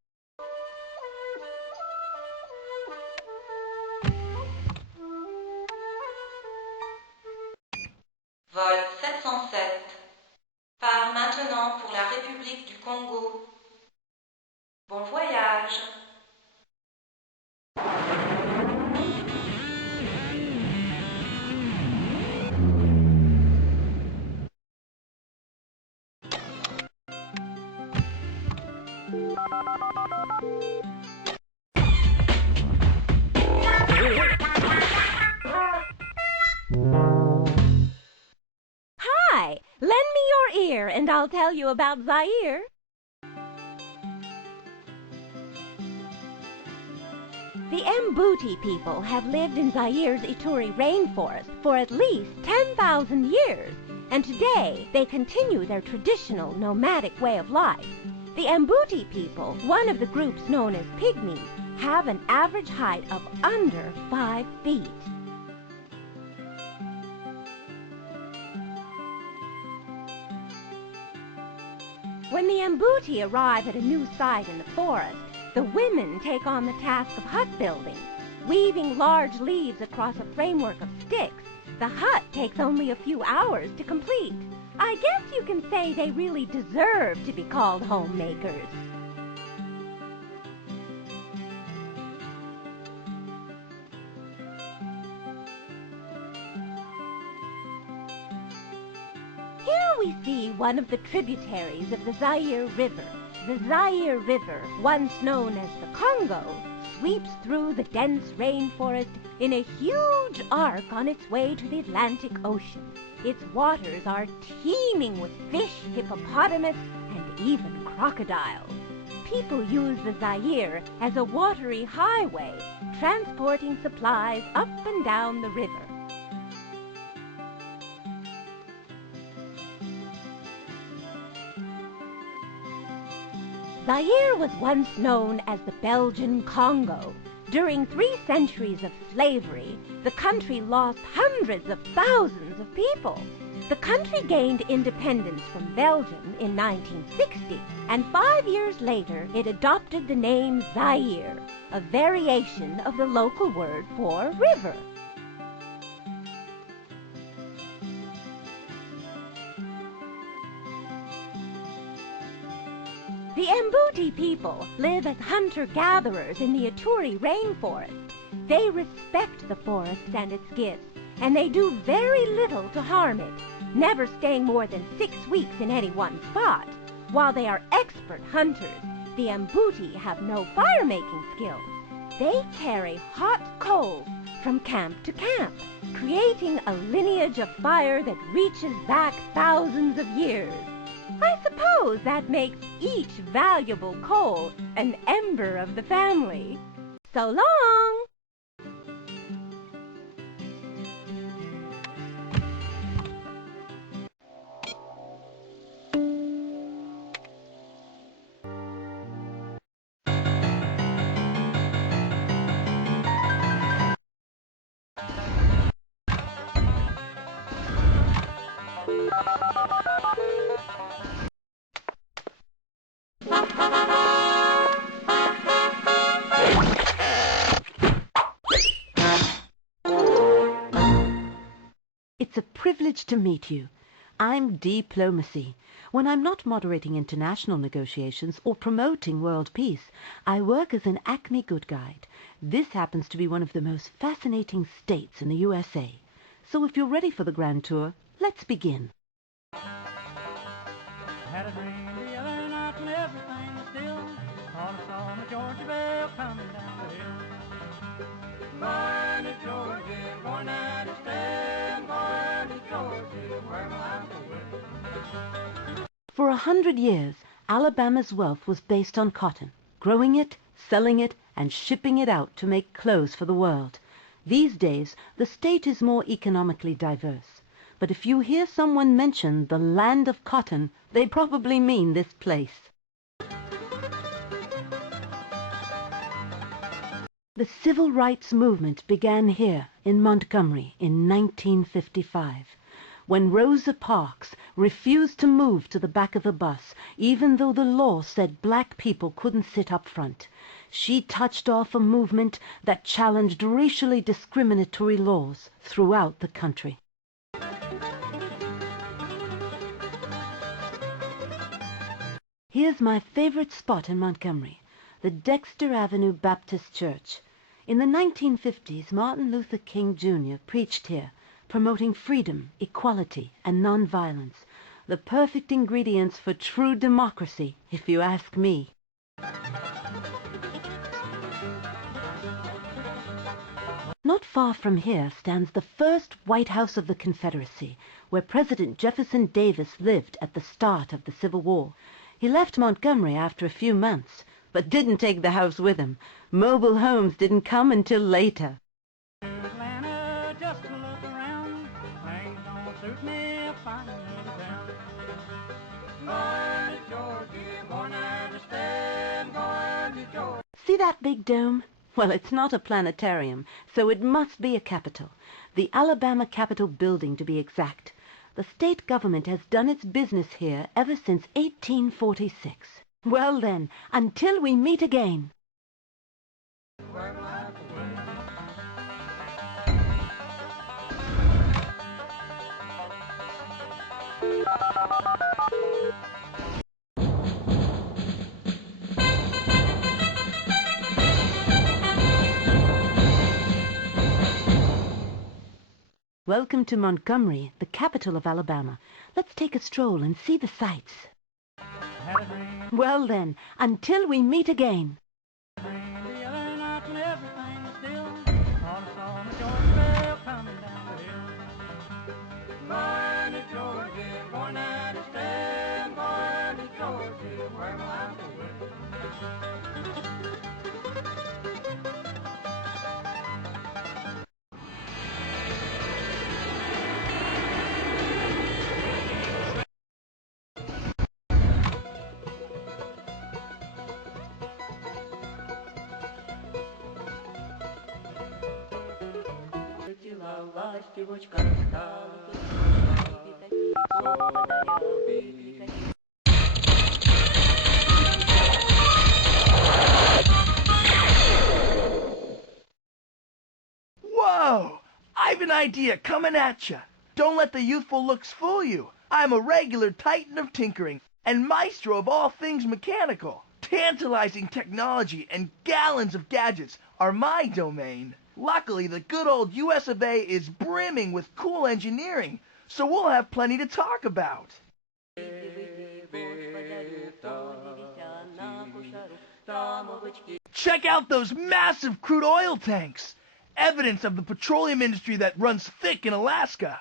Vol 707. Part maintenant pour la République du Congo. Bon voyage! Hi! Lend me your ear and I'll tell you about Zaire. The Mbuti people have lived in Zaire's Ituri rainforest for at least 10,000 years, and today they continue their traditional nomadic way of life. The Mbuti people, one of the groups known as Pygmies, have an average height of under 5 feet. When the Mbuti arrive at a new site in the forest, the women take on the task of hut building. Weaving large leaves across a framework of sticks, the hut takes only a few hours to complete. I guess you can say they really deserve to be called homemakers. Here we see one of the tributaries of the Zaire River. The Zaire River, once known as the Congo, sweeps through the dense rainforest in a huge arc on its way to the Atlantic Ocean. Its waters are teeming with fish, hippopotamus, and even crocodiles. People use the Zaire as a watery highway, transporting supplies up and down the river. Zaire was once known as the Belgian Congo. During 3 centuries of slavery, the country lost hundreds of thousands of people. The country gained independence from Belgium in 1960, and 5 years later it adopted the name Zaire, a variation of the local word for river. The Mbuti people live as hunter-gatherers in the Ituri rainforest. They respect the forest and its gifts, and they do very little to harm it, never staying more than 6 weeks in any one spot. While they are expert hunters, the Mbuti have no fire-making skills. They carry hot coals from camp to camp, creating a lineage of fire that reaches back thousands of years. I suppose that makes each valuable coal an ember of the family. So long! It's a privilege to meet you. I'm Diplomacy. When I'm not moderating international negotiations or promoting world peace, I work as an Acme good guide. This happens to be one of the most fascinating states in the USA. So if you're ready for the grand tour, let's begin. Had a dream the other night when everything was still. All I saw was Georgia Belle coming down the hill. Born in Georgia, born out of stem, born in Georgia, where my way. For 100 years, Alabama's wealth was based on cotton, growing it, selling it, and shipping it out to make clothes for the world. These days, the state is more economically diverse. But if you hear someone mention the land of cotton, they probably mean this place. The civil rights movement began here in Montgomery in 1955, when Rosa Parks refused to move to the back of a bus, even though the law said black people couldn't sit up front. She touched off a movement that challenged racially discriminatory laws throughout the country. Here's my favorite spot in Montgomery, the Dexter Avenue Baptist Church. In the 1950s, Martin Luther King Jr. preached here, promoting freedom, equality, and nonviolence, the perfect ingredients for true democracy, if you ask me. Not far from here stands the first White House of the Confederacy, where President Jefferson Davis lived at the start of the Civil War. He left Montgomery after a few months, but didn't take the house with him. Mobile homes didn't come until later. Atlanta, just to look around. Things don't suit me if I'm in town. Born in Georgia, born out of stem, born in Georgia. See that big dome? Well, it's not a planetarium, so it must be a capitol. The Alabama Capitol building, to be exact. The state government has done its business here ever since 1846. Well then, until we meet again. Welcome to Montgomery, the capital of Alabama. Let's take a stroll and see the sights. Well then, until we meet again. Whoa! I've an idea coming at ya. Don't let the youthful looks fool you. I'm a regular titan of tinkering and maestro of all things mechanical. Tantalizing technology and gallons of gadgets are my domain. Luckily, the good old US of A is brimming with cool engineering, so we'll have plenty to talk about. Check out those massive crude oil tanks, evidence of the petroleum industry that runs thick in Alaska.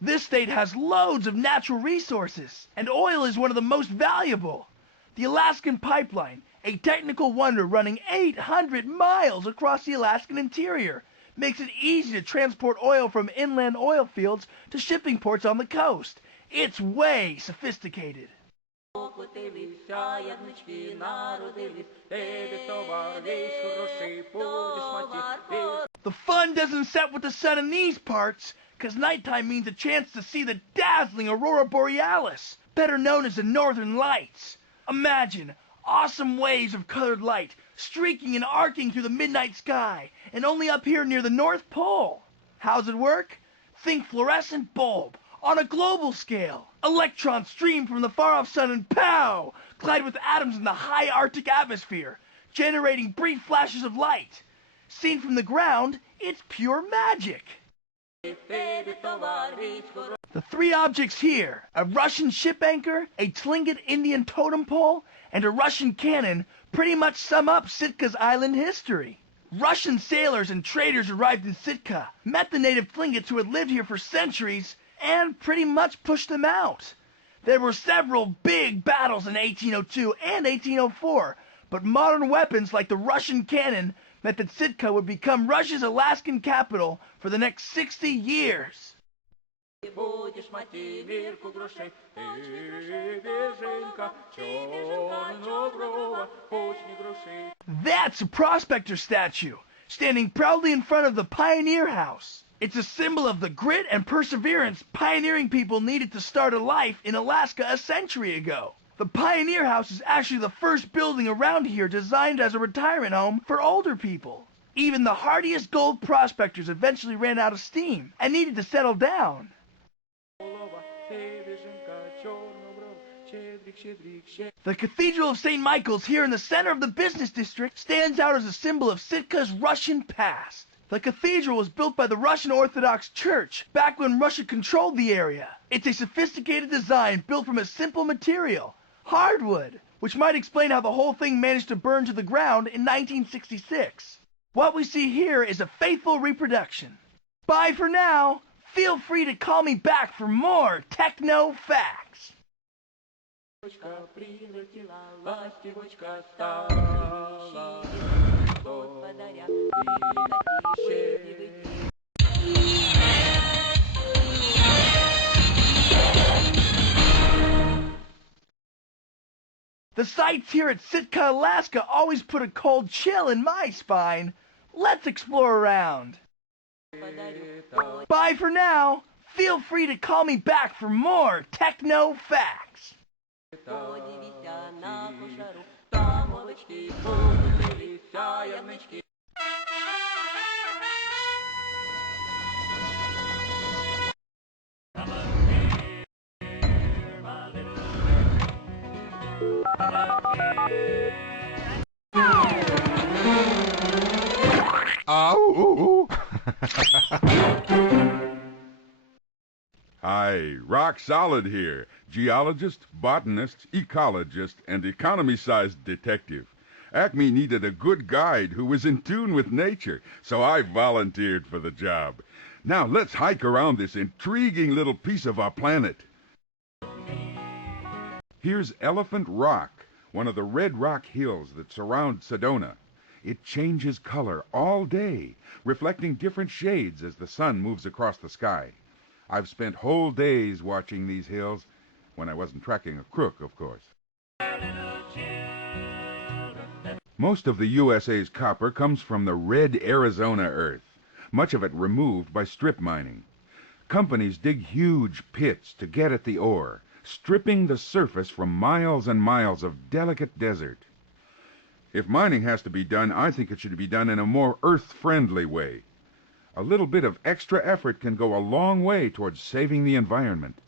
This state has loads of natural resources, and oil is one of the most valuable. The Alaskan Pipeline, a technical wonder running 800 miles across the Alaskan interior, makes it easy to transport oil from inland oil fields to shipping ports on the coast. It's way sophisticated. The fun doesn't set with the sun in these parts, 'cause nighttime means a chance to see the dazzling aurora borealis, better known as the northern lights. Imagine awesome waves of colored light streaking and arcing through the midnight sky, and only up here near the North Pole. How's it work? Think fluorescent bulb on a global scale. Electrons stream from the far-off sun and pow! Collide with atoms in the high Arctic atmosphere, generating brief flashes of light. Seen from the ground, it's pure magic. The three objects here, a Russian ship anchor, a Tlingit Indian totem pole, and a Russian cannon, pretty much sum up Sitka's island history. Russian sailors and traders arrived in Sitka, met the native Tlingits who had lived here for centuries, and pretty much pushed them out. There were several big battles in 1802 and 1804, but modern weapons like the Russian cannon meant that Sitka would become Russia's Alaskan capital for the next 60 years. That's a prospector statue, standing proudly in front of the Pioneer House. It's a symbol of the grit and perseverance pioneering people needed to start a life in Alaska a century ago. The Pioneer House is actually the first building around here designed as a retirement home for older people. Even the hardiest gold prospectors eventually ran out of steam and needed to settle down. The Cathedral of St. Michael's here in the center of the business district stands out as a symbol of Sitka's Russian past. The cathedral was built by the Russian Orthodox Church back when Russia controlled the area. It's a sophisticated design built from a simple material, hardwood, which might explain how the whole thing managed to burn to the ground in 1966. What we see here is a faithful reproduction. Bye for now. Feel free to call me back for more techno facts. The sights here at Sitka, Alaska always put a cold chill in my spine. let's explore around. Bye for now. Feel free to call me back for more techno facts. Hi, Rock Solid here, geologist, botanist, ecologist, and economy-sized detective. Acme needed a good guide who was in tune with nature, so I volunteered for the job. Now let's hike around this intriguing little piece of our planet. Here's Elephant Rock, one of the red rock hills that surround Sedona. It changes color all day, reflecting different shades as the sun moves across the sky. I've spent whole days watching these hills, when I wasn't tracking a crook, of course. Most of the USA's copper comes from the red Arizona earth, much of it removed by strip mining. Companies dig huge pits to get at the ore, stripping the surface from miles and miles of delicate desert. If mining has to be done, I think it should be done in a more earth-friendly way. A little bit of extra effort can go a long way towards saving the environment.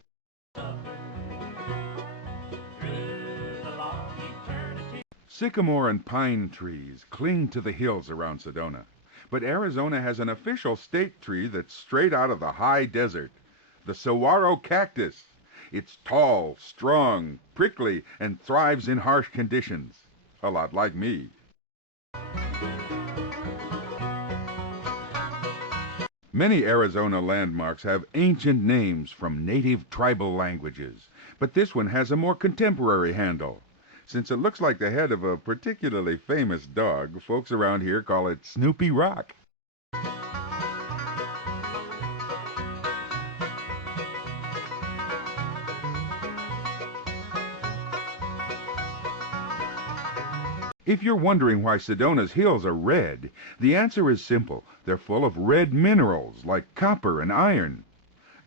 Sycamore and pine trees cling to the hills around Sedona, but Arizona has an official state tree that's straight out of the high desert, the saguaro cactus. It's tall, strong, prickly, and thrives in harsh conditions, a lot like me. Many Arizona landmarks have ancient names from native tribal languages, but this one has a more contemporary handle. Since it looks like the head of a particularly famous dog, folks around here call it Snoopy Rock. If you're wondering why Sedona's hills are red, the answer is simple. They're full of red minerals like copper and iron.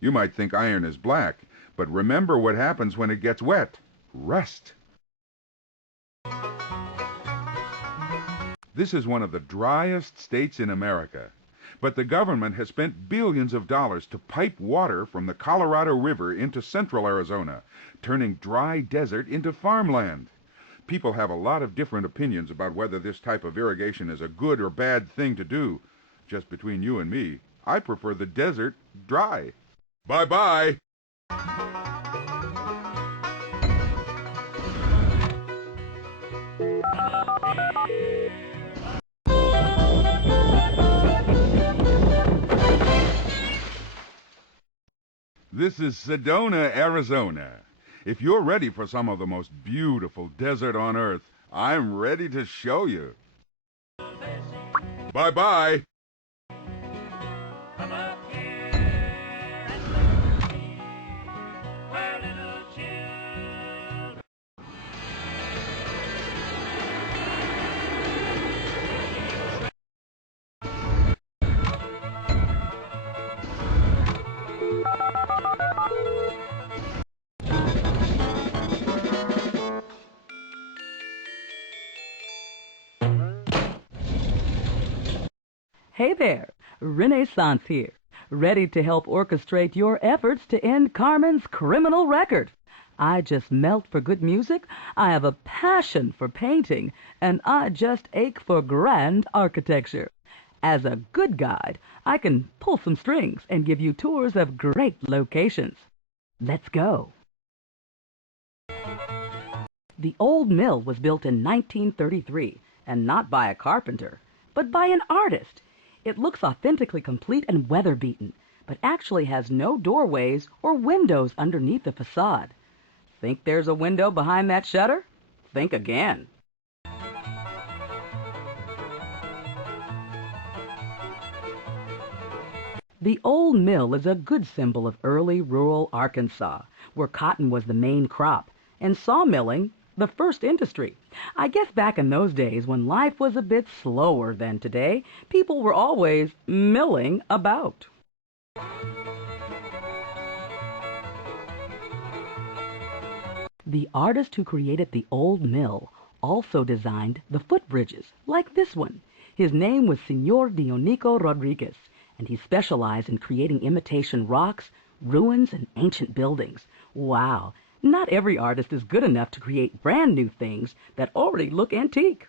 You might think iron is black, but remember what happens when it gets wet. Rust. This is one of the driest states in America, but the government has spent billions of dollars to pipe water from the Colorado River into central Arizona, turning dry desert into farmland. People have a lot of different opinions about whether this type of irrigation is a good or bad thing to do. Just between you and me, I prefer the desert dry. Bye-bye. This is Sedona, Arizona. If you're ready for some of the most beautiful desert on earth, I'm ready to show you. Bye-bye. Hey there, Renaissance here, ready to help orchestrate your efforts to end Carmen's criminal record. I just melt for good music, I have a passion for painting, and I just ache for grand architecture. As a good guide, I can pull some strings and give you tours of great locations. Let's go. The old mill was built in 1933, and not by a carpenter, but by an artist. It looks authentically complete and weather-beaten, but actually has no doorways or windows underneath the facade. Think there's a window behind that shutter? Think again. The old mill is a good symbol of early rural Arkansas, where cotton was the main crop, and sawmilling the first industry. I guess back in those days when life was a bit slower than today, people were always milling about. The artist who created the old mill also designed the footbridges, like this one. His name was Senor Dionico Rodriguez, and he specialized in creating imitation rocks, ruins, and ancient buildings. Wow! Not every artist is good enough to create brand new things that already look antique.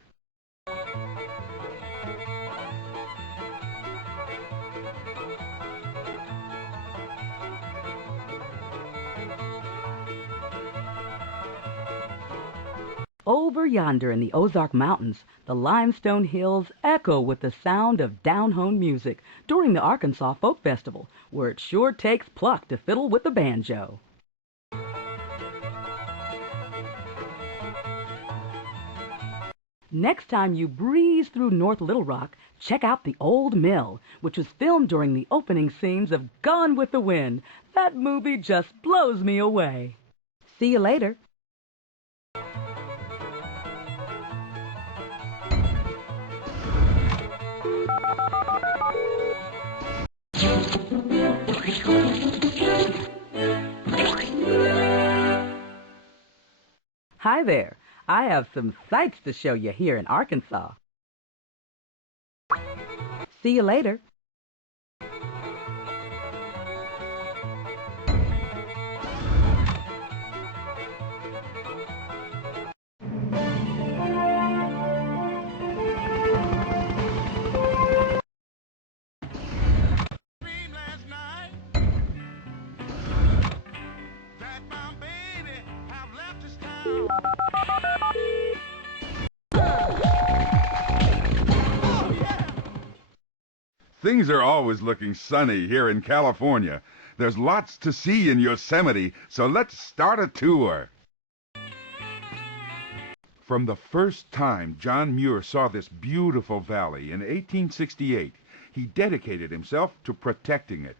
Over yonder in the Ozark Mountains, the limestone hills echo with the sound of down-home music during the Arkansas Folk Festival, where it sure takes pluck to fiddle with the banjo. Next time you breeze through North Little Rock, check out the Old Mill, which was filmed during the opening scenes of Gone with the Wind. That movie just blows me away. See you later. Hi there. I have some sights to show you here in Arkansas. See you later. Things are always looking sunny here in California. There's lots to see in Yosemite, so let's start a tour. From the first time John Muir saw this beautiful valley in 1868, he dedicated himself to protecting it.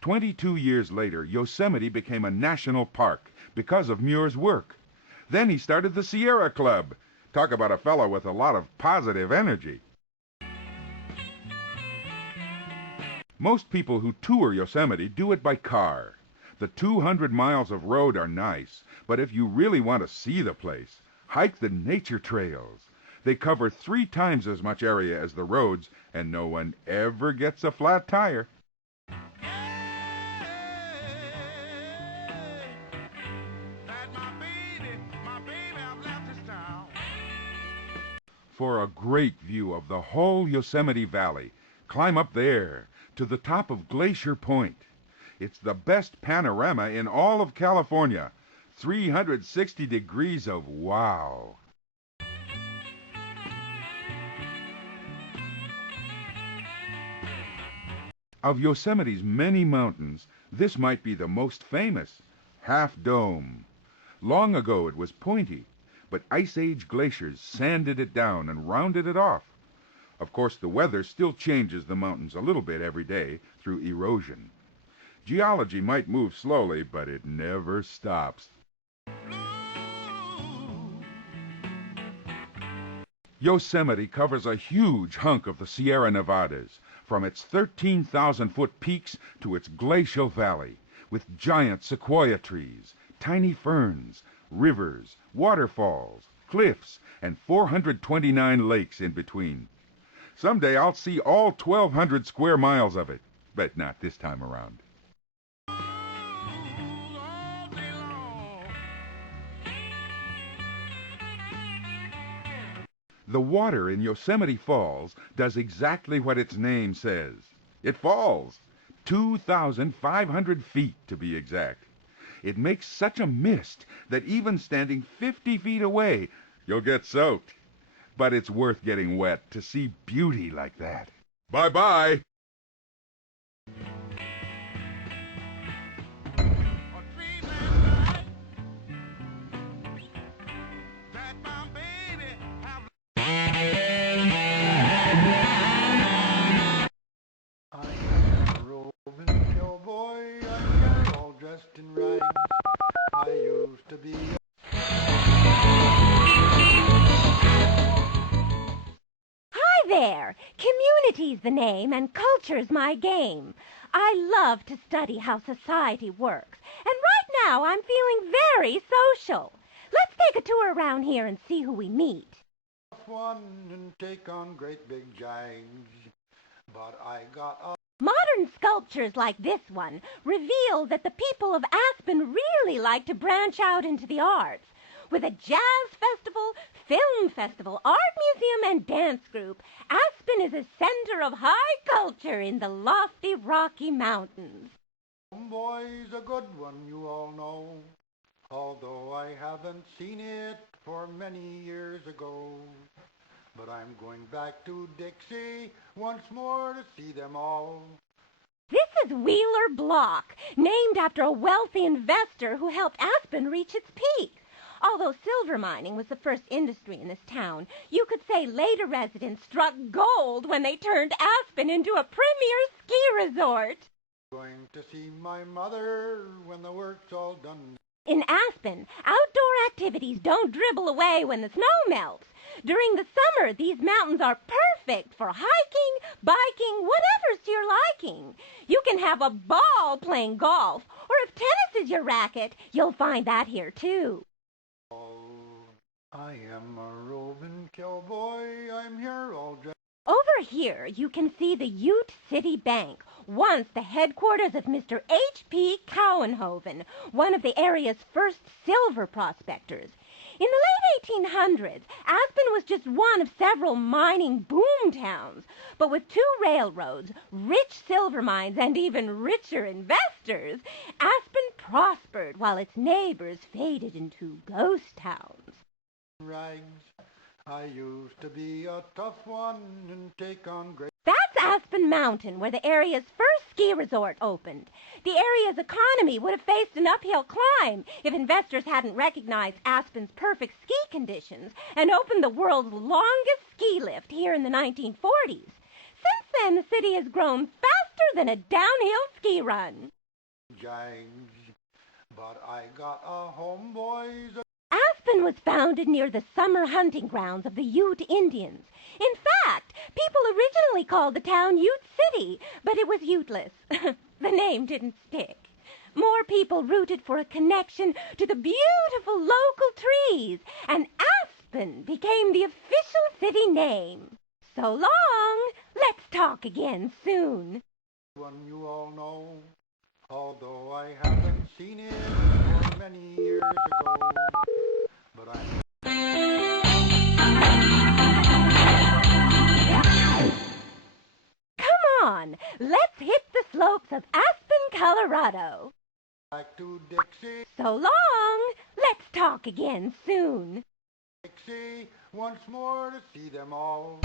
22 years later, Yosemite became a national park because of Muir's work. Then he started the Sierra Club. Talk about a fellow with a lot of positive energy. Most people who tour Yosemite do it by car. The 200 miles of road are nice, but if you really want to see the place, hike the nature trails. They cover 3 times as much area as the roads, and no one ever gets a flat tire. For a great view of the whole Yosemite Valley, climb up there to the top of Glacier Point. It's the best panorama in all of California. 360 degrees of wow. Of Yosemite's many mountains, this might be the most famous, Half Dome. Long ago it was pointy, but Ice Age glaciers sanded it down and rounded it off. Of course, the weather still changes the mountains a little bit every day through erosion. Geology might move slowly, but it never stops. Yosemite covers a huge hunk of the Sierra Nevadas, from its 13,000-foot peaks to its glacial valley, with giant sequoia trees, tiny ferns, rivers, waterfalls, cliffs, and 429 lakes in between. Someday I'll see all 1,200 square miles of it, but not this time around. The water in Yosemite Falls does exactly what its name says. It falls, 2,500 feet to be exact. It makes such a mist that even standing 50 feet away, you'll get soaked. But it's worth getting wet to see beauty like that. Bye-bye! Dressed in rags. I used to be City's the name and culture's my game. I love to study how society works, and right now I'm feeling very social. Let's take a tour around here and see who we meet. One and take on great big giants, but I got a... Modern sculptures like this one reveal that the people of Aspen really like to branch out into the arts. With a jazz festival, film festival, art museum, and dance group, Aspen is a center of high culture in the lofty Rocky Mountains. Homeboy's a good one, you all know, although I haven't seen it for many years ago. But I'm going back to Dixie once more to see them all. This is Wheeler Block, named after a wealthy investor who helped Aspen reach its peak. Although silver mining was the first industry in this town, you could say later residents struck gold when they turned Aspen into a premier ski resort. Going to see my mother when the work's all done. In Aspen, outdoor activities don't dribble away when the snow melts. During the summer, these mountains are perfect for hiking, biking, whatever's to your liking. You can have a ball playing golf, or if tennis is your racket, you'll find that here too. Oh, I am a roving cowboy, I'm here all dressed. Over here, you can see the Ute City Bank, once the headquarters of Mr. H.P. Cowenhoven, one of the area's first silver prospectors. In the late 1800s, Aspen was just one of several mining boom towns. But with 2 railroads, rich silver mines, and even richer investors, Aspen prospered while its neighbors faded into ghost towns. Rags, I used to be a tough one and take on great... That's Aspen Mountain, where the area's first ski resort opened. The area's economy would have faced an uphill climb if investors hadn't recognized Aspen's perfect ski conditions and opened the world's longest ski lift here in the 1940s. Since then, the city has grown faster than a downhill ski run. Jags, but I got a homeboy's... Aspen was founded near the summer hunting grounds of the Ute Indians. In fact, people originally called the town Ute City, but it was Uteless. The name didn't stick. More people rooted for a connection to the beautiful local trees, and Aspen became the official city name. So long. Let's talk again soon. One you all know, although I haven't seen it for many years ago. But Come on, let's hit the slopes of Aspen, Colorado. Back to Dixie. So long. Let's talk again soon. Dixie, once more to see them all.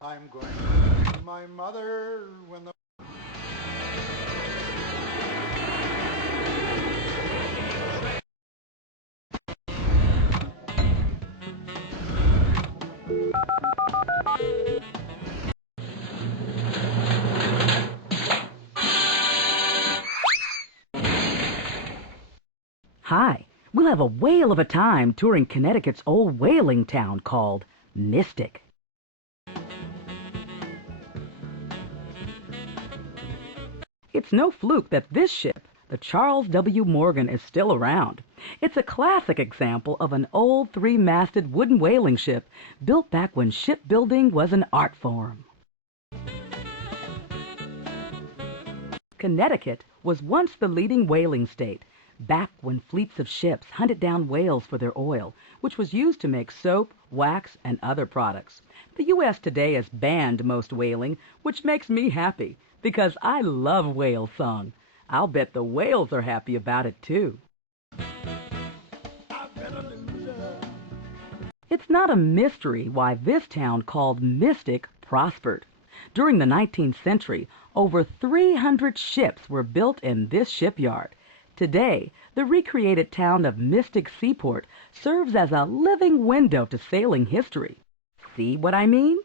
I'm going to see my mother when the... Hi, we'll have a whale of a time touring Connecticut's old whaling town called Mystic. It's no fluke that this ship, the Charles W. Morgan, is still around. It's a classic example of an old 3-masted wooden whaling ship built back when shipbuilding was an art form. Connecticut was once the leading whaling state, back when fleets of ships hunted down whales for their oil, which was used to make soap, wax, and other products. The U.S. today has banned most whaling, which makes me happy, because I love whale song. I'll bet the whales are happy about it, too. It's not a mystery why this town called Mystic prospered. During the 19th century, over 300 ships were built in this shipyard. Today, the recreated town of Mystic Seaport serves as a living window to sailing history. See what I mean?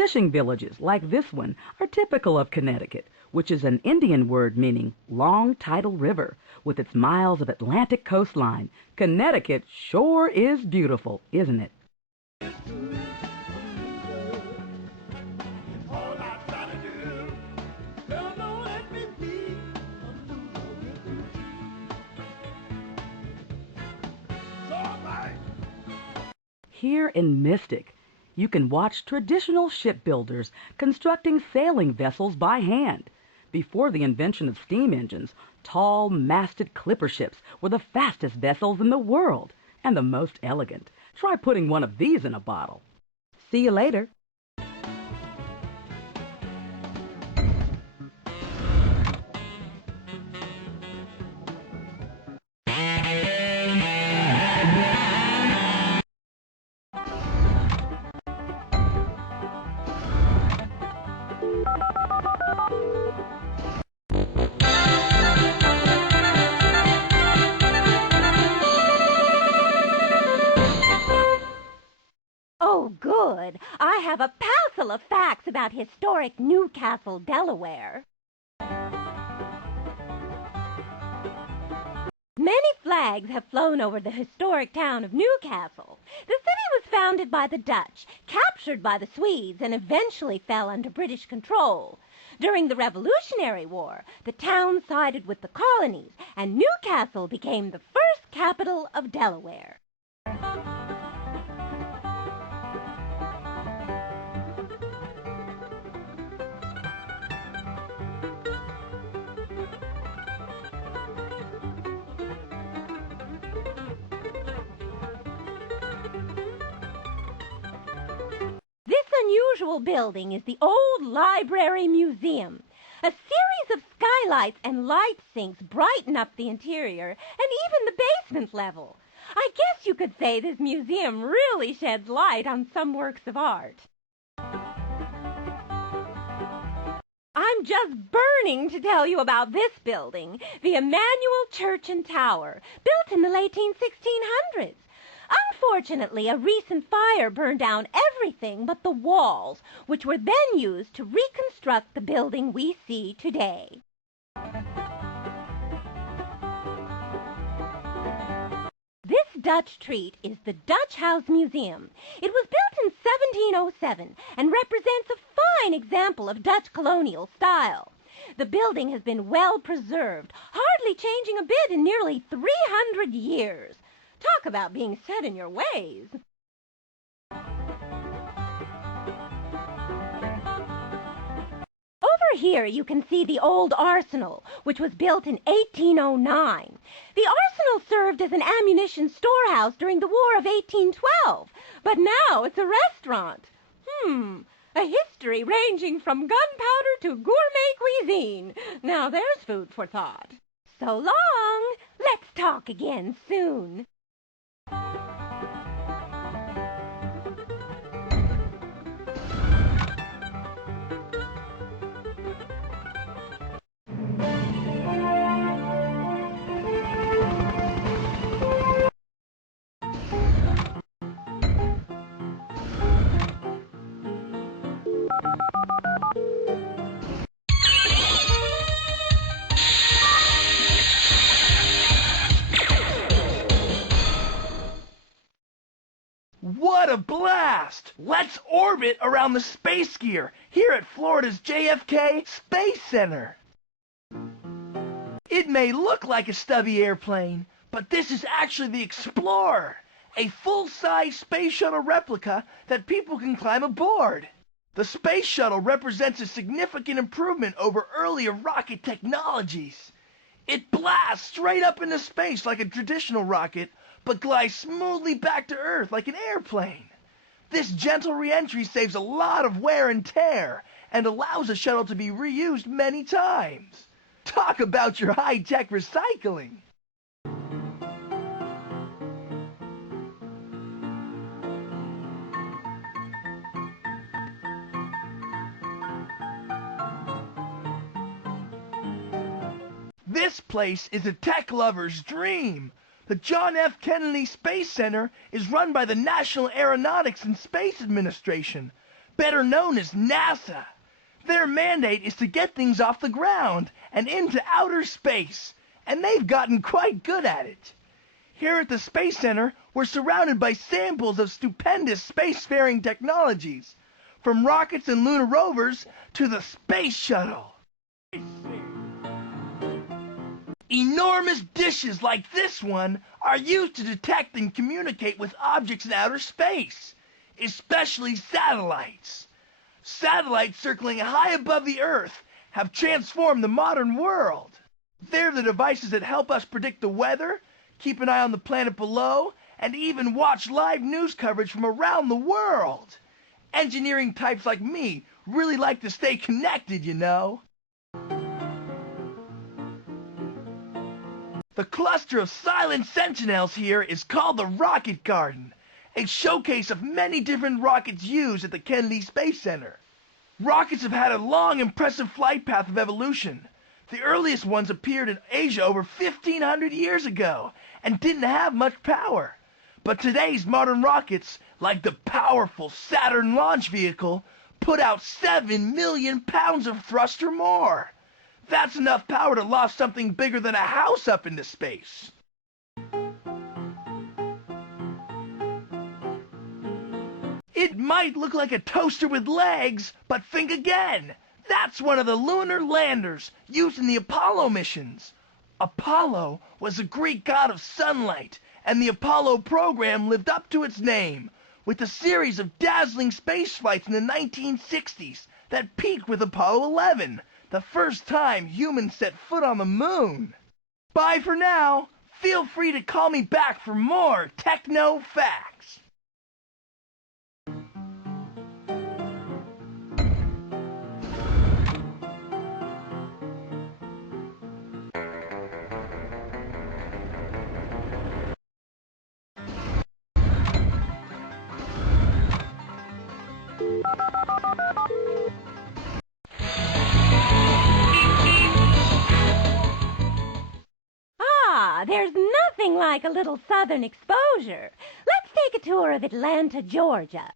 Fishing villages like this one are typical of Connecticut, which is an Indian word meaning long tidal river. With its miles of Atlantic coastline, Connecticut sure is beautiful, isn't it? Here in Mystic, you can watch traditional shipbuilders constructing sailing vessels by hand. Before the invention of steam engines, tall, masted clipper ships were the fastest vessels in the world and the most elegant. Try putting one of these in a bottle. See you later. Oh, good. I have a passel of facts about historic Newcastle, Delaware. Many flags have flown over the historic town of Newcastle. The city was founded by the Dutch, captured by the Swedes, and eventually fell under British control. During the Revolutionary War, the town sided with the colonies, and Newcastle became the first capital of Delaware. This unusual building is the Old Library Museum. A series of skylights and light sinks brighten up the interior and even the basement level. I guess you could say this museum really sheds light on some works of art. I'm just burning to tell you about this building, the Emmanuel Church and Tower, built in the late 1600s. Unfortunately, a recent fire burned down everything but the walls, which were then used to reconstruct the building we see today. This Dutch treat is the Dutch House Museum. It was built in 1707 and represents a fine example of Dutch colonial style. The building has been well preserved, hardly changing a bit in nearly 300 years. Talk about being set in your ways. Over here you can see the old arsenal, which was built in 1809. The arsenal served as an ammunition storehouse during the War of 1812, but now it's a restaurant. A history ranging from gunpowder to gourmet cuisine. Now there's food for thought. So long. Let's talk again soon. What a blast! Let's orbit around the space gear here at Florida's JFK Space Center. It may look like a stubby airplane, but this is actually the Explorer, a full-size space shuttle replica that people can climb aboard. The space shuttle represents a significant improvement over earlier rocket technologies. It blasts straight up into space like a traditional rocket, but glides smoothly back to Earth like an airplane. This gentle re-entry saves a lot of wear and tear and allows the shuttle to be reused many times. Talk about your high-tech recycling! This place is a tech lover's dream. The John F. Kennedy Space Center is run by the National Aeronautics and Space Administration. better known as NASA. Their mandate is to get things off the ground and into outer space, and they've gotten quite good at it. Here at the Space Center, we're surrounded by samples of stupendous spacefaring technologies, from rockets and lunar rovers to the space shuttle. Enormous dishes like this one are used to detect and communicate with objects in outer space, especially satellites. Satellites circling high above the Earth have transformed the modern world. They're the devices that help us predict the weather, keep an eye on the planet below, and even watch live news coverage from around the world. Engineering types like me really like to stay connected, you know. The cluster of silent sentinels here is called the Rocket Garden, a showcase of many different rockets used at the Kennedy Space Center. Rockets have had a long, impressive flight path of evolution. The earliest ones appeared in Asia over 1,500 years ago and didn't have much power. But today's modern rockets, like the powerful Saturn launch vehicle, put out 7 million pounds of thrust or more. That's enough power to loft something bigger than a house up into space. It might look like a toaster with legs, but think again. That's one of the lunar landers used in the Apollo missions. Apollo was the Greek god of sunlight, and the Apollo program lived up to its name, with a series of dazzling space flights in the 1960s that peaked with Apollo 11, the first time humans set foot on the moon. Bye for now. Feel free to call me back for more techno facts. There's nothing like a little southern exposure. Let's take a tour of Atlanta, Georgia.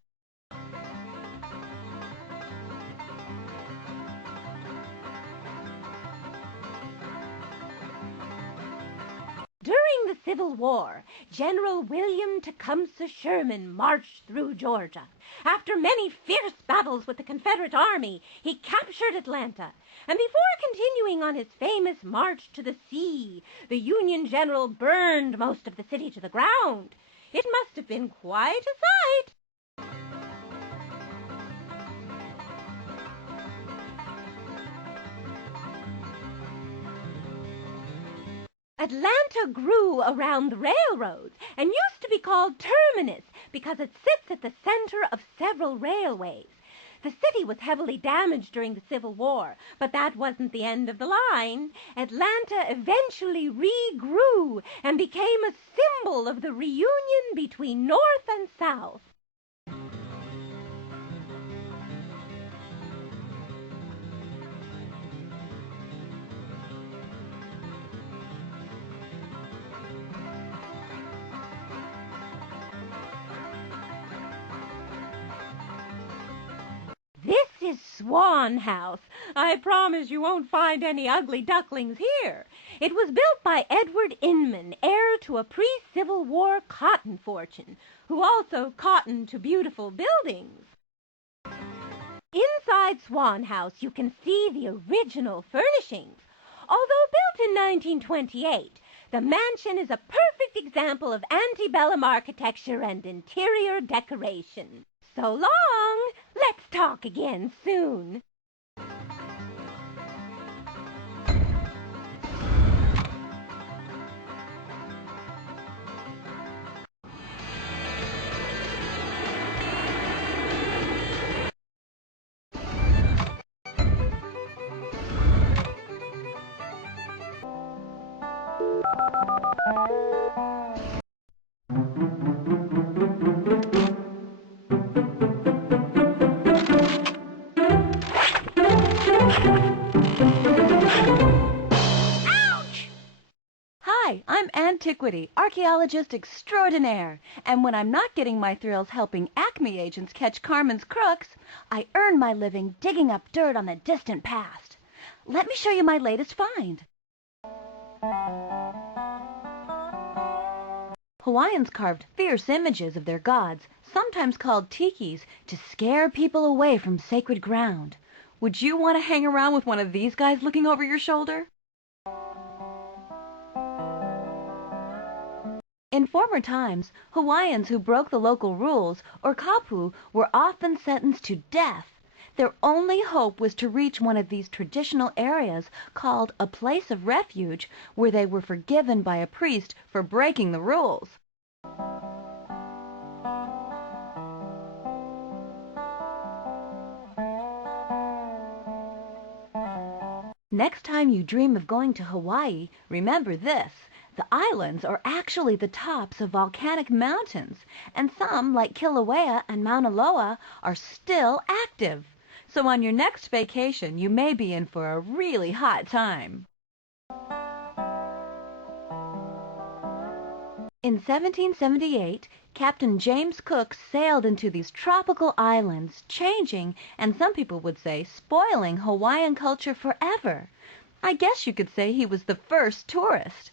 During the Civil War, General William Tecumseh Sherman marched through Georgia. After many fierce battles with the Confederate Army, he captured Atlanta. And before continuing on his famous march to the sea, the Union general burned most of the city to the ground. It must have been quite a sight. Atlanta grew around the railroads and used to be called Terminus because it sits at the center of several railways. The city was heavily damaged during the Civil War, but that wasn't the end of the line. Atlanta eventually regrew and became a symbol of the reunion between North and South. This is Swan House. I promise you won't find any ugly ducklings here. It was built by Edward Inman, heir to a pre-Civil War cotton fortune, who also cottoned to beautiful buildings. Inside Swan House, you can see the original furnishings. Although built in 1928, the mansion is a perfect example of antebellum architecture and interior decoration. So long! Let's talk again soon. antiquity, archaeologist extraordinaire. And when I'm not getting my thrills helping Acme agents catch Carmen's crooks, I earn my living digging up dirt on the distant past. Let me show you my latest find. Hawaiians carved fierce images of their gods, sometimes called tikis, to scare people away from sacred ground. Would you want to hang around with one of these guys looking over your shoulder? In former times, Hawaiians who broke the local rules, or kapu, were often sentenced to death. Their only hope was to reach one of these traditional areas called a place of refuge, where they were forgiven by a priest for breaking the rules. Next time you dream of going to Hawaii, remember this. The islands are actually the tops of volcanic mountains, and some, like Kilauea and Mauna Loa, are still active. So on your next vacation, you may be in for a really hot time. In 1778, Captain James Cook sailed into these tropical islands, changing, and some people would say spoiling, Hawaiian culture forever. I guess you could say he was the first tourist.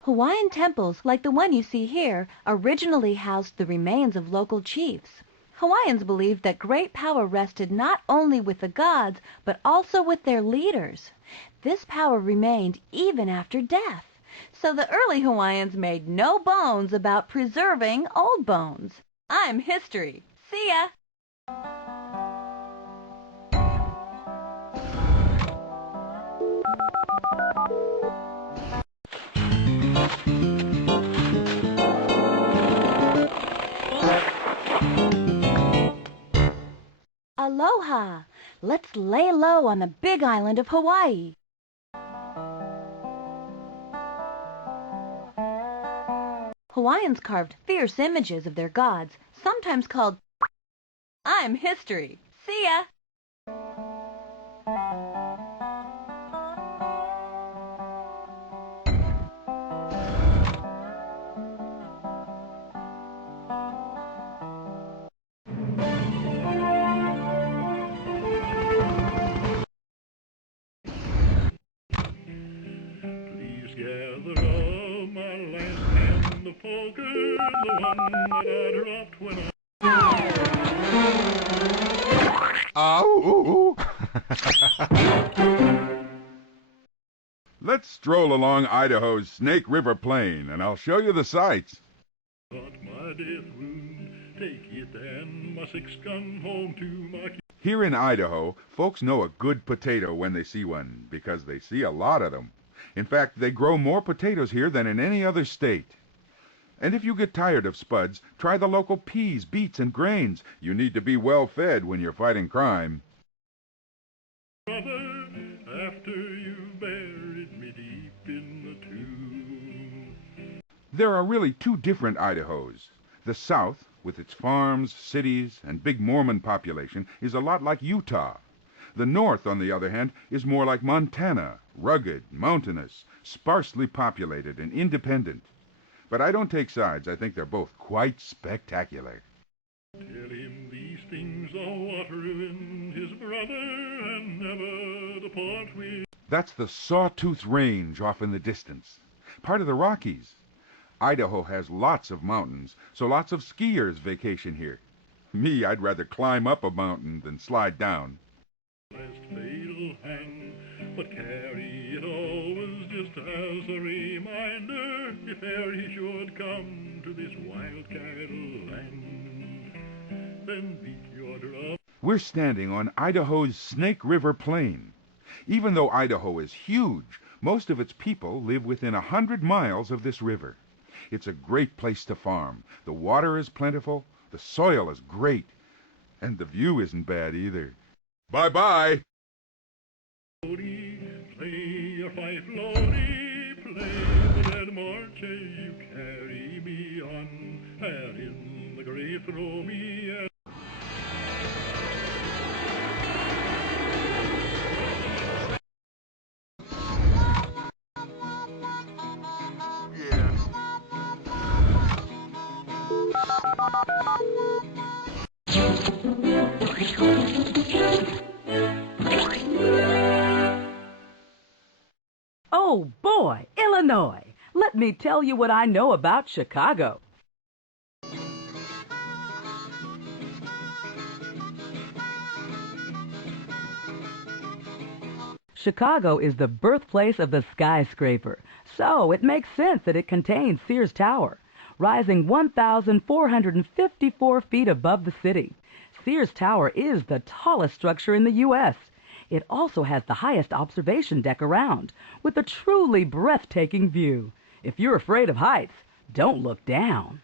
Hawaiian temples, like the one you see here, originally housed the remains of local chiefs. Hawaiians believed that great power rested not only with the gods, but also with their leaders. This power remained even after death. So the early Hawaiians made no bones about preserving old bones. I'm history. See ya! Aloha! Let's lay low on the big island of Hawaii. Hawaiians carved fierce images of their gods, sometimes called I'm history. See ya! Please gather all my land and the poker, the one that I dropped when Let's stroll along Idaho's Snake River Plain, and I'll show you the sights. got my death wound. Take it and my six-gun home to my... Here in Idaho, folks know a good potato when they see one, because they see a lot of them. In fact, they grow more potatoes here than in any other state. And if you get tired of spuds, try the local peas, beets, and grains. You need to be well fed when you're fighting crime. Brother, after you buried me deep in the tomb. There are really two different Idahos. The South, with its farms, cities, and big Mormon population, is a lot like Utah. The North, on the other hand, is more like Montana, rugged, mountainous, sparsely populated, and independent. But I don't take sides. I think they're both quite spectacular. Tell him these things are what ruined his brother and never to part with. That's the Sawtooth Range off in the distance, part of the Rockies. Idaho has lots of mountains, so lots of skiers vacation here. Me, I'd rather climb up a mountain than slide down. Last fatal hang, but carry it always just as a reminder if e'er he should come to this wild cattle land. Then beat your drum. We're standing on Idaho's Snake River Plain. Even though Idaho is huge, most of its people live within 100 miles of this river. It's a great place to farm. The water is plentiful, the soil is great, and the view isn't bad either. Bye-bye! Play your fife, Lordy, play the dead march you carry me on, and in the grave throw me Oh boy, Illinois! Let me tell you what I know about Chicago. Chicago is the birthplace of the skyscraper, so it makes sense that it contains Sears Tower, rising 1,454 feet above the city. Sears Tower is the tallest structure in the U.S. It also has the highest observation deck around, with a truly breathtaking view. If you're afraid of heights, don't look down.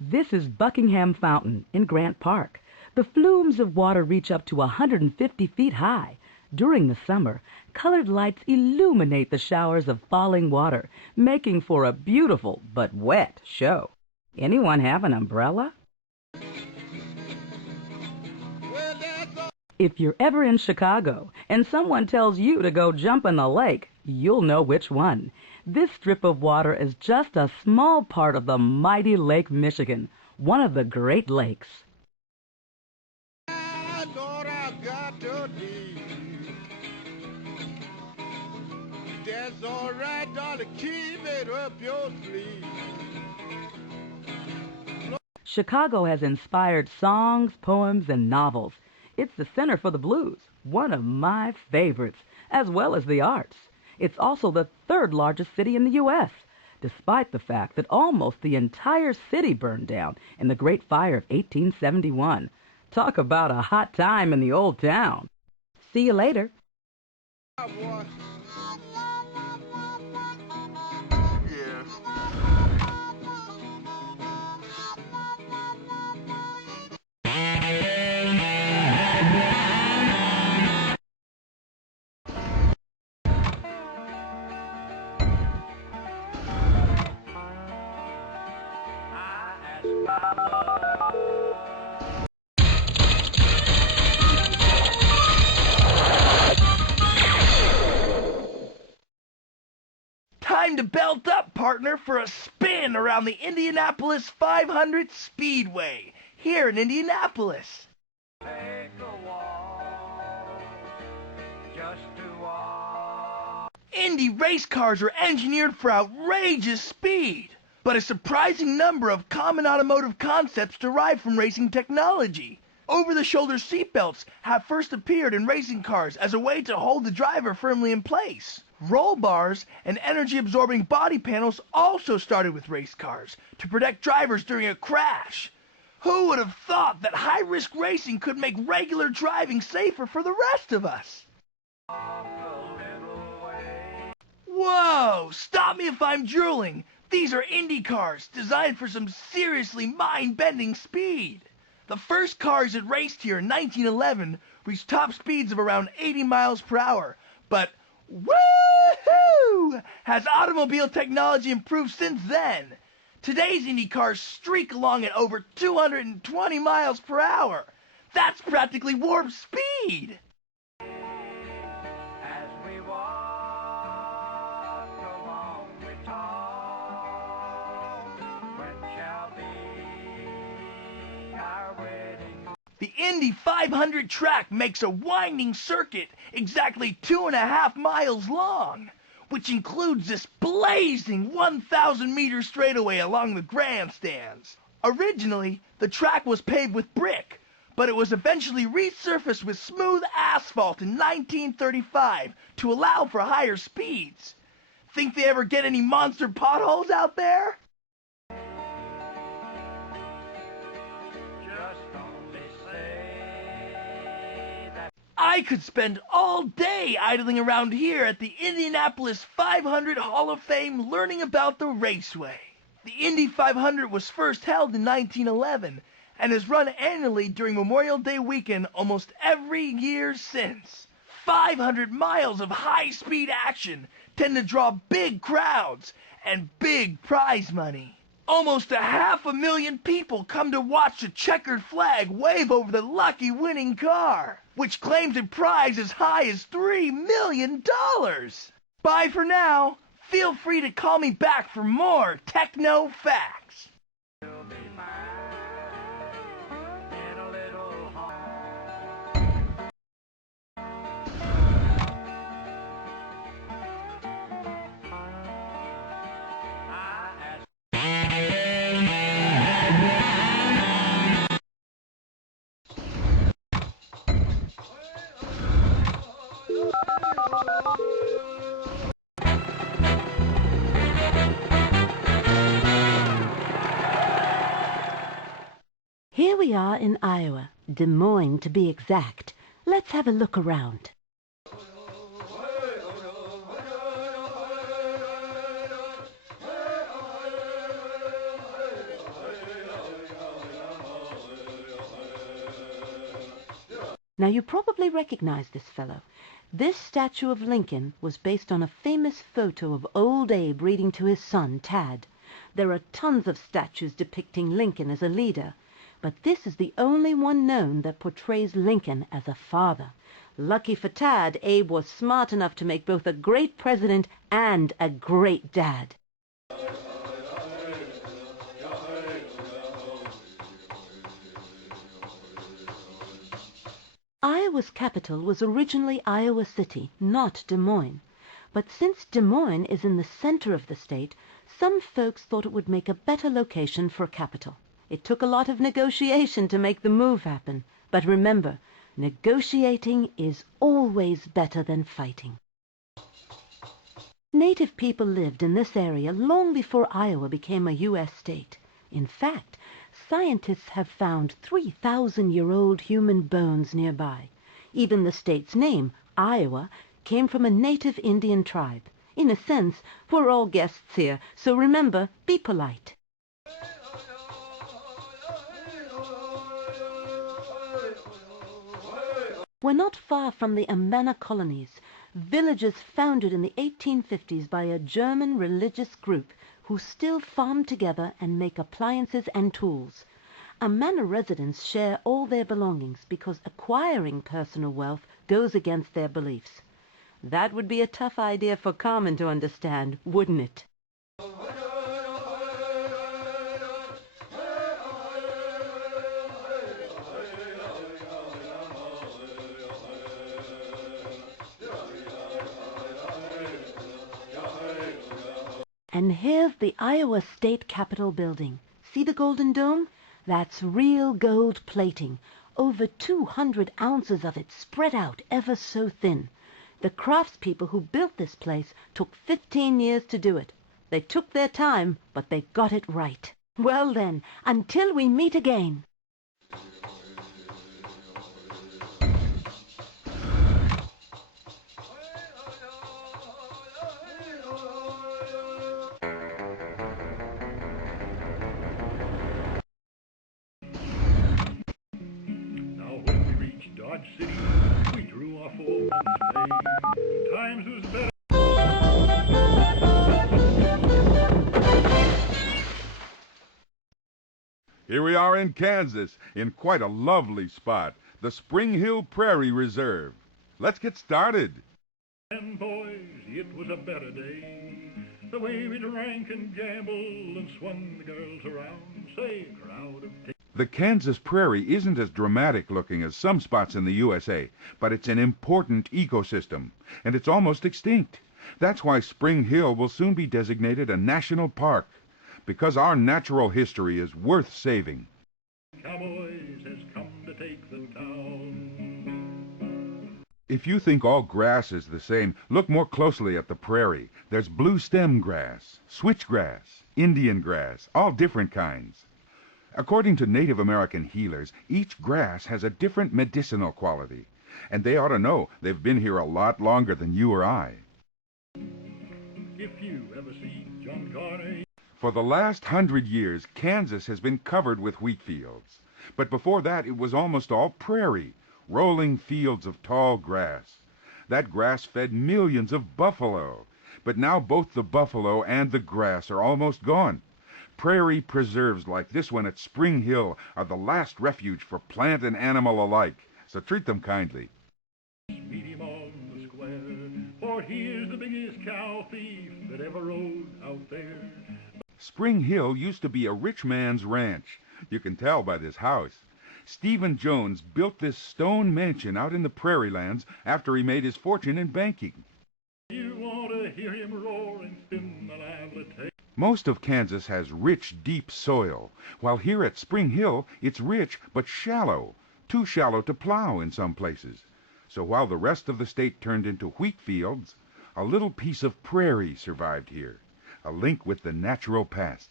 This is Buckingham Fountain in Grant Park. The flumes of water reach up to 150 feet high. During the summer, colored lights illuminate the showers of falling water, making for a beautiful but wet show. Anyone have an umbrella? If you're ever in Chicago and someone tells you to go jump in the lake, you'll know which one. This strip of water is just a small part of the mighty Lake Michigan, one of the Great Lakes. That's all right, darling, keep it up your sleeve. Chicago has inspired songs, poems, and novels. It's the center for the blues, one of my favorites, as well as the arts. It's also the third largest city in the U.S., despite the fact that almost the entire city burned down in the Great Fire of 1871. Talk about a hot time in the old town. See you later. Time to belt up, partner, for a spin around the Indianapolis 500 Speedway, here in Indianapolis. Take a walk, just to walk. Indy race cars are engineered for outrageous speed, but a surprising number of common automotive concepts derive from racing technology. Over-the-shoulder seatbelts have first appeared in racing cars as a way to hold the driver firmly in place. Roll bars and energy-absorbing body panels also started with race cars to protect drivers during a crash. Who would have thought that high-risk racing could make regular driving safer for the rest of us? Whoa! Stop me if I'm drooling. These are Indy cars designed for some seriously mind-bending speed. The first cars that raced here in 1911 reached top speeds of around 80 miles per hour, but woohoo! Has automobile technology improved since then? Today's Indy cars streak along at over 220 miles per hour. That's practically warp speed. As we walk along, we talk. When shall be our wedding? The Indy 500 track makes a winding circuit exactly 2.5 miles long, which includes this blazing 1,000-meter straightaway along the grandstands. Originally, the track was paved with brick, but it was eventually resurfaced with smooth asphalt in 1935 to allow for higher speeds. Think they ever get any monster potholes out there? I could spend all day idling around here at the Indianapolis 500 Hall of Fame learning about the raceway. The Indy 500 was first held in 1911 and has run annually during Memorial Day weekend almost every year since. 500 miles of high-speed action tend to draw big crowds and big prize money. Almost 500,000 people come to watch the checkered flag wave over the lucky winning car, which claims a prize as high as $3 million. Bye for now. Feel free to call me back for more techno facts. Here we are in Iowa, Des Moines to be exact. Let's have a look around. Now you probably recognize this fellow. This statue of Lincoln was based on a famous photo of old Abe reading to his son, Tad. There are tons of statues depicting Lincoln as a leader, but this is the only one known that portrays Lincoln as a father. Lucky for Tad, Abe was smart enough to make both a great president and a great dad. Iowa's capital was originally Iowa City, not Des Moines. But since Des Moines is in the center of the state, some folks thought it would make a better location for a capital. It took a lot of negotiation to make the move happen. But remember, negotiating is always better than fighting. Native people lived in this area long before Iowa became a U.S. state. In fact, scientists have found 3,000-year-old human bones nearby. Even the state's name, Iowa, came from a native Indian tribe. In a sense, we're all guests here, so remember, be polite. We're not far from the Amana colonies, villages founded in the 1850s by a German religious group who still farm together and make appliances and tools. Amana residents share all their belongings because acquiring personal wealth goes against their beliefs. That would be a tough idea for Carmen to understand, wouldn't it? And here's the Iowa State Capitol building. See the Golden Dome? That's real gold plating. Over 200 ounces of it spread out ever so thin. The craftspeople who built this place took 15 years to do it. They took their time, but they got it right. Well then, until we meet again. Dodge City, we drew off old Bay. Times was better. Here we are in Kansas, in quite a lovely spot, the Spring Hill Prairie Reserve. Let's get started. And boys, it was a better day. The way we drank and gambled and swung the girls around, say, a crowd of The Kansas prairie isn't as dramatic looking as some spots in the USA, but it's an important ecosystem, and it's almost extinct. That's why Spring Hill will soon be designated a national park, because our natural history is worth saving. Cowboys has come to take the town. If you think all grass is the same, look more closely at the prairie. There's blue stem grass, switchgrass, Indian grass, all different kinds. According to Native American healers, each grass has a different medicinal quality, and they ought to know they've been here a lot longer than you or I. If you ever see John Carney. For the last 100 years, Kansas has been covered with wheat fields. But before that, it was almost all prairie, rolling fields of tall grass. That grass fed millions of buffalo. But now both the buffalo and the grass are almost gone. Prairie preserves like this one at Spring Hill are the last refuge for plant and animal alike, so treat them kindly. Meet him on the square, for here's the biggest cow thief that ever rode out there. Spring Hill used to be a rich man's ranch. You can tell by this house. Stephen Jones built this stone mansion out in the prairie lands after he made his fortune in banking. You want to hear him roar and spin the lively tale. Most of Kansas has rich, deep soil, while here at Spring Hill it's rich but shallow, too shallow to plow in some places. So while the rest of the state turned into wheat fields, a little piece of prairie survived here, a link with the natural past.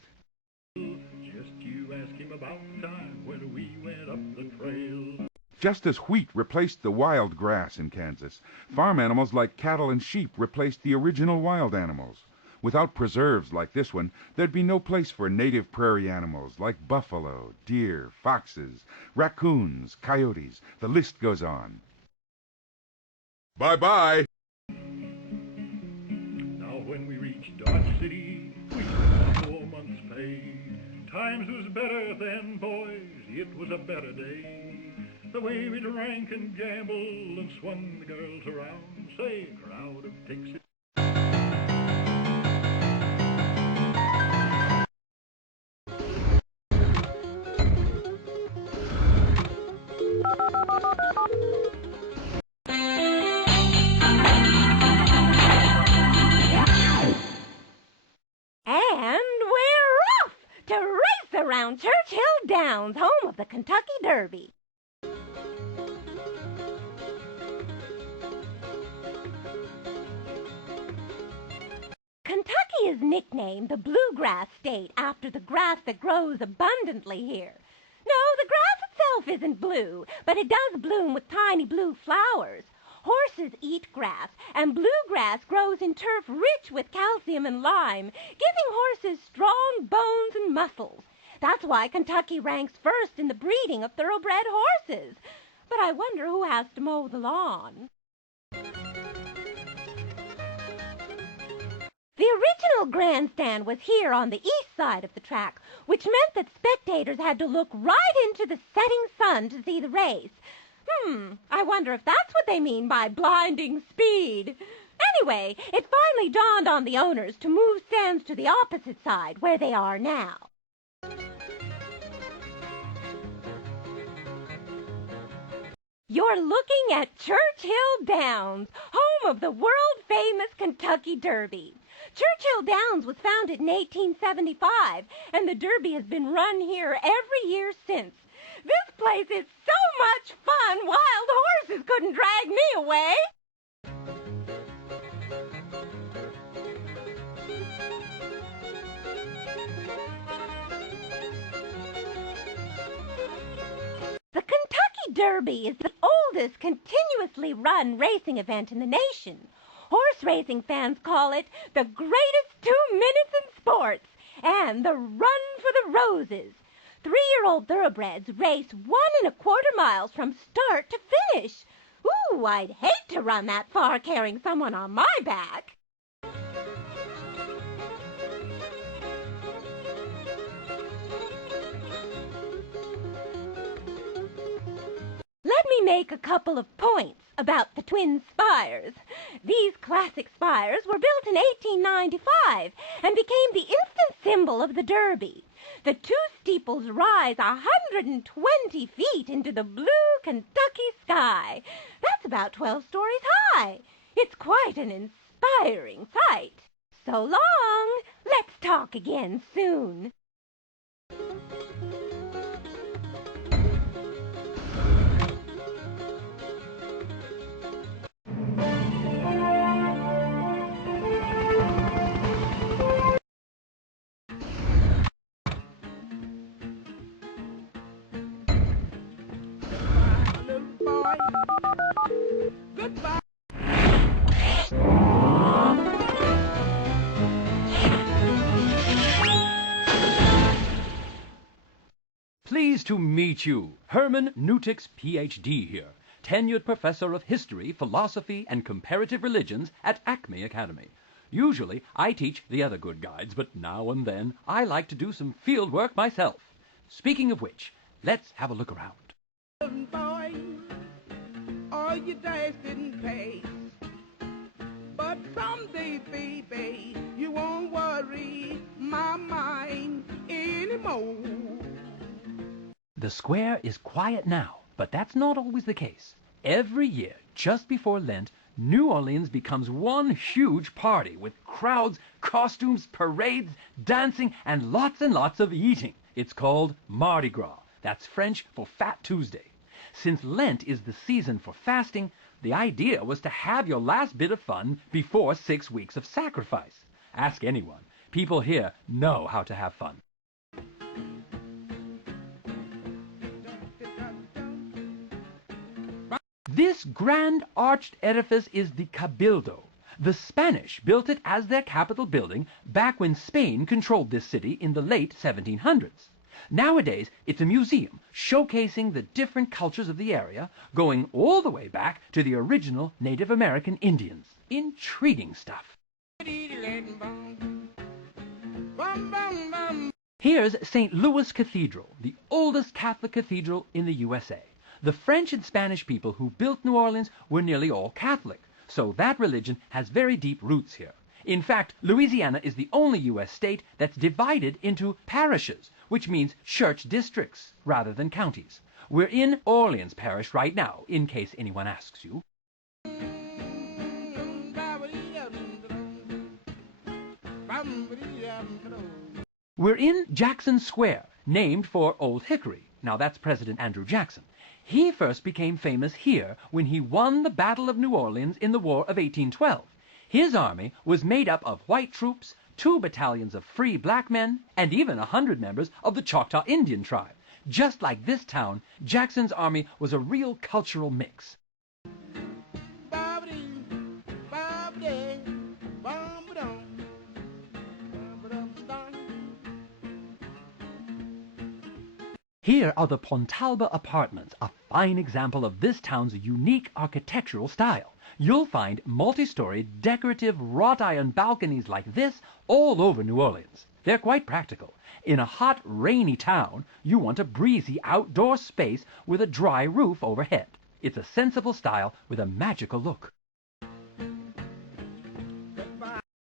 Just you ask him about the time when we went up the trail. Just as wheat replaced the wild grass in Kansas, farm animals like cattle and sheep replaced the original wild animals. Without preserves like this one, there'd be no place for native prairie animals like buffalo, deer, foxes, raccoons, coyotes. The list goes on. Bye-bye. Now when we reached Dodge City, we got 4 months' pay. Times was better then, boys, it was a better day. The way we drank and gambled and swung the girls around, say, crowd of Texas. Around Churchill Downs, home of the Kentucky Derby. Kentucky is nicknamed the Bluegrass State after the grass that grows abundantly here. No, the grass itself isn't blue, but it does bloom with tiny blue flowers. Horses eat grass, and bluegrass grows in turf rich with calcium and lime, giving horses strong bones and muscles. That's why Kentucky ranks first in the breeding of thoroughbred horses. But I wonder who has to mow the lawn. The original grandstand was here on the east side of the track, which meant that spectators had to look right into the setting sun to see the race. I wonder if that's what they mean by blinding speed. Anyway, it finally dawned on the owners to move stands to the opposite side, where they are now. You're looking at Churchill Downs, home of the world-famous Kentucky Derby. Churchill Downs was founded in 1875, and the Derby has been run here every year since. This place is so much fun, wild horses couldn't drag me away. The Kentucky Derby is the oldest continuously run racing event in the nation. Horse racing fans call it the greatest 2 minutes in sports and the Run for the Roses. 3-year-old thoroughbreds race 1¼ miles from start to finish. Ooh, I'd hate to run that far carrying someone on my back. Let me make a couple of points about the twin spires. These classic spires were built in 1895 and became the instant symbol of the Derby. The two steeples rise 120 feet into the blue Kentucky sky. That's about 12 stories high. It's quite an inspiring sight. So long. Let's talk again soon. Goodbye. Pleased to meet you. Herman Newtix, Ph.D. here, tenured professor of history, philosophy, and comparative religions at Acme Academy. Usually, I teach the other good guides, but now and then I like to do some field work myself. Speaking of which, let's have a look around. Boy, all your days didn't pay. But someday, baby, you won't worry my mind anymore. The square is quiet now, but that's not always the case. Every year, just before Lent, New Orleans becomes one huge party with crowds, costumes, parades, dancing, and lots of eating. It's called Mardi Gras. That's French for Fat Tuesday. Since Lent is the season for fasting, the idea was to have your last bit of fun before 6 weeks of sacrifice. Ask anyone. People here know how to have fun. This grand arched edifice is the Cabildo. The Spanish built it as their capital building back when Spain controlled this city in the late 1700s. Nowadays, it's a museum showcasing the different cultures of the area, going all the way back to the original Native American Indians. Intriguing stuff. Here's St. Louis Cathedral, the oldest Catholic cathedral in the USA. The French and Spanish people who built New Orleans were nearly all Catholic, so that religion has very deep roots here. In fact, Louisiana is the only U.S. state that's divided into parishes, which means church districts rather than counties. We're in Orleans Parish right now, in case anyone asks you. We're in Jackson Square, named for Old Hickory. Now that's President Andrew Jackson. He first became famous here when he won the Battle of New Orleans in the War of 1812. His army was made up of white troops, 2 battalions of free black men, and even 100 members of the Choctaw Indian tribe. Just like this town, Jackson's army was a real cultural mix. Here are the Pontalba Apartments, a fine example of this town's unique architectural style. You'll find multi-story, decorative, wrought iron balconies like this all over New Orleans. They're quite practical. In a hot, rainy town, you want a breezy outdoor space with a dry roof overhead. It's a sensible style with a magical look.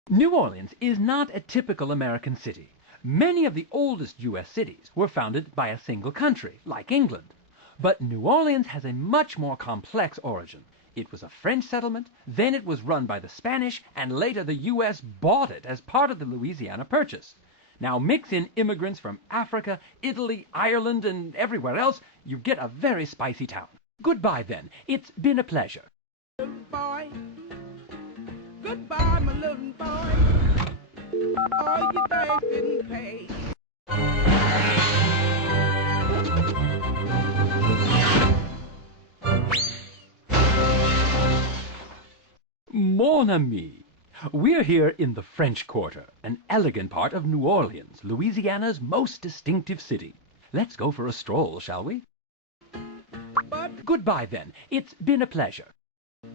New Orleans is not a typical American city. Many of the oldest U.S. cities were founded by a single country, like England. But New Orleans has a much more complex origin. It was a French settlement, then it was run by the Spanish, and later the U.S. bought it as part of the Louisiana Purchase. Now mix in immigrants from Africa, Italy, Ireland, and everywhere else, you get a very spicy town. Goodbye then. It's been a pleasure. Boy. Goodbye, my little boy. All your days didn't pay. Mon ami, we're here in the French Quarter, an elegant part of New Orleans, Louisiana's most distinctive city. Let's go for a stroll, shall we? Goodbye then. It's been a pleasure.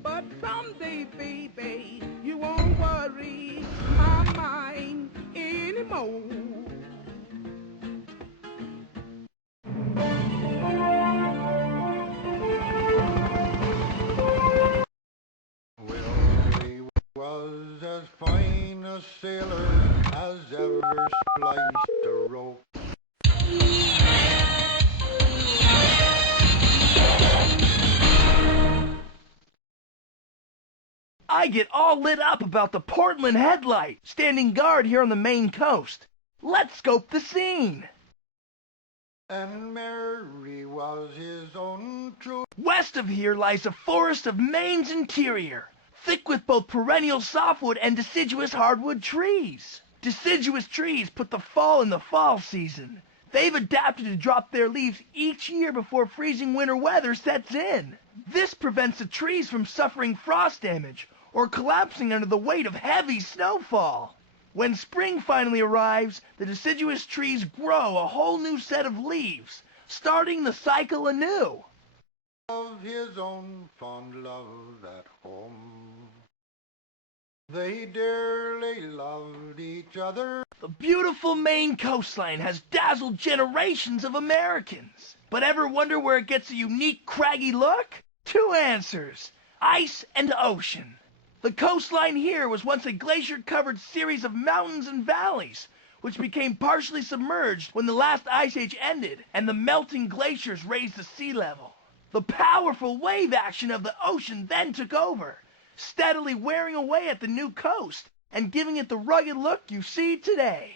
But someday, baby, you won't worry my mind anymore. Willie was as fine a sailor as ever spliced a rope. I get all lit up about the Portland Headlight, standing guard here on the Maine coast. Let's scope the scene. And Mary was his own true. West of here lies a forest of Maine's interior, thick with both perennial softwood and deciduous hardwood trees. Deciduous trees put the fall in the fall season. They've adapted to drop their leaves each year before freezing winter weather sets in. This prevents the trees from suffering frost damage or collapsing under the weight of heavy snowfall. When spring finally arrives, the deciduous trees grow a whole new set of leaves, starting the cycle anew. Of his own fond love at home. They dearly loved each other. The beautiful Maine coastline has dazzled generations of Americans. But ever wonder where it gets a unique craggy look? Two answers: ice and ocean. The coastline here was once a glacier-covered series of mountains and valleys, which became partially submerged when the last ice age ended and the melting glaciers raised the sea level. The powerful wave action of the ocean then took over, steadily wearing away at the new coast and giving it the rugged look you see today.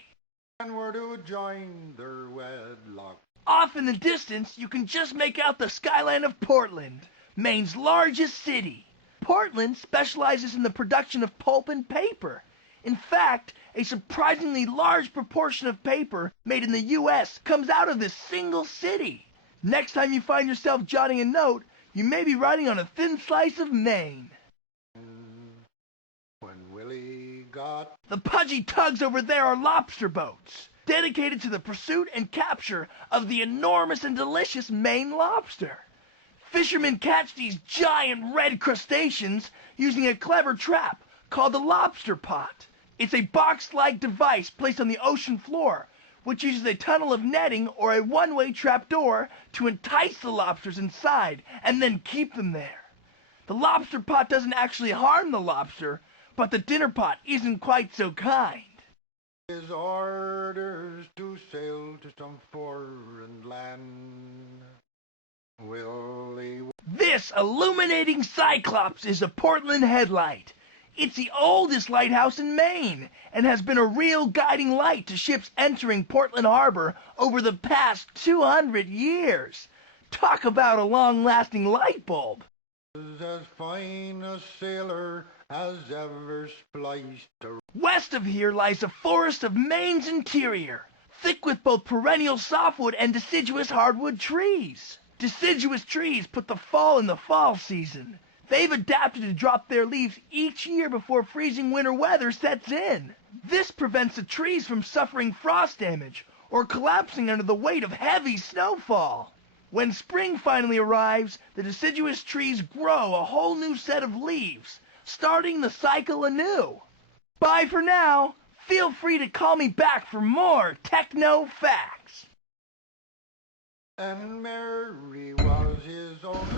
And were to join their wedlock. Off in the distance, you can just make out the skyline of Portland, Maine's largest city. Portland specializes in the production of pulp and paper. In fact, a surprisingly large proportion of paper made in the U.S. comes out of this single city. Next time you find yourself jotting a note, you may be writing on a thin slice of Maine. When Willie got... The pudgy tugs over there are lobster boats, dedicated to the pursuit and capture of the enormous and delicious Maine lobster. Fishermen catch these giant red crustaceans using a clever trap called the lobster pot. It's a box-like device placed on the ocean floor, which uses a tunnel of netting or a one-way trapdoor to entice the lobsters inside and then keep them there. The lobster pot doesn't actually harm the lobster, but the dinner pot isn't quite so kind. His orders to sail to some foreign land. Willie... This illuminating cyclops is a Portland headlight. It's the oldest lighthouse in Maine and has been a real guiding light to ships entering Portland Harbor over the past 200 years. Talk about a long-lasting light bulb. As fine a sailor as ever spliced a... West of here lies a forest of Maine's interior, thick with both perennial softwood and deciduous hardwood trees. Deciduous trees put the fall in the fall season. They've adapted to drop their leaves each year before freezing winter weather sets in. This prevents the trees from suffering frost damage or collapsing under the weight of heavy snowfall. When spring finally arrives, the deciduous trees grow a whole new set of leaves, starting the cycle anew. Bye for now. Feel free to call me back for more techno facts. And Mary was his own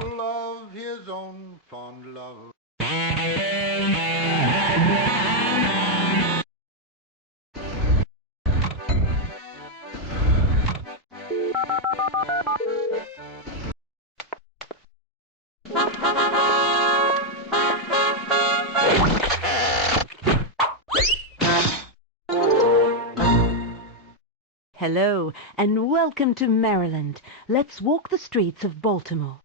true love, his own fond love. Hello, and welcome to Maryland. Let's walk the streets of Baltimore.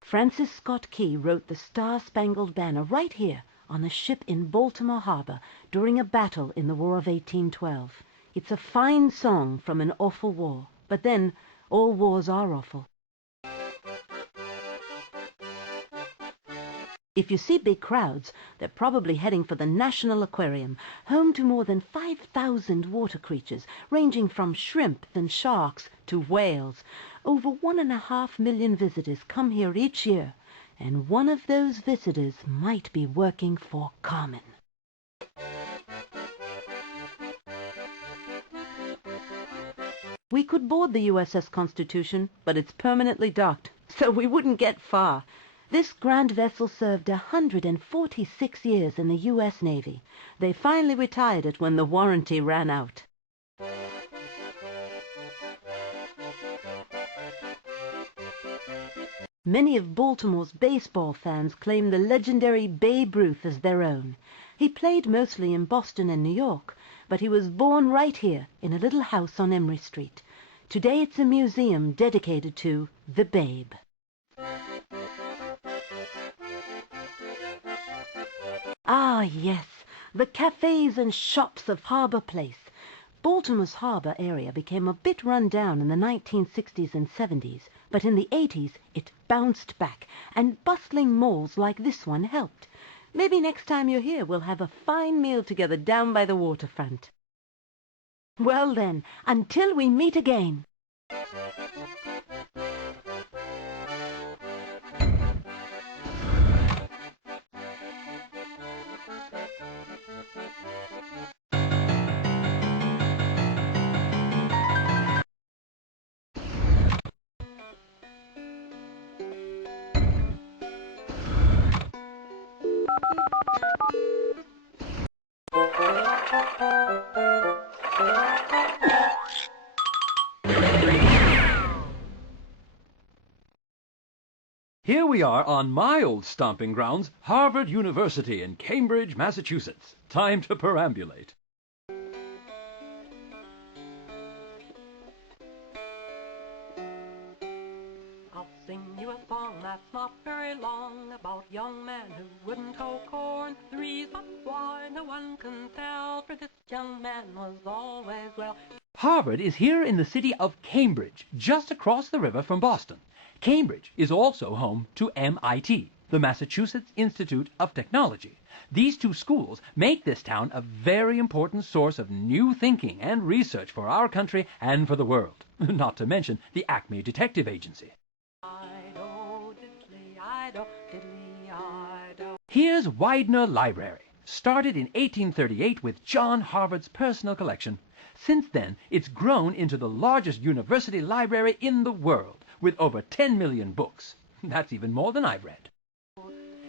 Francis Scott Key wrote the Star-Spangled Banner right here on a ship in Baltimore Harbor during a battle in the War of 1812. It's a fine song from an awful war, but then all wars are awful. If you see big crowds, they're probably heading for the National Aquarium, home to more than 5,000 water creatures, ranging from shrimp and sharks to whales. Over 1.5 million visitors come here each year, and one of those visitors might be working for Carmen. We could board the USS Constitution, but it's permanently docked, so we wouldn't get far. This grand vessel served 146 years in the U.S. Navy. They finally retired it when the warranty ran out. Many of Baltimore's baseball fans claim the legendary Babe Ruth as their own. He played mostly in Boston and New York, but he was born right here in a little house on Emory Street. Today it's a museum dedicated to the Babe. Ah, yes, the cafes and shops of Harbor Place. Baltimore's harbor area became a bit run down in the 1960s and 70s, But in the 80s, it bounced back, and bustling malls like this one helped. Maybe next time you're here, we'll have a fine meal together down by the waterfront. Well then, until we meet again. Here we are on my old stomping grounds, Harvard University in Cambridge, Massachusetts. Time to perambulate. I'll sing you a song that's not very long about a young man who wouldn't hoe corn. The reason why no one can tell, for this young man was always well. Harvard is here in the city of Cambridge, just across the river from Boston. Cambridge is also home to MIT, the Massachusetts Institute of Technology. These two schools make this town a very important source of new thinking and research for our country and for the world, not to mention the Acme Detective Agency. Here's Widener Library, started in 1838 with John Harvard's personal collection. Since then, it's grown into the largest university library in the world, with over 10 million books. That's even more than I've read.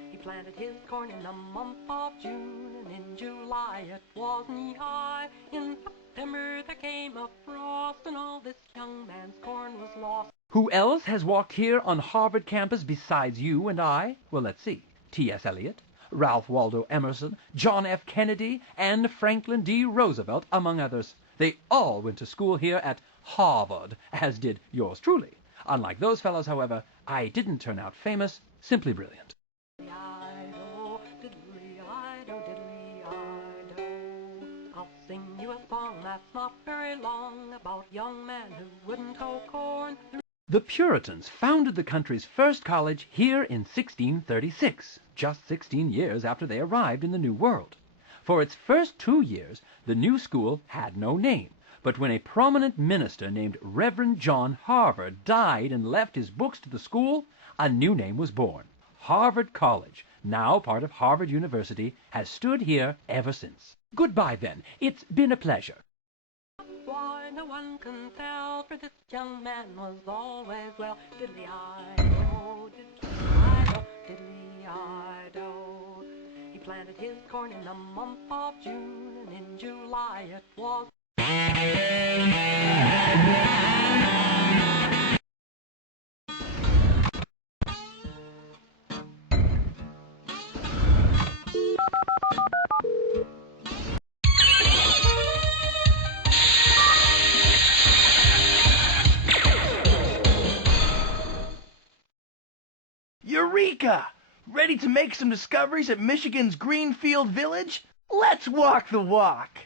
He planted his corn in the month of June, and in July it was knee-high. In September there came a frost, and all this young man's corn was lost. Who else has walked here on Harvard campus besides you and I? Well, let's see. T.S. Eliot, Ralph Waldo Emerson, John F. Kennedy, and Franklin D. Roosevelt, among others. They all went to school here at Harvard, as did yours truly. Unlike those fellows, however, I didn't turn out famous, simply brilliant. I'll sing you a song that's not very long about a young man who wouldn't hoe corn. The Puritans founded the country's first college here in 1636, just 16 years after they arrived in the New World. For its first 2 years, the new school had no name. But when a prominent minister named Reverend John Harvard died and left his books to the school, a new name was born. Harvard College, now part of Harvard University, has stood here ever since. Goodbye, then. It's been a pleasure. Why no one can tell, for this young man was always well. Diddly-I-do, diddly-I-do, diddly-I-do. He planted his corn in the month of June, and in July it was... Eureka! Ready to make some discoveries at Michigan's Greenfield Village? Let's walk the walk!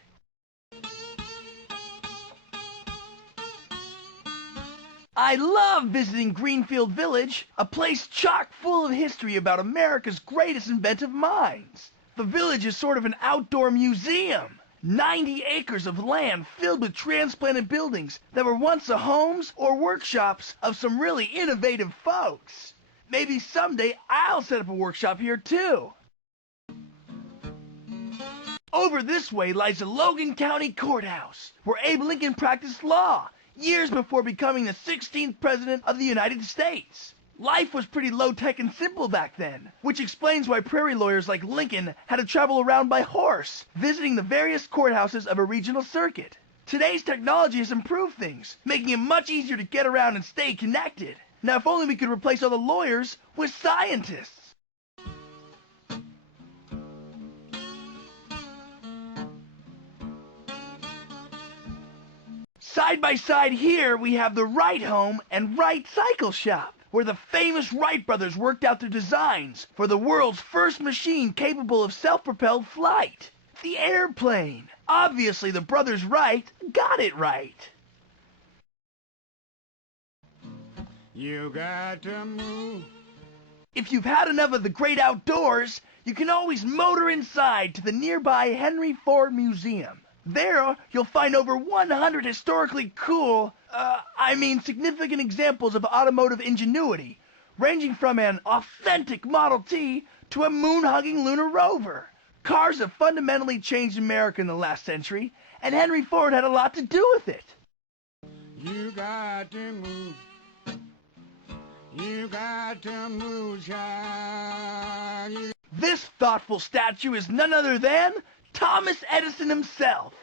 I love visiting Greenfield Village, a place chock full of history about America's greatest inventive minds. The village is sort of an outdoor museum. 90 acres of land filled with transplanted buildings that were once the homes or workshops of some really innovative folks. Maybe someday I'll set up a workshop here too. Over this way lies the Logan County Courthouse, where Abe Lincoln practiced law years before becoming the 16th President of the United States. Life was pretty low-tech and simple back then, which explains why prairie lawyers like Lincoln had to travel around by horse, visiting the various courthouses of a regional circuit. Today's technology has improved things, making it much easier to get around and stay connected. Now, if only we could replace all the lawyers with scientists. Side by side here, we have the Wright Home and Wright Cycle Shop, where the famous Wright brothers worked out their designs for the world's first machine capable of self-propelled flight, the airplane. Obviously, the brothers Wright got it right. You got to move. If you've had enough of the great outdoors, you can always motor inside to the nearby Henry Ford Museum. There, you'll find over 100 historically cool, significant examples of automotive ingenuity, ranging from an authentic Model T to a moon-hugging lunar rover. Cars have fundamentally changed America in the last century, and Henry Ford had a lot to do with it. You got to move. You got to move, child. This thoughtful statue is none other than Thomas Edison himself,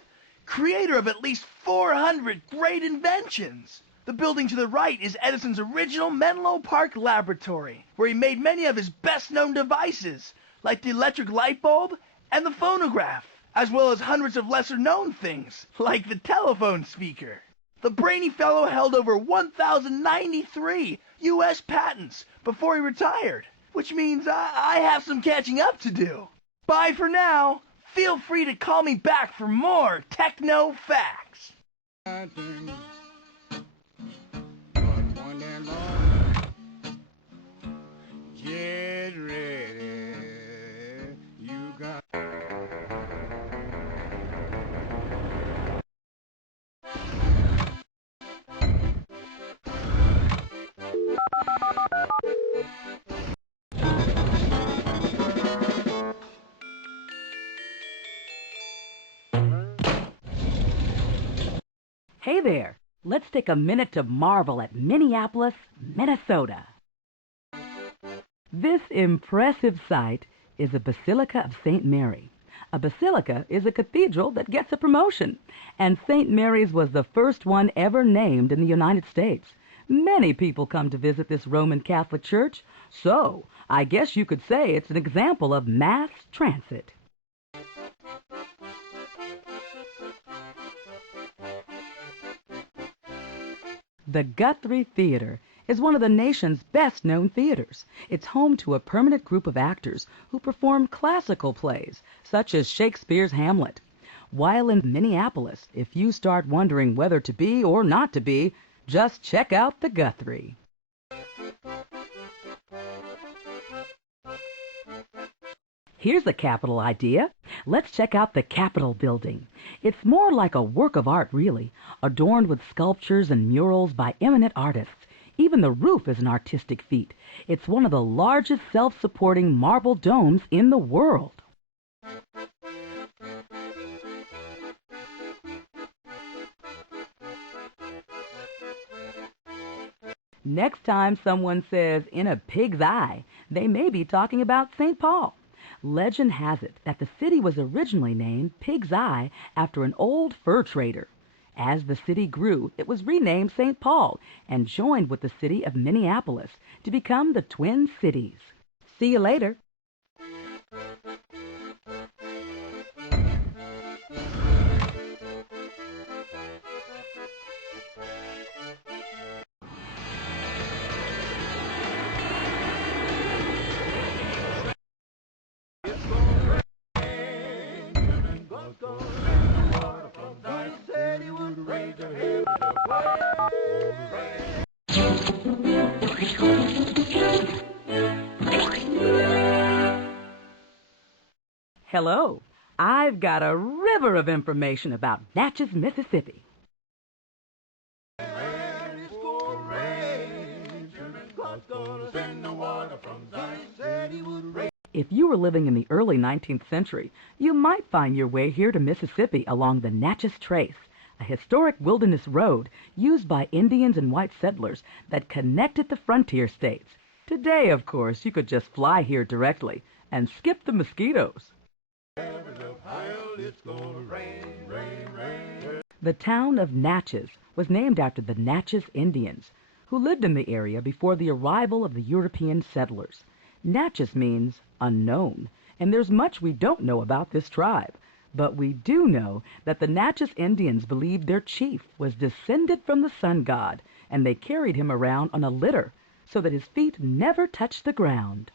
creator of at least 400 great inventions. The building to the right is Edison's original Menlo Park laboratory, where he made many of his best-known devices, like the electric light bulb and the phonograph, as well as hundreds of lesser-known things, like the telephone speaker. The brainy fellow held over 1,093 U.S. patents before he retired, which means I have some catching up to do. Bye for now. Feel free to call me back for more techno facts. Get ready. You got. Hey there, let's take a minute to marvel at Minneapolis, Minnesota. This impressive site is the Basilica of St. Mary. A basilica is a cathedral that gets a promotion, and St. Mary's was the first one ever named in the United States. Many people come to visit this Roman Catholic church, so I guess you could say it's an example of mass transit. The Guthrie Theater is one of the nation's best-known theaters. It's home to a permanent group of actors who perform classical plays, such as Shakespeare's Hamlet. While in Minneapolis, if you start wondering whether to be or not to be, just check out the Guthrie. Here's a capital idea. Let's check out the Capitol building. It's more like a work of art, really, adorned with sculptures and murals by eminent artists. Even the roof is an artistic feat. It's one of the largest self-supporting marble domes in the world. Next time someone says, "in a pig's eye," they may be talking about St. Paul. Legend has it that the city was originally named Pig's Eye after an old fur trader. As the city grew, it was renamed St. Paul and joined with the city of Minneapolis to become the Twin Cities. See you later. Hello, I've got a river of information about Natchez, Mississippi. If you were living in the early 19th century, you might find your way here to Mississippi along the Natchez Trace, a historic wilderness road used by Indians and white settlers that connected the frontier states. Today, of course, you could just fly here directly and skip the mosquitoes. The town of Natchez was named after the Natchez Indians, who lived in the area before the arrival of the European settlers. Natchez means unknown, and there's much we don't know about this tribe. But we do know that the Natchez Indians believed their chief was descended from the sun god, and they carried him around on a litter so that his feet never touched the ground.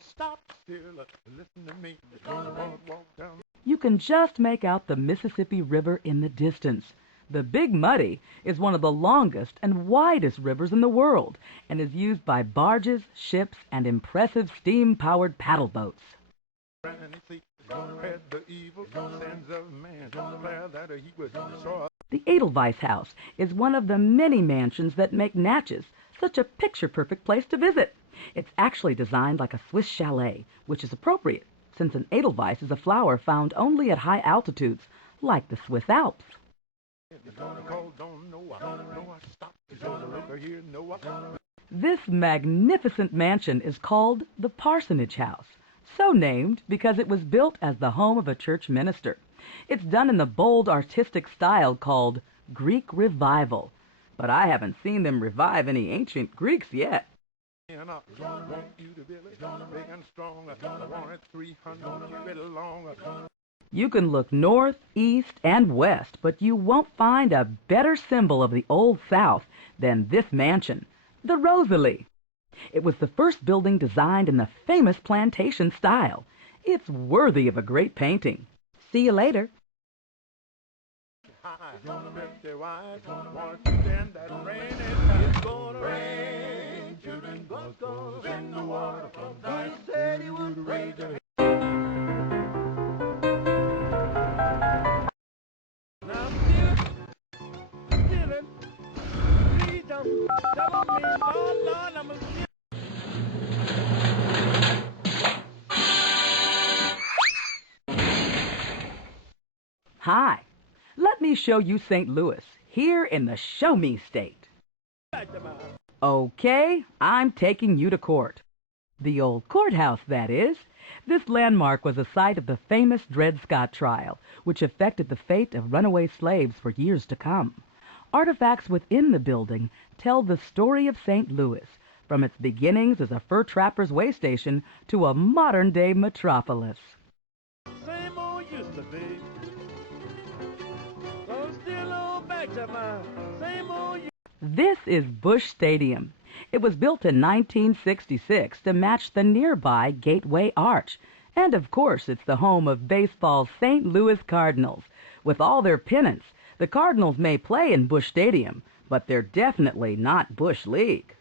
Stop still, listen to me. Walk down. You can just make out the Mississippi River in the distance, The Big Muddy is one of the longest and widest rivers in the world and is used by barges, ships, and impressive steam-powered paddle boats. The Edelweiss House is one of the many mansions that make Natchez such a picture-perfect place to visit. It's actually designed like a Swiss chalet, which is appropriate, since an Edelweiss is a flower found only at high altitudes, like the Swiss Alps. This magnificent mansion is called the Parsonage House, so named because it was built as the home of a church minister. It's done in the bold artistic style called Greek Revival, but I haven't seen them revive any ancient Greeks yet. You can look north, east, and west, but you won't find a better symbol of the Old South than this mansion, the Rosalie. It was the first building designed in the famous plantation style. It's worthy of a great painting. See you later. Hi, let me show you St. Louis, here in the Show Me State. Okay, I'm taking you to court. The old courthouse, that is. This landmark was a site of the famous Dred Scott trial, which affected the fate of runaway slaves for years to come. Artifacts within the building tell the story of St. Louis, from its beginnings as a fur trapper's way station to a modern-day metropolis. Same old used to be. So still on back to my same old. This is Busch Stadium. It was built in 1966 to match the nearby Gateway Arch. And of course, it's the home of baseball's St. Louis Cardinals. With all their pennants, the Cardinals may play in Busch Stadium, but they're definitely not Busch League.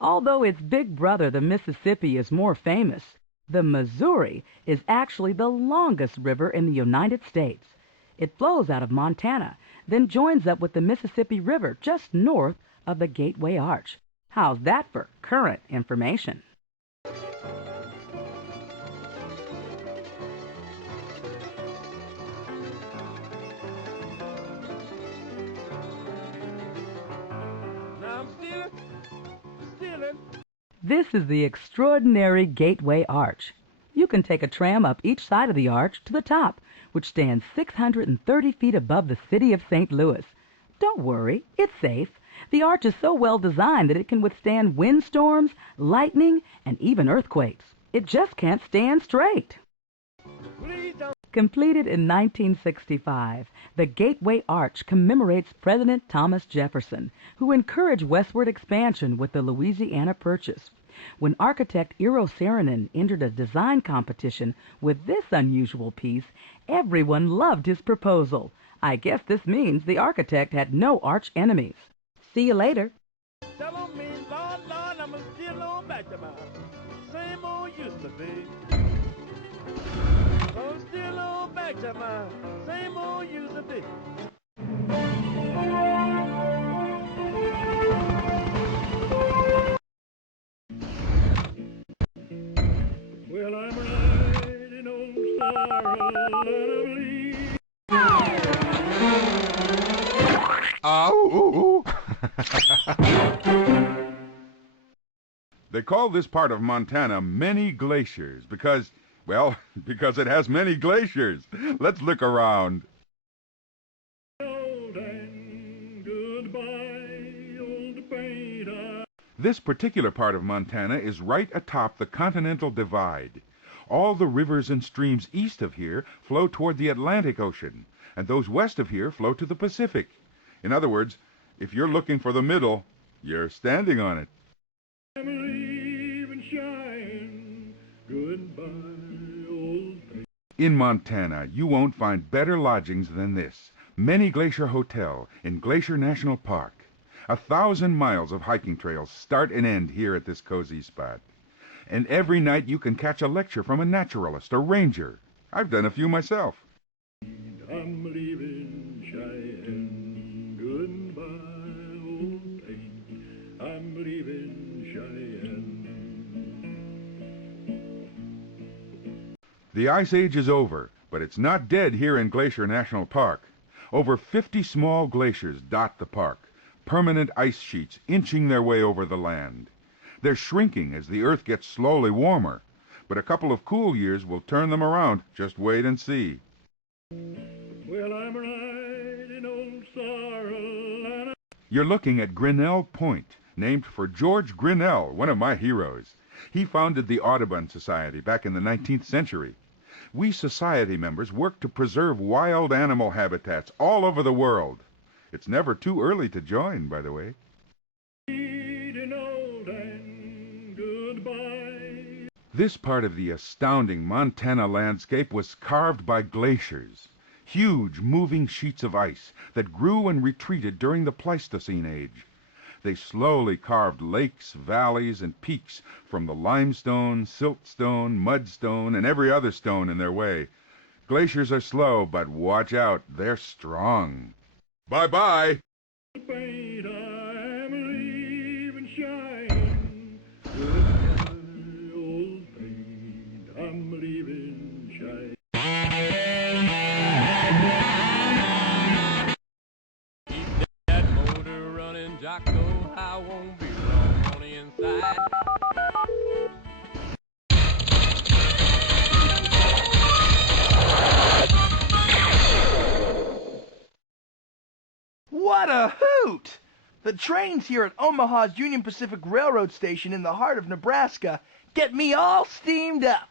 Although its big brother, the Mississippi, is more famous, the Missouri is actually the longest river in the United States. It flows out of Montana, then joins up with the Mississippi River just north of the Gateway Arch. How's that for current information? This is the extraordinary Gateway Arch. You can take a tram up each side of the arch to the top, which stands 630 feet above the city of St. Louis. Don't worry, it's safe. The arch is so well designed that it can withstand windstorms, lightning, and even earthquakes. It just can't stand straight. Completed in 1965, the Gateway Arch commemorates President Thomas Jefferson, who encouraged westward expansion with the Louisiana Purchase. When architect Eero Saarinen entered a design competition with this unusual piece, everyone loved his proposal. I guess this means the architect had no arch enemies. See you later. Tell on me, Lord, Lord, I'm still on back to my same old used to be. I'm still on back to my same old used to be. Well, I'm riding on sorrow, and I believe. Ooh. They call this part of Montana Many Glaciers because it has many glaciers. Let's look around. This particular part of Montana is right atop the Continental Divide. All the rivers and streams east of here flow toward the Atlantic Ocean, and those west of here flow to the Pacific. In other words, if you're looking for the middle, you're standing on it. I'm leaving Cheyenne Goodbye, old pain. In Montana, you won't find better lodgings than this. Many Glacier Hotel in Glacier National Park. 1,000 miles of hiking trails start and end here at this cozy spot. And every night you can catch a lecture from a naturalist or ranger. I've done a few myself. I'm leaving Cheyenne. Goodbye, old pain. I'm leaving Cheyenne. The Ice Age is over, but it's not dead here in Glacier National Park. Over 50 small glaciers dot the park, permanent ice sheets inching their way over the land. They're shrinking as the Earth gets slowly warmer, but a couple of cool years will turn them around. Just wait and see. Well, I'm riding old sorrel. You're looking at Grinnell Point, named for George Grinnell, one of my heroes. He founded the Audubon Society back in the 19th century. We society members work to preserve wild animal habitats all over the world. It's never too early to join, by the way. This part of the astounding Montana landscape was carved by glaciers, huge moving sheets of ice that grew and retreated during the Pleistocene age. They slowly carved lakes, valleys, and peaks from the limestone, siltstone, mudstone, and every other stone in their way. Glaciers are slow, but watch out, they're strong. Bye-bye! I won't be long on the inside. What a hoot! The trains here at Omaha's Union Pacific Railroad Station in the heart of Nebraska get me all steamed up.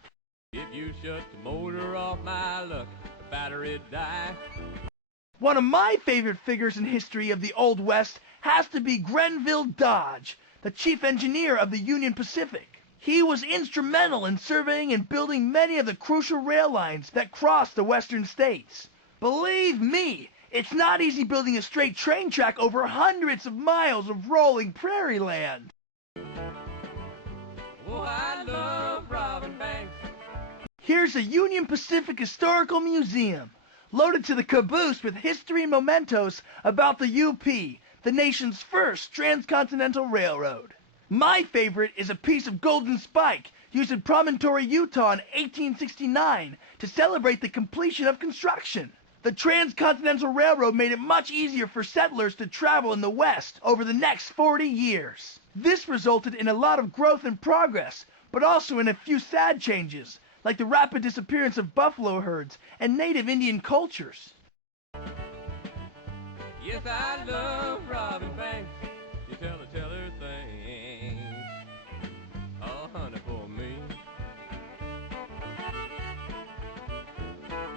If you shut the motor off, my luck, the battery'd die. One of my favorite figures in history of the Old West has to be Grenville Dodge, the chief engineer of the Union Pacific. He was instrumental in surveying and building many of the crucial rail lines that cross the western states. Believe me, it's not easy building a straight train track over hundreds of miles of rolling prairie land. Oh, I love robbing banks. Here's a Union Pacific Historical Museum, loaded to the caboose with history and mementos about the UP, the nation's first transcontinental railroad. My favorite is a piece of golden spike used in Promontory, Utah in 1869 to celebrate the completion of construction. The Transcontinental Railroad made it much easier for settlers to travel in the West over the next 40 years. This resulted in a lot of growth and progress, but also in a few sad changes, like the rapid disappearance of buffalo herds and native Indian cultures. Yes, I love robbing banks. You tell her things. Oh, honey, for me.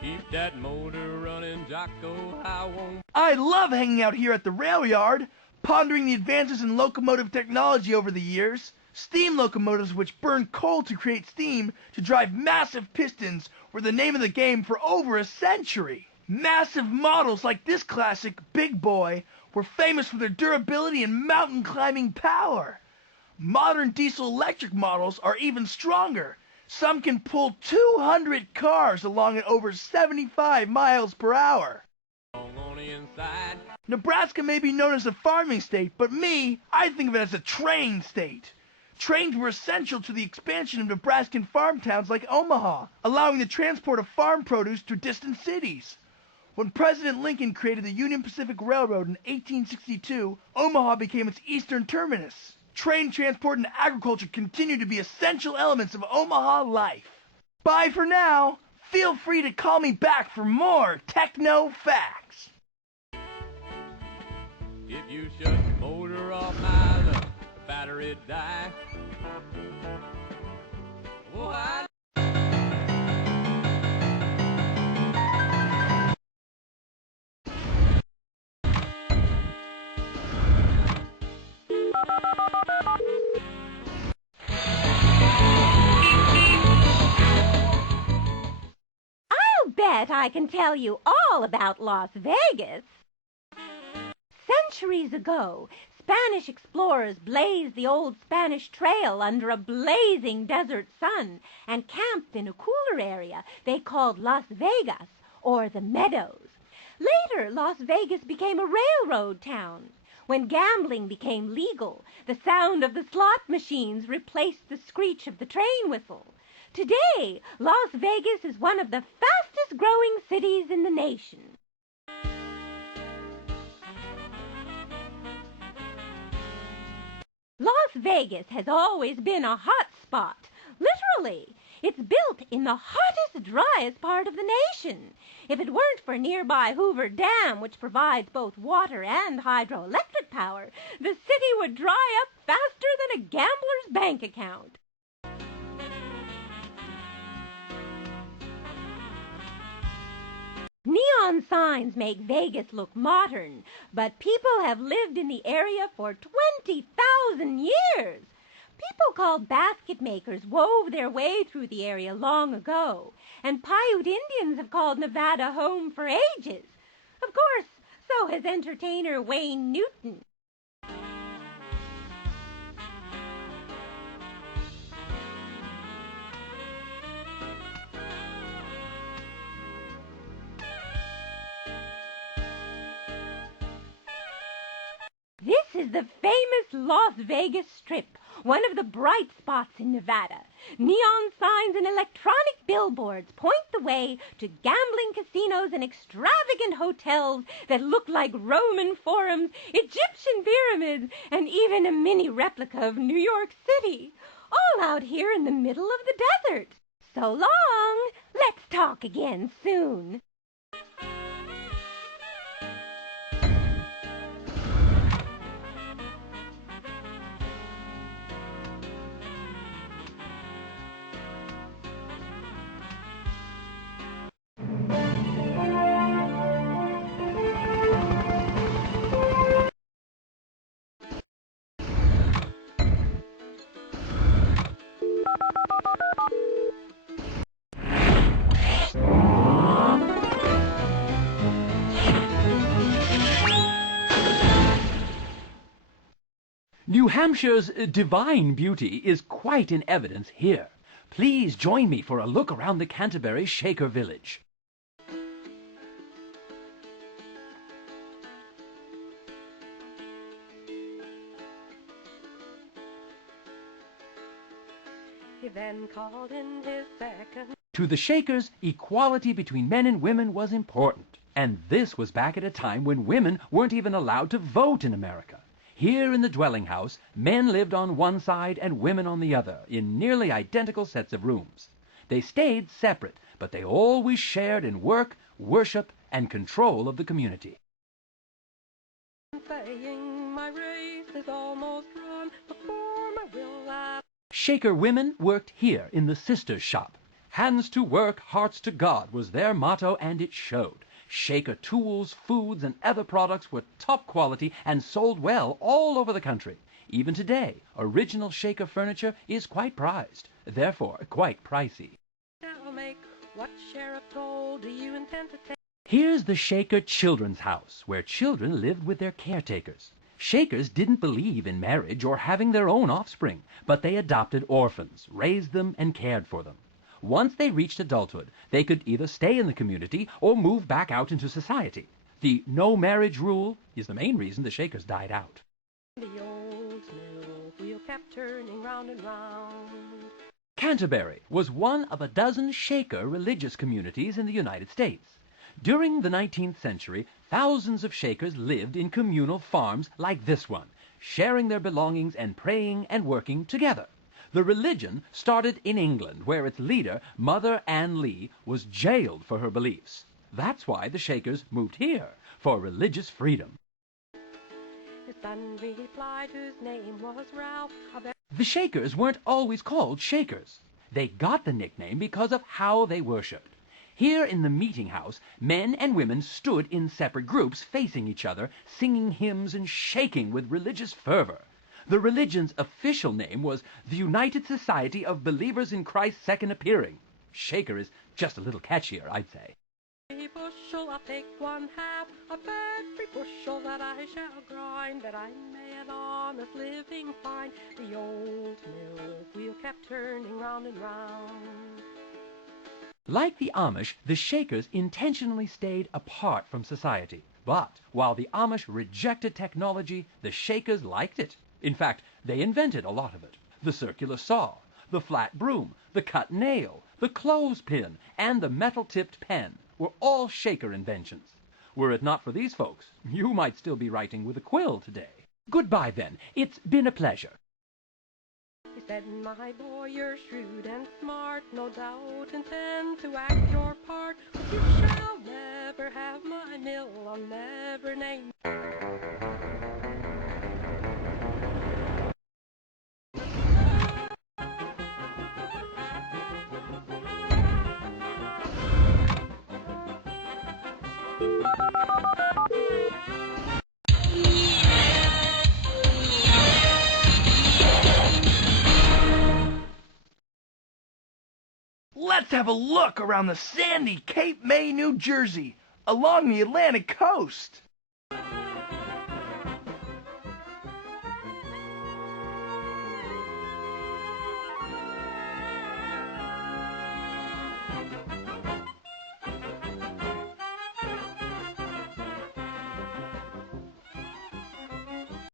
Keep that motor running, Jocko, I won't. I love hanging out here at the rail yard, pondering the advances in locomotive technology over the years. Steam locomotives which burn coal to create steam to drive massive pistons were the name of the game for over a century. Massive models like this classic Big Boy were famous for their durability and mountain climbing power. Modern diesel-electric models are even stronger. Some can pull 200 cars along at over 75 miles per hour. Nebraska may be known as a farming state, but I think of it as a train state. Trains were essential to the expansion of Nebraskan farm towns like Omaha, allowing the transport of farm produce to distant cities. When President Lincoln created the Union Pacific Railroad in 1862, Omaha became its eastern terminus. Train transport and agriculture continue to be essential elements of Omaha life. Bye for now. Feel free to call me back for more techno facts. If you shut the motor off, my love, the battery'd die. Oh, I bet I can tell you all about Las Vegas. Centuries ago, Spanish explorers blazed the old Spanish Trail under a blazing desert sun and camped in a cooler area they called Las Vegas, or the Meadows. Later, Las Vegas became a railroad town. When gambling became legal, the sound of the slot machines replaced the screech of the train whistle. Today, Las Vegas is one of the fastest-growing cities in the nation. Las Vegas has always been a hot spot, literally. It's built in the hottest, driest part of the nation. If it weren't for nearby Hoover Dam, which provides both water and hydroelectric power, the city would dry up faster than a gambler's bank account. Neon signs make Vegas look modern, but people have lived in the area for 20,000 years. People called basket makers wove their way through the area long ago, and Paiute Indians have called Nevada home for ages. Of course, so has entertainer Wayne Newton. This is the famous Las Vegas Strip, one of the bright spots in Nevada. Neon signs and electronic billboards point the way to gambling casinos and extravagant hotels that look like Roman forums, Egyptian pyramids, and even a mini replica of New York City, all out here in the middle of the desert. So long! Let's talk again soon. New Hampshire's divine beauty is quite in evidence here. Please join me for a look around the Canterbury Shaker Village. He then called in his second. To the Shakers, equality between men and women was important. And this was back at a time when women weren't even allowed to vote in America. Here in the dwelling house, men lived on one side and women on the other, in nearly identical sets of rooms. They stayed separate, but they always shared in work, worship, and control of the community. Saying my race is almost run, before my will I... Shaker women worked here in the sisters' shop. Hands to work, hearts to God was their motto, and it showed. Shaker tools, foods, and other products were top quality and sold well all over the country. Even today, original Shaker furniture is quite prized, therefore quite pricey. Now make what share of toll do you intend to take? Here's the Shaker Children's House, where children lived with their caretakers. Shakers didn't believe in marriage or having their own offspring, but they adopted orphans, raised them, and cared for them. Once they reached adulthood, they could either stay in the community or move back out into society. The no-marriage rule is the main reason the Shakers died out. The old mill wheel kept turning round and round. Canterbury was one of a dozen Shaker religious communities in the United States. During the 19th century, thousands of Shakers lived in communal farms like this one, sharing their belongings and praying and working together. The religion started in England, where its leader, Mother Ann Lee, was jailed for her beliefs. That's why the Shakers moved here, for religious freedom. His son replied, whose name was Ralph. The Shakers weren't always called Shakers. They got the nickname because of how they worshipped. Here in the meeting house, men and women stood in separate groups facing each other, singing hymns and shaking with religious fervor. The religion's official name was the United Society of Believers in Christ's Second Appearing. Shaker is just a little catchier, I'd say. A bushel, I'll take 1/2 of every bushel that I shall grind, that I may an honest living find. The old mill wheel kept turning round and round. Like the Amish, the Shakers intentionally stayed apart from society. But while the Amish rejected technology, the Shakers liked it. In fact, they invented a lot of it. The circular saw, the flat broom, the cut nail, the clothespin, and the metal-tipped pen were all Shaker inventions. Were it not for these folks, you might still be writing with a quill today. Goodbye, then. It's been a pleasure. He said, my boy, you're shrewd and smart, no doubt intend to act your part, but you shall never have my mill, I'll never name. Let's have a look around the sandy Cape May, New Jersey, along the Atlantic coast.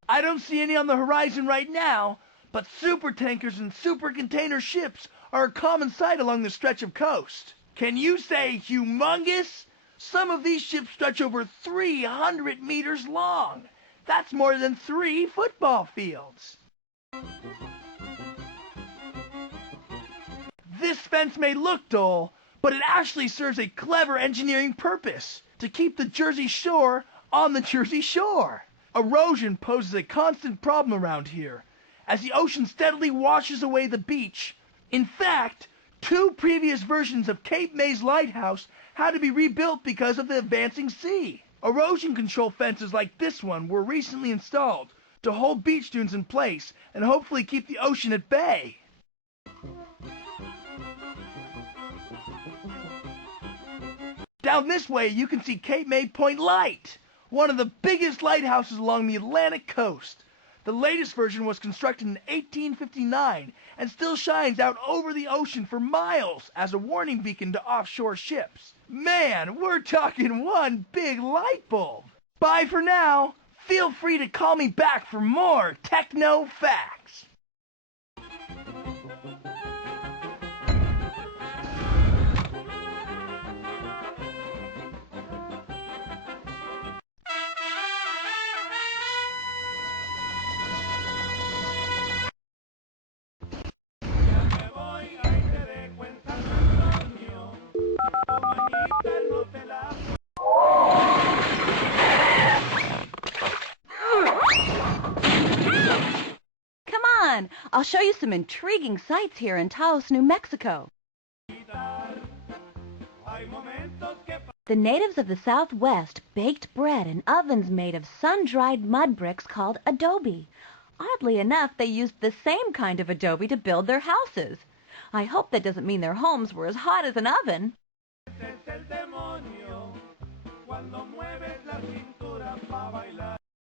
I don't see any on the horizon right now, but supertankers and supercontainer ships are a common sight along the stretch of coast. Can you say humongous? Some of these ships stretch over 300 meters long. That's more than 3 football fields. This fence may look dull, but it actually serves a clever engineering purpose, to keep the Jersey Shore on the Jersey Shore. Erosion poses a constant problem around here, as the ocean steadily washes away the beach. In fact, 2 previous versions of Cape May's lighthouse had to be rebuilt because of the advancing sea. Erosion control fences like this one were recently installed to hold beach dunes in place and hopefully keep the ocean at bay. Down this way you can see Cape May Point Light, one of the biggest lighthouses along the Atlantic coast. The latest version was constructed in 1859 and still shines out over the ocean for miles as a warning beacon to offshore ships. Man, we're talking one big light bulb. Bye for now. Feel free to call me back for more techno facts. I'll show you some intriguing sights here in Taos, New Mexico. The natives of the Southwest baked bread in ovens made of sun-dried mud bricks called adobe. Oddly enough, they used the same kind of adobe to build their houses. I hope that doesn't mean their homes were as hot as an oven.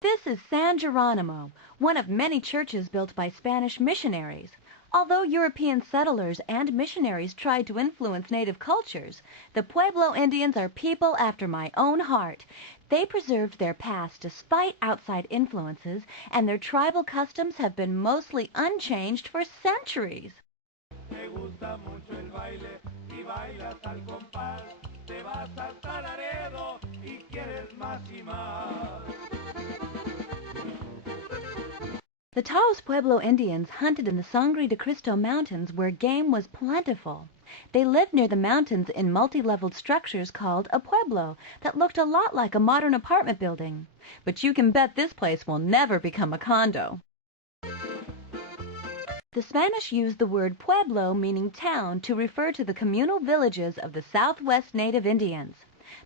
This is San Geronimo, one of many churches built by Spanish missionaries. Although European settlers and missionaries tried to influence native cultures, the Pueblo Indians are people after my own heart. They preserved their past despite outside influences, and their tribal customs have been mostly unchanged for centuries. The Taos Pueblo Indians hunted in the Sangre de Cristo Mountains where game was plentiful. They lived near the mountains in multi-leveled structures called a pueblo that looked a lot like a modern apartment building. But you can bet this place will never become a condo. The Spanish used the word pueblo, meaning town, to refer to the communal villages of the Southwest Native Indians.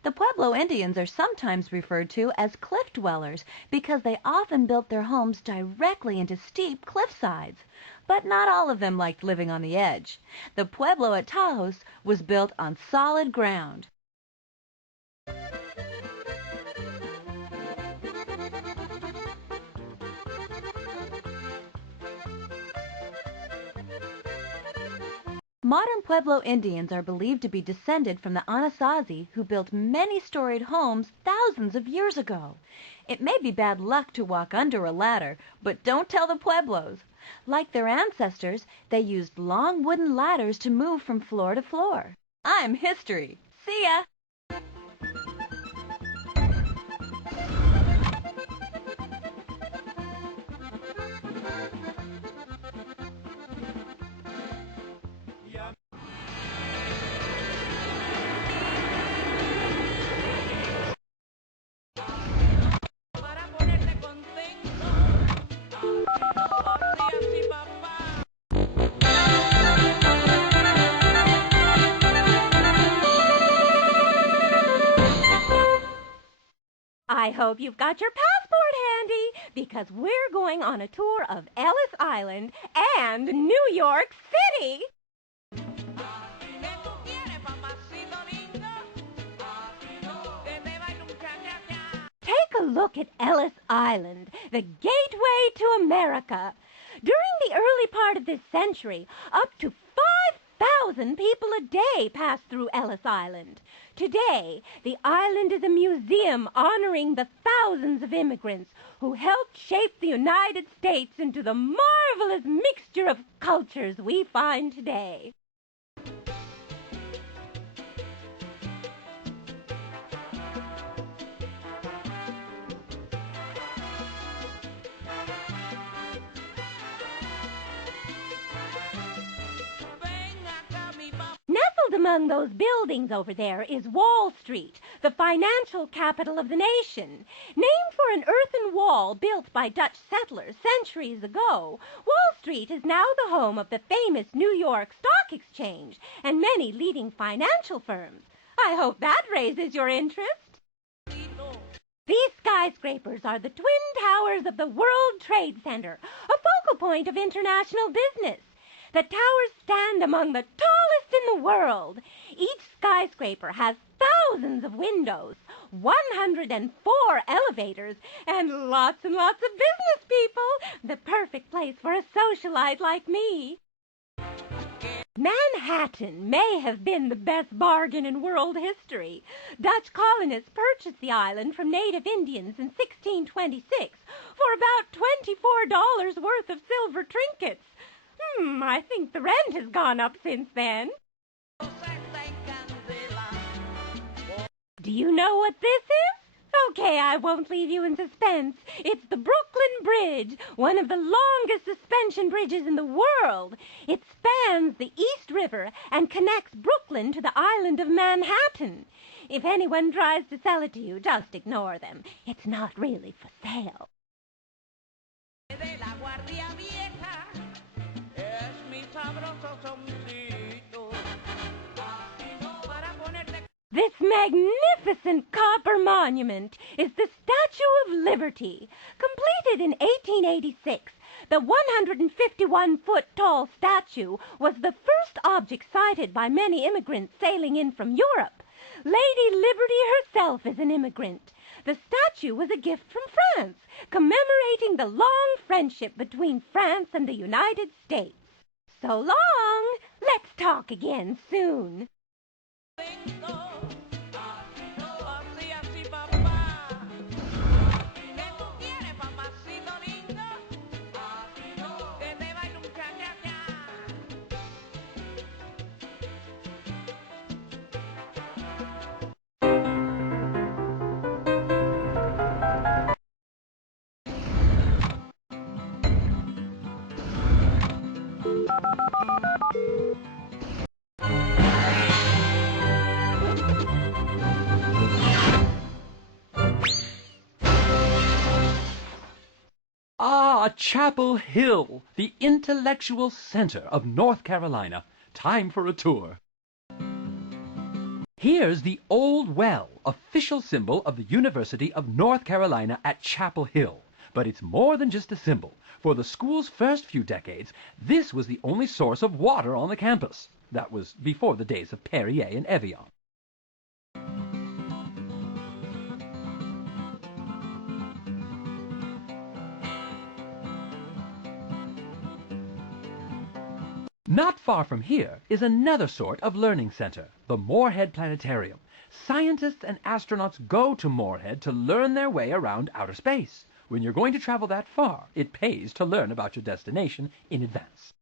The Pueblo Indians are sometimes referred to as cliff dwellers because they often built their homes directly into steep cliff sides. But not all of them liked living on the edge. The pueblo at Taos was built on solid ground. Modern Pueblo Indians are believed to be descended from the Anasazi who built many-storied homes thousands of years ago. It may be bad luck to walk under a ladder, but don't tell the Pueblos. Like their ancestors, they used long wooden ladders to move from floor to floor. I'm history. See ya! I hope you've got your passport handy, because we're going on a tour of Ellis Island and New York City. Take a look at Ellis Island, the gateway to America. During the early part of this century, up to 5,000 people a day pass through Ellis Island. Today, the island is a museum honoring the thousands of immigrants who helped shape the United States into the marvelous mixture of cultures we find today. Nestled among those buildings over there is Wall Street, the financial capital of the nation. Named for an earthen wall built by Dutch settlers centuries ago, Wall Street is now the home of the famous New York Stock Exchange and many leading financial firms. I hope that raises your interest. These skyscrapers are the twin towers of the World Trade Center, a focal point of international business. The towers stand among the tallest in the world. Each skyscraper has thousands of windows, 104 elevators, and lots of business people. The perfect place for a socialite like me. Manhattan may have been the best bargain in world history. Dutch colonists purchased the island from native Indians in 1626 for about $24 worth of silver trinkets. I think the rent has gone up since then. Do you know what this is? Okay, I won't leave you in suspense. It's the Brooklyn Bridge, one of the longest suspension bridges in the world. It spans the East River and connects Brooklyn to the island of Manhattan. If anyone tries to sell it to you, just ignore them. It's not really for sale. This magnificent copper monument is the Statue of Liberty. Completed in 1886, the 151-foot-tall statue was the first object sighted by many immigrants sailing in from Europe. Lady Liberty herself is an immigrant. The statue was a gift from France, commemorating the long friendship between France and the United States. So long! Let's talk again soon. Chapel Hill, the intellectual center of North Carolina. Time for a tour. Here's the Old Well, official symbol of the University of North Carolina at Chapel Hill. But it's more than just a symbol. For the school's first few decades, this was the only source of water on the campus. That was before the days of Perrier and Evian. Not far from here is another sort of learning center, the Moorhead Planetarium. Scientists and astronauts go to Moorhead to learn their way around outer space. When you're going to travel that far, it pays to learn about your destination in advance.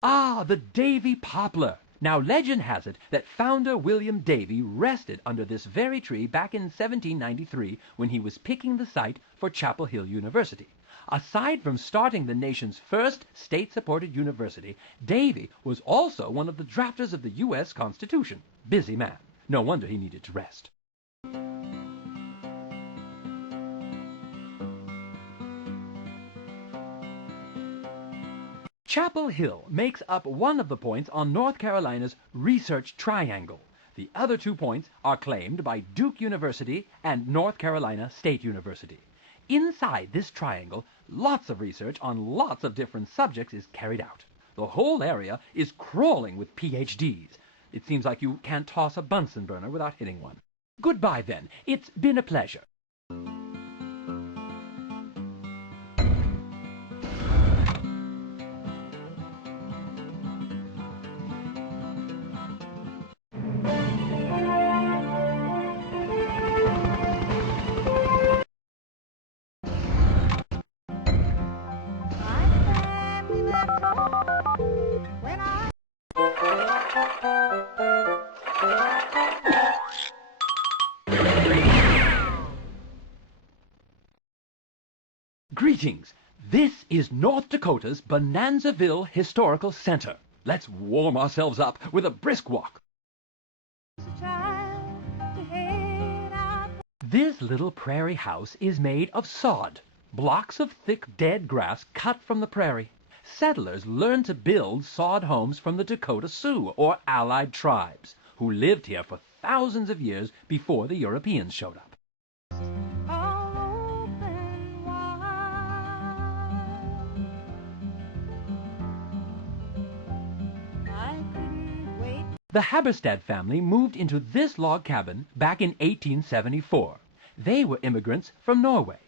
Ah, the Davy poplar. Now, legend has it that founder William Davy rested under this very tree back in 1793 when he was picking the site for Chapel Hill University. Aside from starting the nation's first state-supported university, Davy was also one of the drafters of the U.S. Constitution. Busy man. No wonder he needed to rest. Chapel Hill makes up one of the points on North Carolina's Research Triangle. The other 2 points are claimed by Duke University and North Carolina State University. Inside this triangle, lots of research on lots of different subjects is carried out. The whole area is crawling with PhDs. It seems like you can't toss a Bunsen burner without hitting one. Goodbye, then. It's been a pleasure. Greetings. This is North Dakota's Bonanzaville Historical Center. Let's warm ourselves up with a brisk walk. This little prairie house is made of sod, blocks of thick dead grass cut from the prairie. Settlers learned to build sod homes from the Dakota Sioux, or allied tribes, who lived here for thousands of years before the Europeans showed up. The Haberstad family moved into this log cabin back in 1874. They were immigrants from Norway.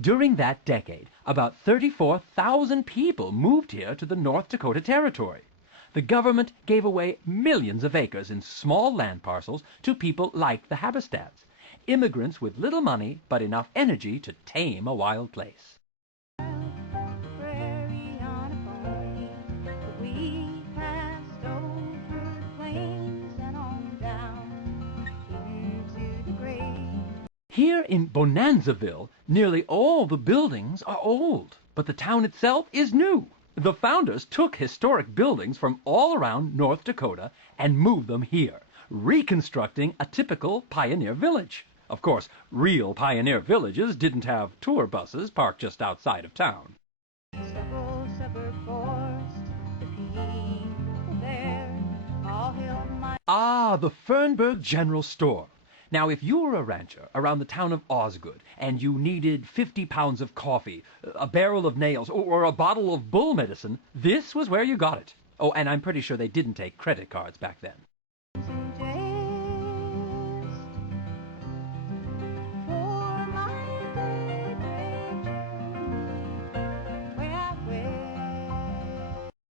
During that decade, about 34,000 people moved here to the North Dakota Territory. The government gave away millions of acres in small land parcels to people like the Haberstads, immigrants with little money but enough energy to tame a wild place. Here in Bonanzaville, nearly all the buildings are old, but the town itself is new. The founders took historic buildings from all around North Dakota and moved them here, reconstructing a typical pioneer village. Of course, real pioneer villages didn't have tour buses parked just outside of town. Ah, the Fernberg General Store. Now, if you were a rancher around the town of Osgood and you needed 50 pounds of coffee, a barrel of nails, or a bottle of bull medicine, this was where you got it. Oh, and I'm pretty sure they didn't take credit cards back then.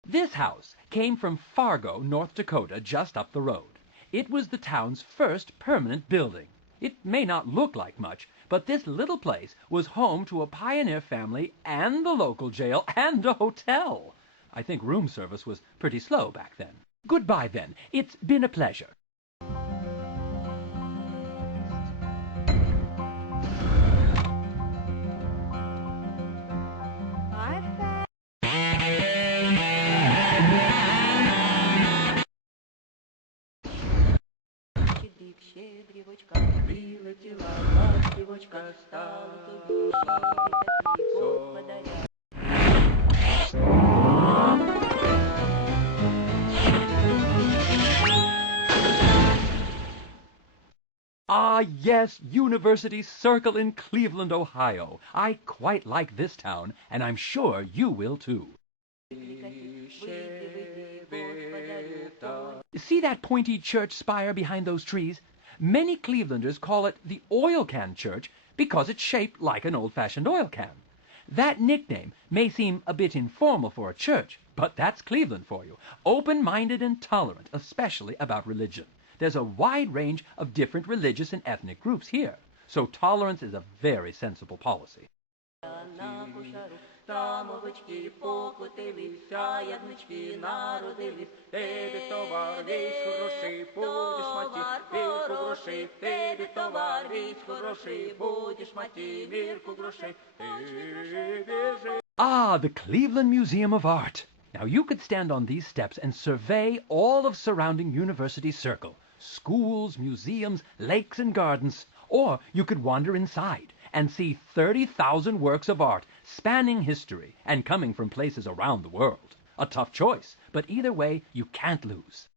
This house came from Fargo, North Dakota, just up the road. It was the town's first permanent building. It may not look like much, but this little place was home to a pioneer family and the local jail and a hotel. I think room service was pretty slow back then. Goodbye, then. It's been a pleasure. Ah, yes, University Circle in Cleveland, Ohio. I quite like this town, and I'm sure you will too. See that pointy church spire behind those trees? Many Clevelanders call it the Oil Can Church because it's shaped like an old-fashioned oil can. That nickname may seem a bit informal for a church, but that's Cleveland for you. Open-minded and tolerant, especially about religion. There's a wide range of different religious and ethnic groups here, so tolerance is a very sensible policy. Ah, the Cleveland Museum of Art. Now you could stand on these steps and survey all of surrounding University Circle. Schools, museums, lakes and gardens. Or you could wander inside and see 30,000 works of art spanning history and coming from places around the world. A tough choice, but either way, you can't lose.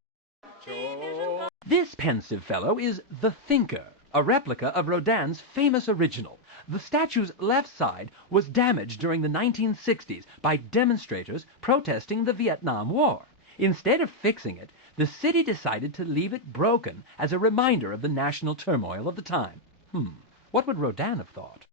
This pensive fellow is The Thinker, a replica of Rodin's famous original. The statue's left side was damaged during the 1960s by demonstrators protesting the Vietnam War. Instead of fixing it, the city decided to leave it broken as a reminder of the national turmoil of the time. What would Rodin have thought?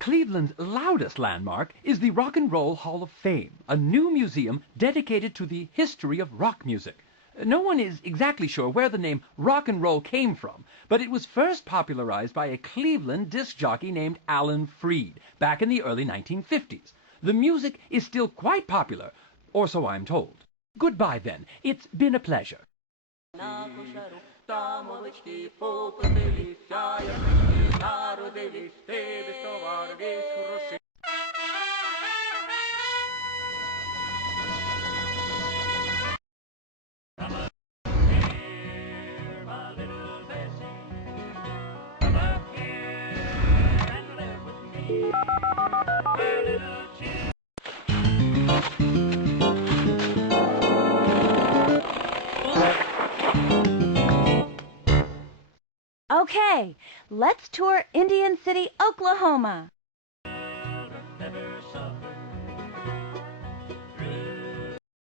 Cleveland's loudest landmark is the Rock and Roll Hall of Fame, a new museum dedicated to the history of rock music. No one is exactly sure where the name rock and roll came from, but it was first popularized by a Cleveland disc jockey named Alan Freed back in the early 1950s. The music is still quite popular, or so I'm told. Goodbye then. It's been a pleasure. Okay, let's tour Indian City, Oklahoma.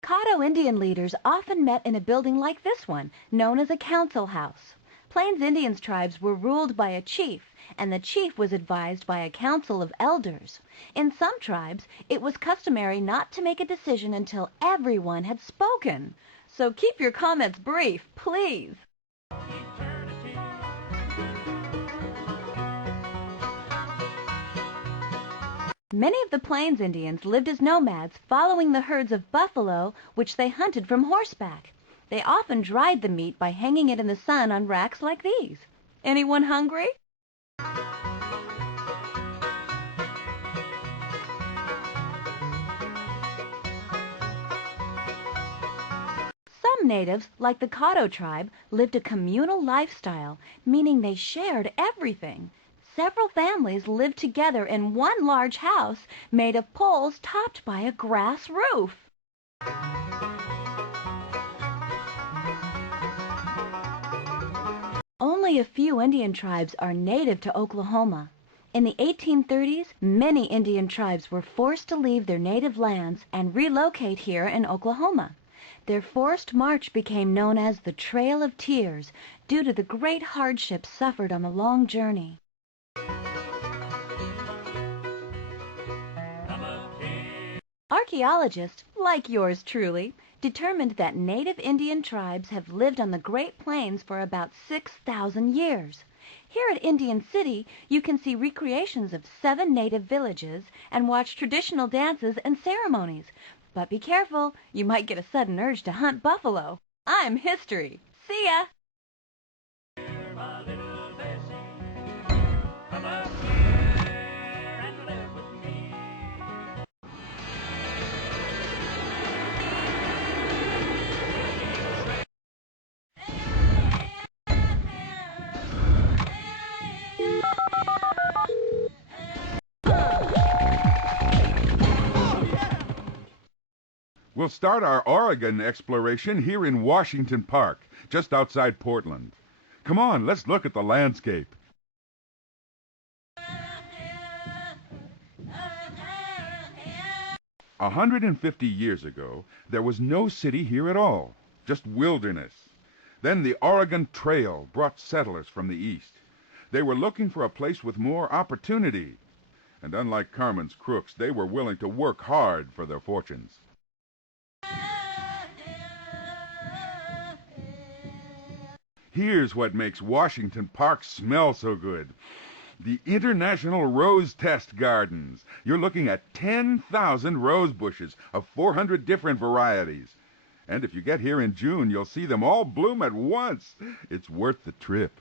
Caddo Indian leaders often met in a building like this one, known as a council house. Plains Indians tribes were ruled by a chief, and the chief was advised by a council of elders. In some tribes, it was customary not to make a decision until everyone had spoken. So keep your comments brief, please. Many of the Plains Indians lived as nomads, following the herds of buffalo, which they hunted from horseback. They often dried the meat by hanging it in the sun on racks like these. Anyone hungry? Some natives, like the Caddo tribe, lived a communal lifestyle, meaning they shared everything. Several families lived together in one large house made of poles topped by a grass roof. Only a few Indian tribes are native to Oklahoma. In the 1830s, many Indian tribes were forced to leave their native lands and relocate here in Oklahoma. Their forced march became known as the Trail of Tears due to the great hardships suffered on the long journey. Archaeologists, like yours truly, determined that native Indian tribes have lived on the Great Plains for about 6,000 years. Here at Indian City, you can see recreations of 7 native villages and watch traditional dances and ceremonies. But be careful, you might get a sudden urge to hunt buffalo. I'm History. See ya! We'll start our Oregon exploration here in Washington Park, just outside Portland. Come on, let's look at the landscape. 150 years ago, there was no city here at all, just wilderness. Then the Oregon Trail brought settlers from the east. They were looking for a place with more opportunity. And unlike Carmen's crooks, they were willing to work hard for their fortunes. Here's what makes Washington Park smell so good. The International Rose Test Gardens. You're looking at 10,000 rose bushes of 400 different varieties. And if you get here in June, you'll see them all bloom at once. It's worth the trip.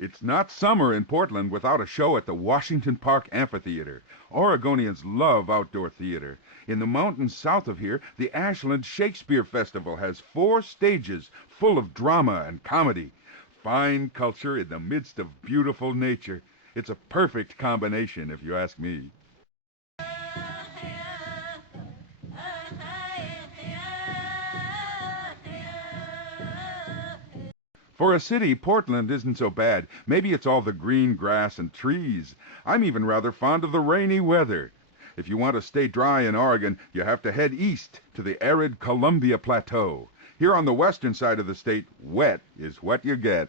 It's not summer in Portland without a show at the Washington Park Amphitheater. Oregonians love outdoor theater. In the mountains south of here, the Ashland Shakespeare Festival has 4 stages full of drama and comedy. Fine culture in the midst of beautiful nature. It's a perfect combination, if you ask me. For a city, Portland isn't so bad. Maybe it's all the green grass and trees. I'm even rather fond of the rainy weather. If you want to stay dry in Oregon, you have to head east to the arid Columbia Plateau. Here on the western side of the state, wet is what you get.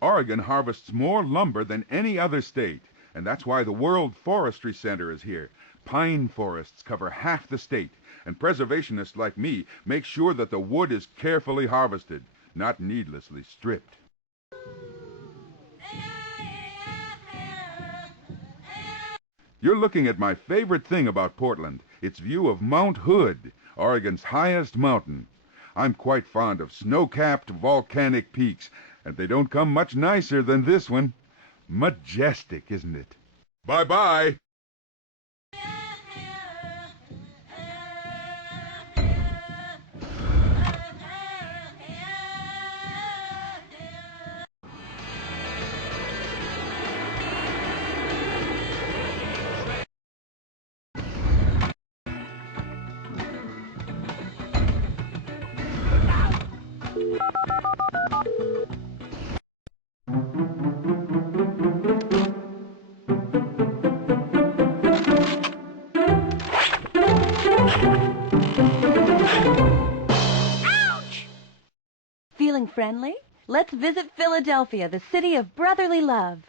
Oregon harvests more lumber than any other state, and that's why the World Forestry Center is here. Pine forests cover half the state, and preservationists like me make sure that the wood is carefully harvested, not needlessly stripped. You're looking at my favorite thing about Portland, its view of Mount Hood, Oregon's highest mountain. I'm quite fond of snow-capped volcanic peaks, and they don't come much nicer than this one. Majestic, isn't it? Bye-bye! Feeling friendly? Let's visit Philadelphia, the city of brotherly love.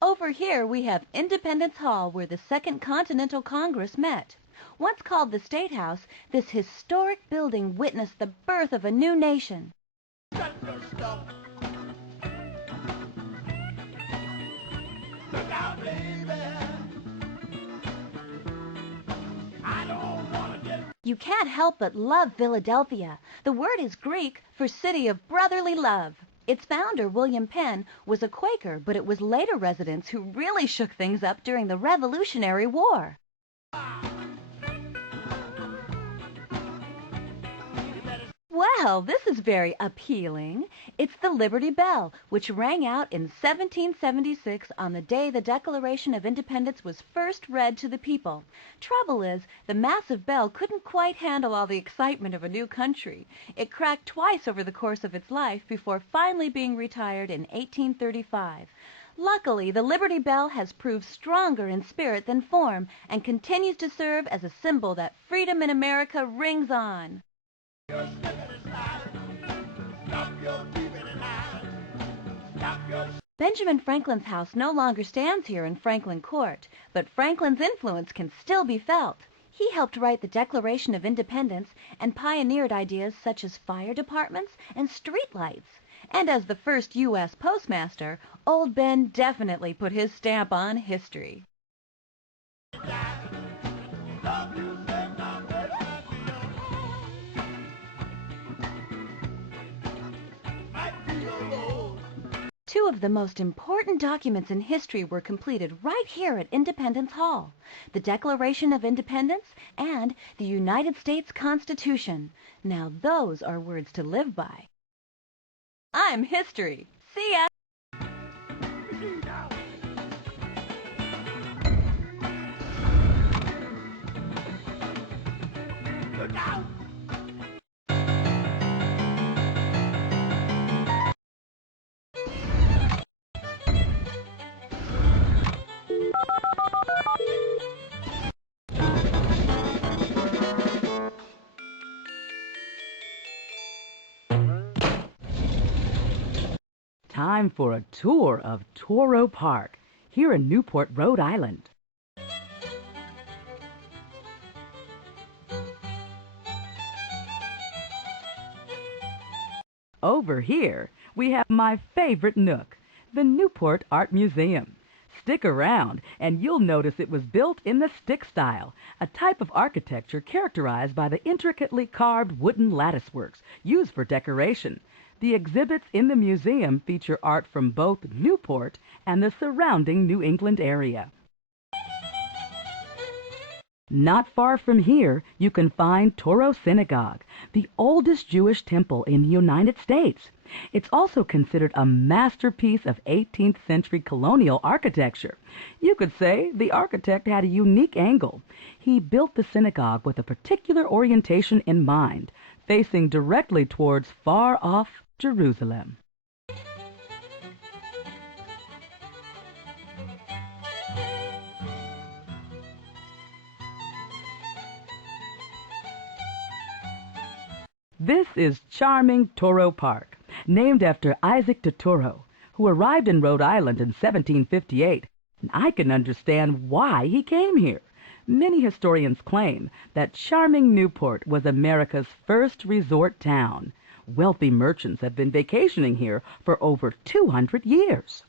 Over here we have Independence Hall, where the Second Continental Congress met. Once called the State House, this historic building witnessed the birth of a new nation. You can't help but love Philadelphia. The word is Greek for city of brotherly love. Its founder, William Penn, was a Quaker, but it was later residents who really shook things up during the Revolutionary War. Well, this is very appealing. It's the Liberty Bell, which rang out in 1776 on the day the Declaration of Independence was first read to the people. Trouble is, the massive bell couldn't quite handle all the excitement of a new country. It cracked twice over the course of its life before finally being retired in 1835. Luckily, the Liberty Bell has proved stronger in spirit than form and continues to serve as a symbol that freedom in America rings on. Benjamin Franklin's house no longer stands here in Franklin Court, but Franklin's influence can still be felt. He helped write the Declaration of Independence and pioneered ideas such as fire departments and streetlights. And as the first U.S. postmaster, Old Ben definitely put his stamp on history. Two of the most important documents in history were completed right here at Independence Hall: the Declaration of Independence and the United States Constitution. Now those are words to live by. I'm History. See ya! Time for a tour of Toro Park, here in Newport, Rhode Island. Over here, we have my favorite nook, the Newport Art Museum. Stick around, and you'll notice it was built in the stick style, a type of architecture characterized by the intricately carved wooden latticeworks used for decoration. The exhibits in the museum feature art from both Newport and the surrounding New England area. Not far from here, you can find Toro Synagogue, the oldest Jewish temple in the United States. It's also considered a masterpiece of 18th century colonial architecture. You could say the architect had a unique angle. He built the synagogue with a particular orientation in mind, facing directly towards far-off Jerusalem. This is charming Toro Park, named after Isaac de Toro, who arrived in Rhode Island in 1758, and I can understand why he came here. Many historians claim that charming Newport was America's first resort town. Wealthy merchants have been vacationing here for over 200 years.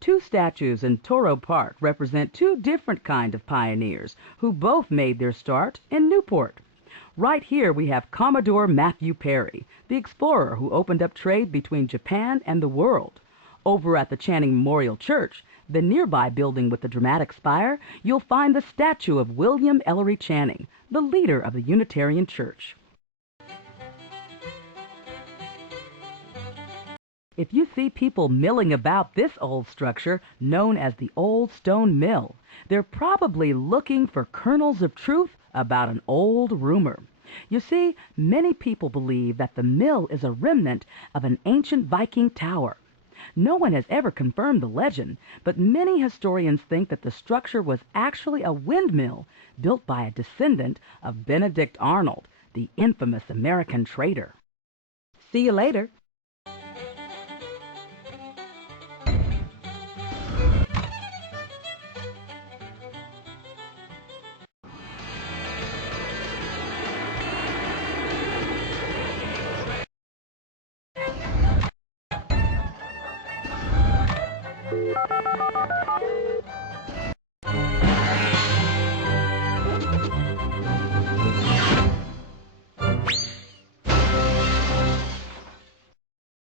Two statues in Toro Park represent two different kinds of pioneers who both made their start in Newport. Right here we have Commodore Matthew Perry, the explorer who opened up trade between Japan and the world. Over at the Channing Memorial Church, the nearby building with the dramatic spire, you'll find the statue of William Ellery Channing, the leader of the Unitarian Church. If you see people milling about this old structure, known as the Old Stone Mill, they're probably looking for kernels of truth about an old rumor. You see, many people believe that the mill is a remnant of an ancient Viking tower. No one has ever confirmed the legend, but many historians think that the structure was actually a windmill built by a descendant of Benedict Arnold, the infamous American trader. See you later.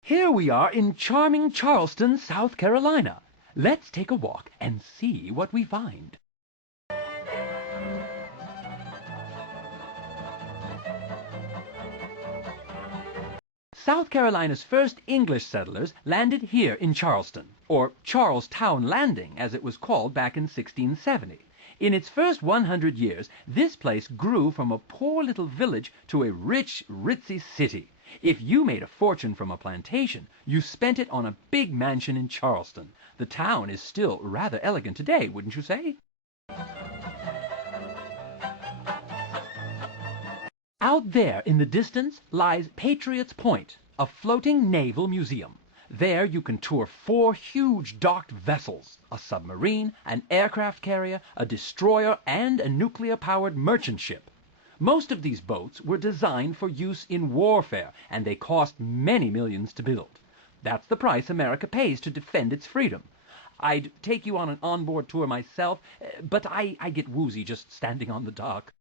Here we are in charming Charleston, South Carolina. Let's take a walk and see what we find. South Carolina's first English settlers landed here in Charleston, or Charlestown Landing, as it was called back in 1670. In its first 100 years, this place grew from a poor little village to a rich, ritzy city. If you made a fortune from a plantation, you spent it on a big mansion in Charleston. The town is still rather elegant today, wouldn't you say? Out there in the distance lies Patriot's Point, a floating naval museum. There you can tour 4 huge docked vessels, a submarine, an aircraft carrier, a destroyer, and a nuclear-powered merchant ship. Most of these boats were designed for use in warfare, and they cost many millions to build. That's the price America pays to defend its freedom. I'd take you on an onboard tour myself, but I get woozy just standing on the dock.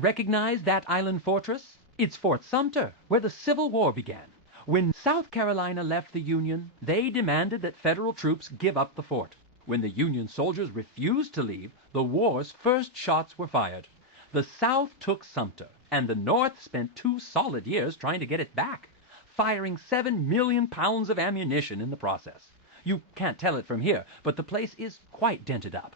Recognize that island fortress? It's Fort Sumter, where the Civil War began. When South Carolina left the Union, they demanded that federal troops give up the fort. When the Union soldiers refused to leave, the war's first shots were fired. The South took Sumter, and the North spent 2 solid years trying to get it back, firing 7 million pounds of ammunition in the process. You can't tell it from here, but the place is quite dented up.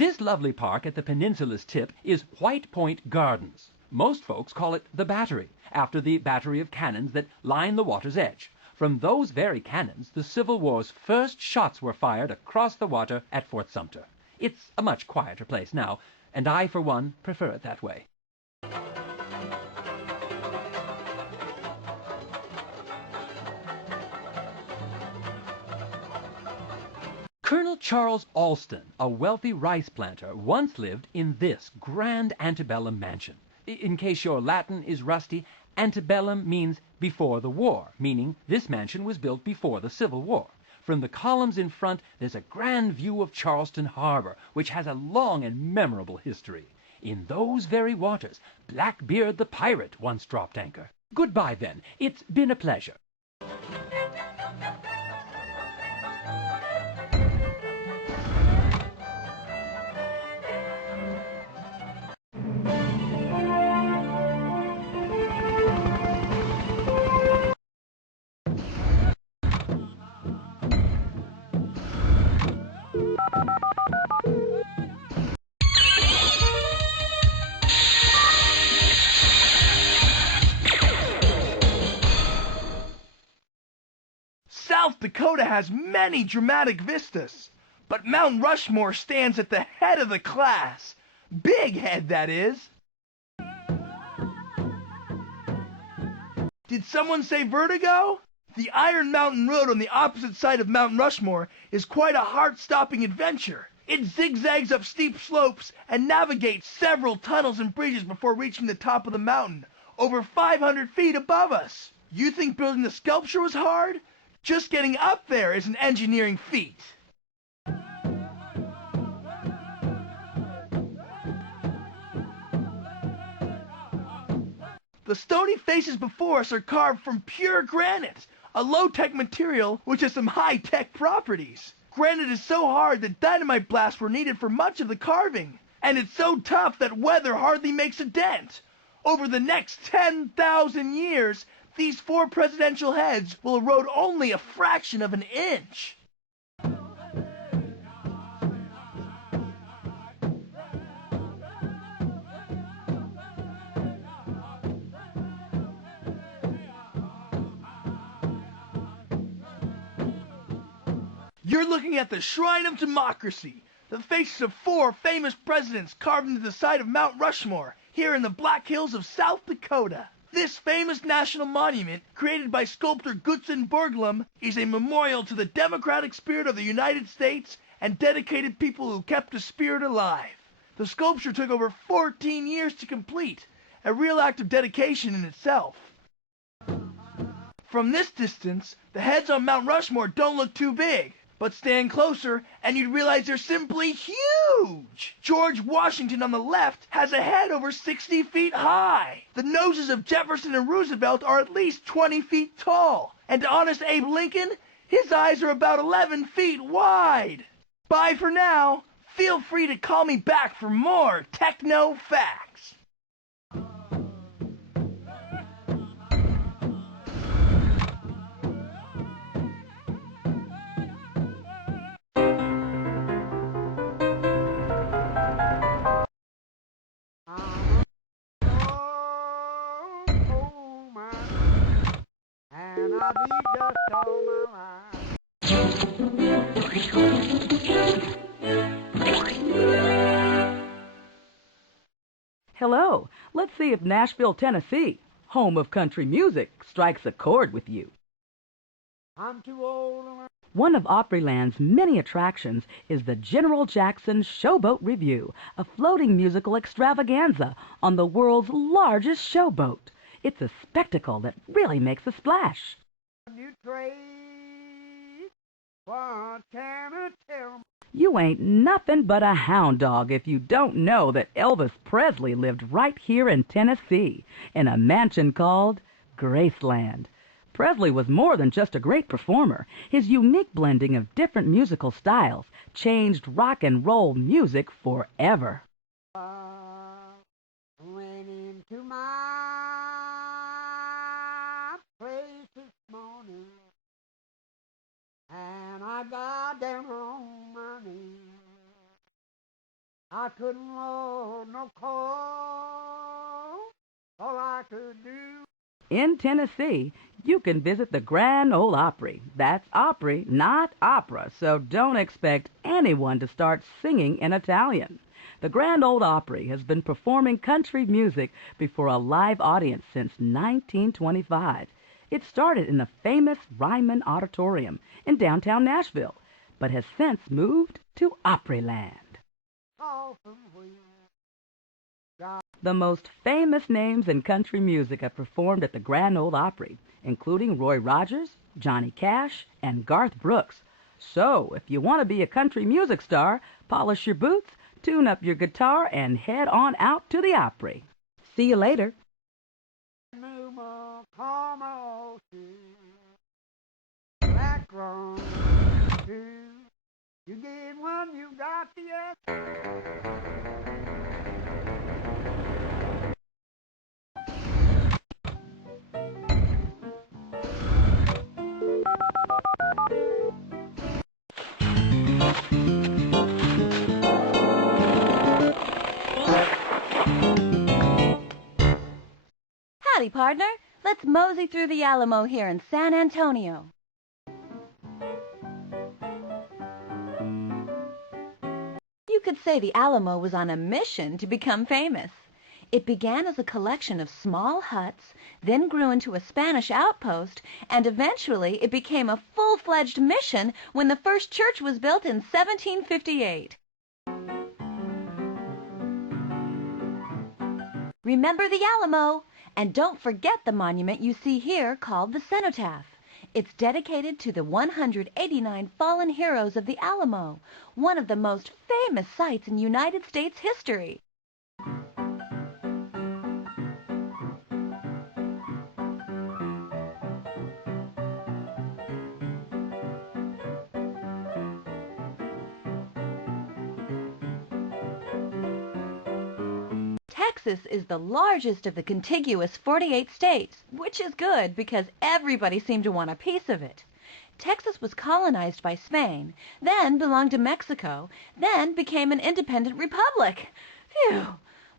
This lovely park at the peninsula's tip is White Point Gardens. Most folks call it the Battery, after the battery of cannons that line the water's edge. From those very cannons, the Civil War's first shots were fired across the water at Fort Sumter. It's a much quieter place now, and I, for one, prefer it that way. Colonel Charles Alston, a wealthy rice planter, once lived in this grand antebellum mansion. In case your Latin is rusty, antebellum means before the war, meaning this mansion was built before the Civil War. From the columns in front, there's a grand view of Charleston Harbor, which has a long and memorable history. In those very waters, Blackbeard the pirate once dropped anchor. Goodbye, then. It's been a pleasure. South Dakota has many dramatic vistas, but Mount Rushmore stands at the head of the class. Big head, that is. Did someone say vertigo? The Iron Mountain Road on the opposite side of Mount Rushmore is quite a heart-stopping adventure. It zigzags up steep slopes and navigates several tunnels and bridges before reaching the top of the mountain, over 500 feet above us. You think building the sculpture was hard? Just getting up there is an engineering feat. The stony faces before us are carved from pure granite, a low-tech material which has some high-tech properties. Granite is so hard that dynamite blasts were needed for much of the carving, and it's so tough that weather hardly makes a dent. Over the next 10,000 years, these 4 presidential heads will erode only a fraction of an inch. You're looking at the Shrine of Democracy, the faces of 4 famous presidents carved into the side of Mount Rushmore, here in the Black Hills of South Dakota. This famous national monument, created by sculptor Gutzon Borglum, is a memorial to the democratic spirit of the United States and dedicated people who kept the spirit alive. The sculpture took over 14 years to complete, a real act of dedication in itself. From this distance, the heads on Mount Rushmore don't look too big. But stand closer, and you'd realize they're simply huge! George Washington on the left has a head over 60 feet high. The noses of Jefferson and Roosevelt are at least 20 feet tall. And honest Abe Lincoln, his eyes are about 11 feet wide. Bye for now. Feel free to call me back for more techno facts. Hello. Let's see if Nashville, Tennessee, home of country music, strikes a chord with you. I'm too old. One of Opryland's many attractions is the General Jackson Showboat Review, a floating musical extravaganza on the world's largest showboat. It's a spectacle that really makes a splash. You trade, what can I tell? You ain't nothing but a hound dog if you don't know that Elvis Presley lived right here in Tennessee, in a mansion called Graceland. Presley was more than just a great performer. His unique blending of different musical styles changed rock and roll music forever. Went into my place this morning, and I got down on my knees. I couldn't load no coal. All I could do. In Tennessee, you can visit the Grand Ole Opry. That's Opry, not opera, so don't expect anyone to start singing in Italian. The Grand Ole Opry has been performing country music before a live audience since 1925. It started in the famous Ryman Auditorium in downtown Nashville, but has since moved to Opryland. The most famous names in country music have performed at the Grand Ole Opry, including Roy Rogers, Johnny Cash, and Garth Brooks. So, if you want to be a country music star, polish your boots, tune up your guitar, and head on out to the Opry. See you later. You get one, you got the other. Howdy, partner. Let's mosey through the Alamo here in San Antonio. You could say the Alamo was on a mission to become famous. It began as a collection of small huts, then grew into a Spanish outpost, and eventually it became a full-fledged mission when the first church was built in 1758. Remember the Alamo, and don't forget the monument you see here called the Cenotaph. It's dedicated to the 189 fallen heroes of the Alamo, one of the most famous sites in United States history. Texas is the largest of the contiguous 48 states, which is good because everybody seemed to want a piece of it. Texas was colonized by Spain, then belonged to Mexico, then became an independent republic. Phew!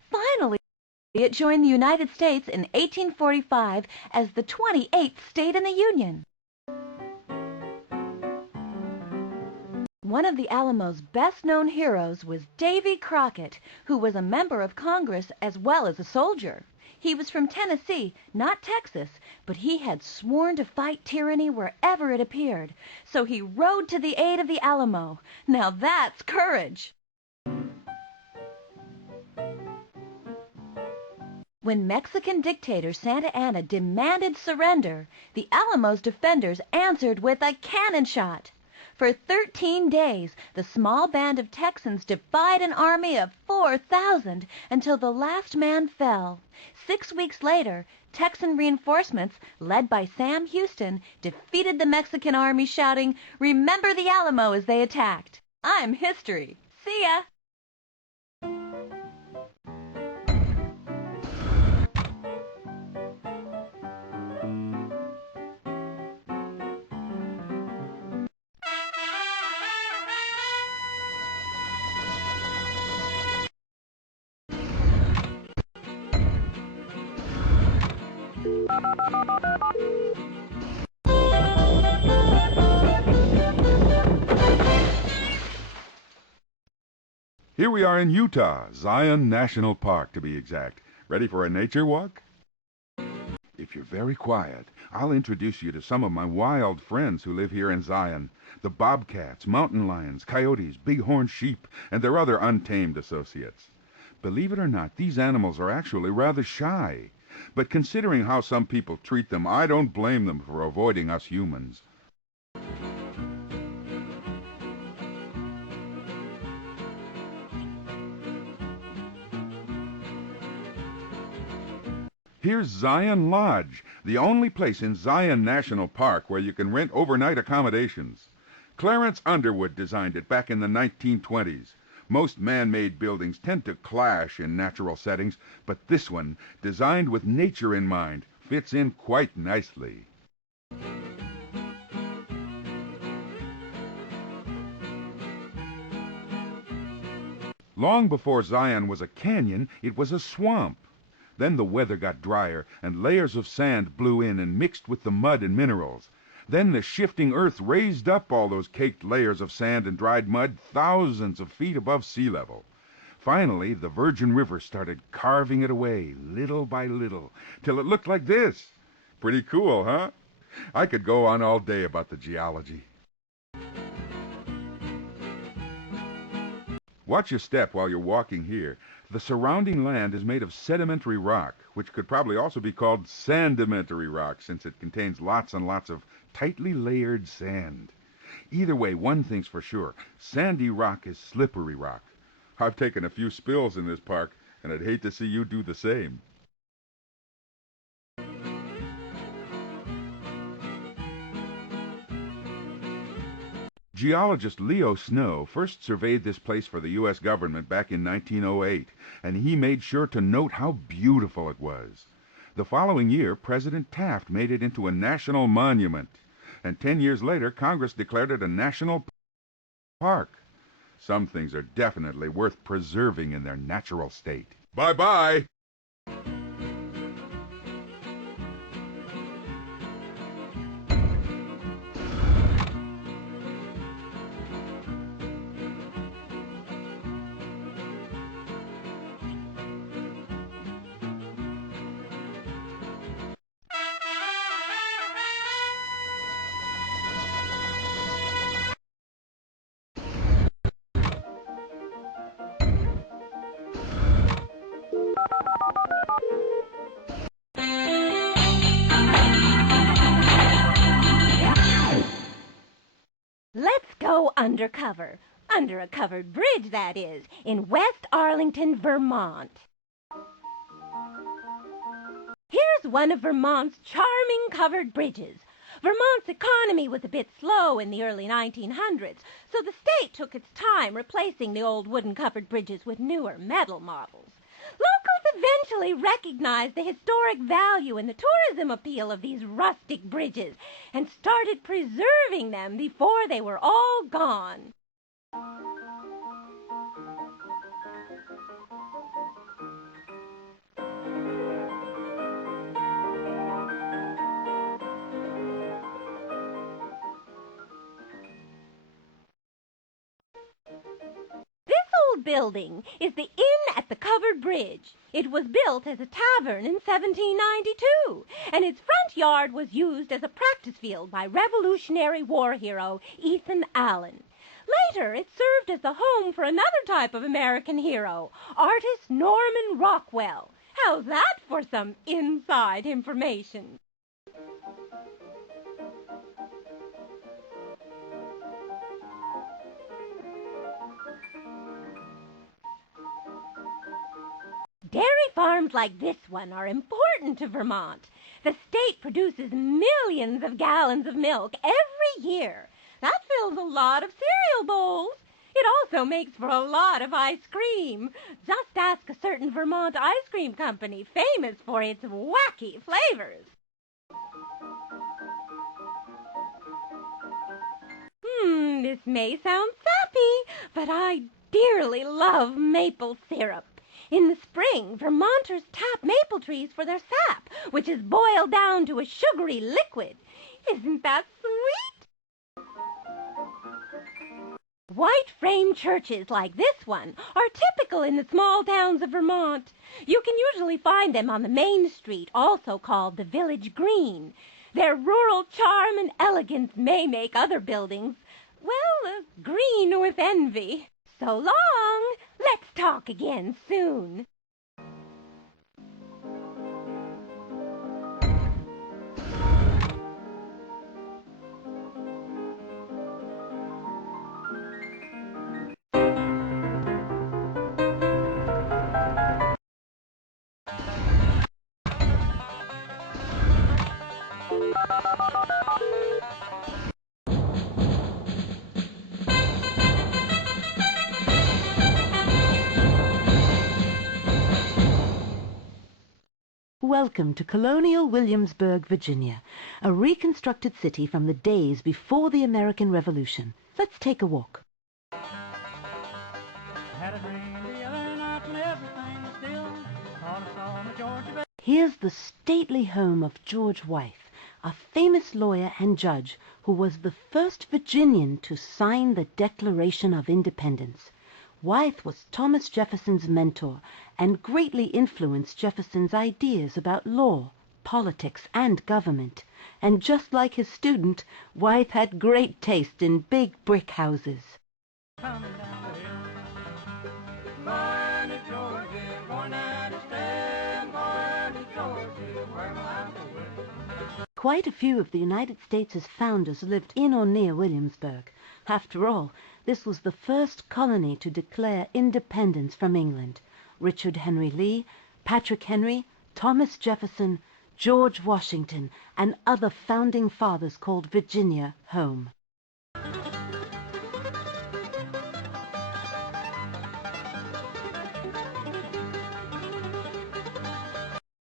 Finally, it joined the United States in 1845 as the 28th state in the Union. One of the Alamo's best-known heroes was Davy Crockett, who was a member of Congress as well as a soldier. He was from Tennessee, not Texas, but he had sworn to fight tyranny wherever it appeared, so he rode to the aid of the Alamo. Now that's courage! When Mexican dictator Santa Anna demanded surrender, the Alamo's defenders answered with a cannon shot. For 13 days, the small band of Texans defied an army of 4,000 until the last man fell. 6 weeks later, Texan reinforcements, led by Sam Houston, defeated the Mexican army, shouting, "Remember the Alamo," as they attacked. I'm history. See ya! Here we are in Utah, Zion National Park to be exact. Ready for a nature walk? If you're very quiet, I'll introduce you to some of my wild friends who live here in Zion. The bobcats, mountain lions, coyotes, bighorn sheep, and their other untamed associates. Believe it or not, these animals are actually rather shy. But considering how some people treat them, I don't blame them for avoiding us humans. Here's Zion Lodge, the only place in Zion National Park where you can rent overnight accommodations. Clarence Underwood designed it back in the 1920s. Most man-made buildings tend to clash in natural settings, but this one, designed with nature in mind, fits in quite nicely. Long before Zion was a canyon, it was a swamp. Then the weather got drier, and layers of sand blew in and mixed with the mud and minerals. Then the shifting earth raised up all those caked layers of sand and dried mud thousands of feet above sea level. Finally, the Virgin River started carving it away, little by little, till it looked like this. Pretty cool, huh? I could go on all day about the geology. Watch your step while you're walking here. The surrounding land is made of sedimentary rock, which could probably also be called sandimentary rock, since it contains lots and lots of tightly layered sand. Either way, one thing's for sure. Sandy rock is slippery rock. I've taken a few spills in this park, and I'd hate to see you do the same. Geologist Leo Snow first surveyed this place for the U.S. government back in 1908, and he made sure to note how beautiful it was. The following year, President Taft made it into a national monument, and 10 years later, Congress declared it a national park. Some things are definitely worth preserving in their natural state. Bye-bye! Let's go undercover. Under a covered bridge, that is, in West Arlington, Vermont. Here's one of Vermont's charming covered bridges. Vermont's economy was a bit slow in the early 1900s, so the state took its time replacing the old wooden covered bridges with newer metal models. Locals eventually recognized the historic value and the tourism appeal of these rustic bridges and started preserving them before they were all gone. Building is the Inn at the Covered Bridge. It was built as a tavern in 1792, and its front yard was used as a practice field by Revolutionary War hero Ethan Allen. Later, it served as the home for another type of American hero, artist Norman Rockwell. How's that for some inside information? Dairy farms like this one are important to Vermont. The state produces millions of gallons of milk every year. That fills a lot of cereal bowls. It also makes for a lot of ice cream. Just ask a certain Vermont ice cream company famous for its wacky flavors. This may sound sappy, but I dearly love maple syrup. In the spring, Vermonters tap maple trees for their sap, which is boiled down to a sugary liquid. Isn't that sweet? White frame churches like this one are typical in the small towns of Vermont. You can usually find them on the main street, also called the Village Green. Their rural charm and elegance may make other buildings, well, green with envy. So long! Let's talk again soon. Welcome to colonial Williamsburg, Virginia, a reconstructed city from the days before the American Revolution. Let's take a walk. Had a dream Here's the stately home of George Wythe, a famous lawyer and judge who was the first Virginian to sign the Declaration of Independence. Wythe was Thomas Jefferson's mentor and greatly influenced Jefferson's ideas about law, politics, and government. And just like his student, Wythe had great taste in big brick houses. Coming down the hill. Going to Georgia, going out of stand, going to Georgia, where my way. Quite a few of the United States' founders lived in or near Williamsburg. After all, this was the first colony to declare independence from England. Richard Henry Lee, Patrick Henry, Thomas Jefferson, George Washington, and other founding fathers called Virginia home.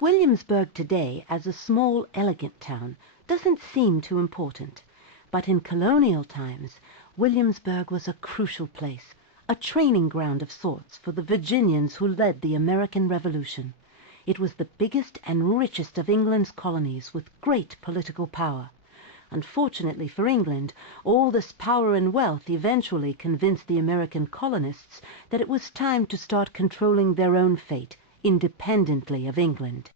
Williamsburg today, as a small, elegant town, doesn't seem too important. But in colonial times, Williamsburg was a crucial place, a training ground of sorts for the Virginians who led the American Revolution. It was the biggest and richest of England's colonies with great political power. Unfortunately for England, all this power and wealth eventually convinced the American colonists that it was time to start controlling their own fate, independently of England.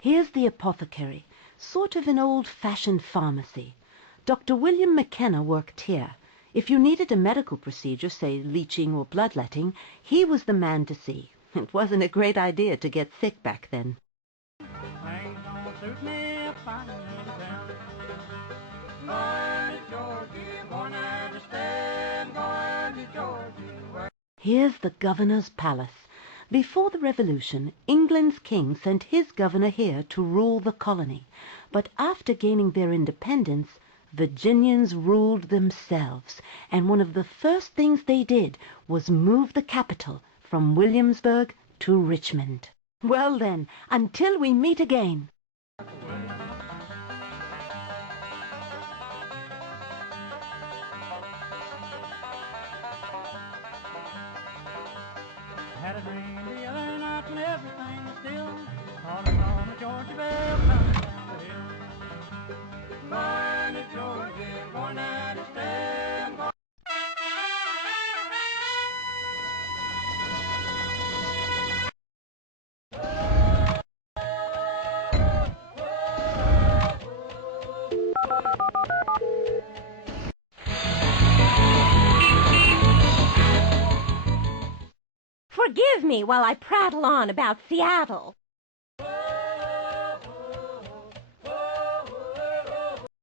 Here's the apothecary, sort of an old-fashioned pharmacy. Dr. William McKenna worked here. If you needed a medical procedure, say leeching or bloodletting, he was the man to see. It wasn't a great idea to get sick back then. Here's the governor's palace. Before the Revolution, England's king sent his governor here to rule the colony. But after gaining their independence, Virginians ruled themselves, and one of the first things they did was move the capital from Williamsburg to Richmond. Well then, until we meet again. Had a dream the other night when everything was still. Thought I saw the Georgia bell coming down the hill. Going to Georgia, going out of stand. Forgive me while I prattle on about Seattle.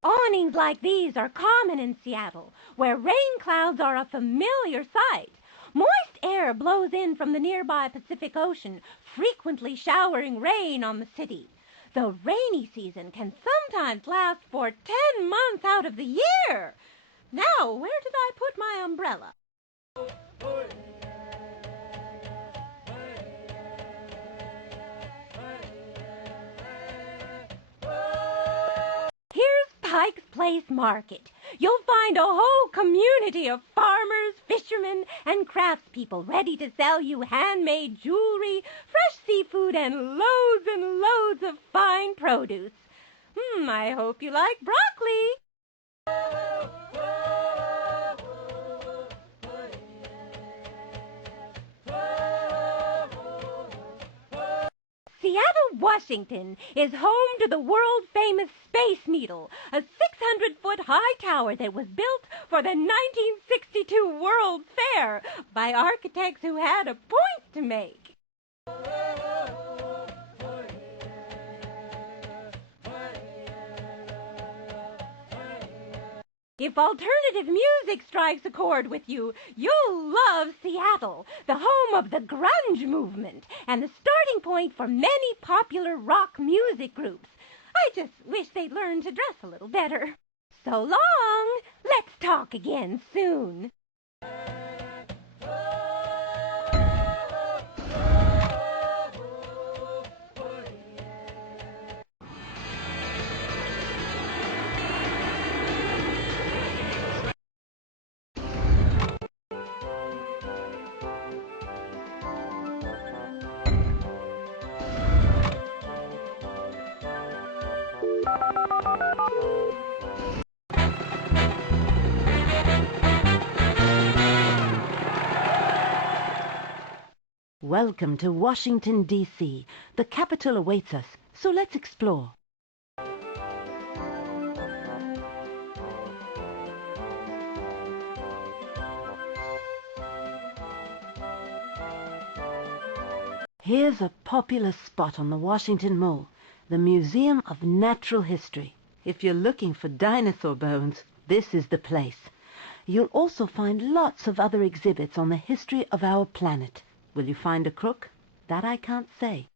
Awnings like these are common in Seattle, where rain clouds are a familiar sight. Moist air blows in from the nearby Pacific Ocean, frequently showering rain on the city. The rainy season can sometimes last for 10 months out of the year. Now, where did I put my umbrella? Pike's Place Market. You'll find a whole community of farmers, fishermen, and craftspeople ready to sell you handmade jewelry, fresh seafood, and loads of fine produce. I hope you like broccoli. Seattle, Washington is home to the world-famous Space Needle, a 600-foot high tower that was built for the 1962 World Fair by architects who had a point to make. If alternative music strikes a chord with you, you'll love Seattle, the home of the grunge movement and the starting point for many popular rock music groups. I just wish they'd learn to dress a little better. So long! Let's talk again soon. Welcome to Washington, D.C. The capital awaits us, so let's explore. Here's a popular spot on the Washington Mall, the Museum of Natural History. If you're looking for dinosaur bones, this is the place. You'll also find lots of other exhibits on the history of our planet. Will you find a crook? That I can't say.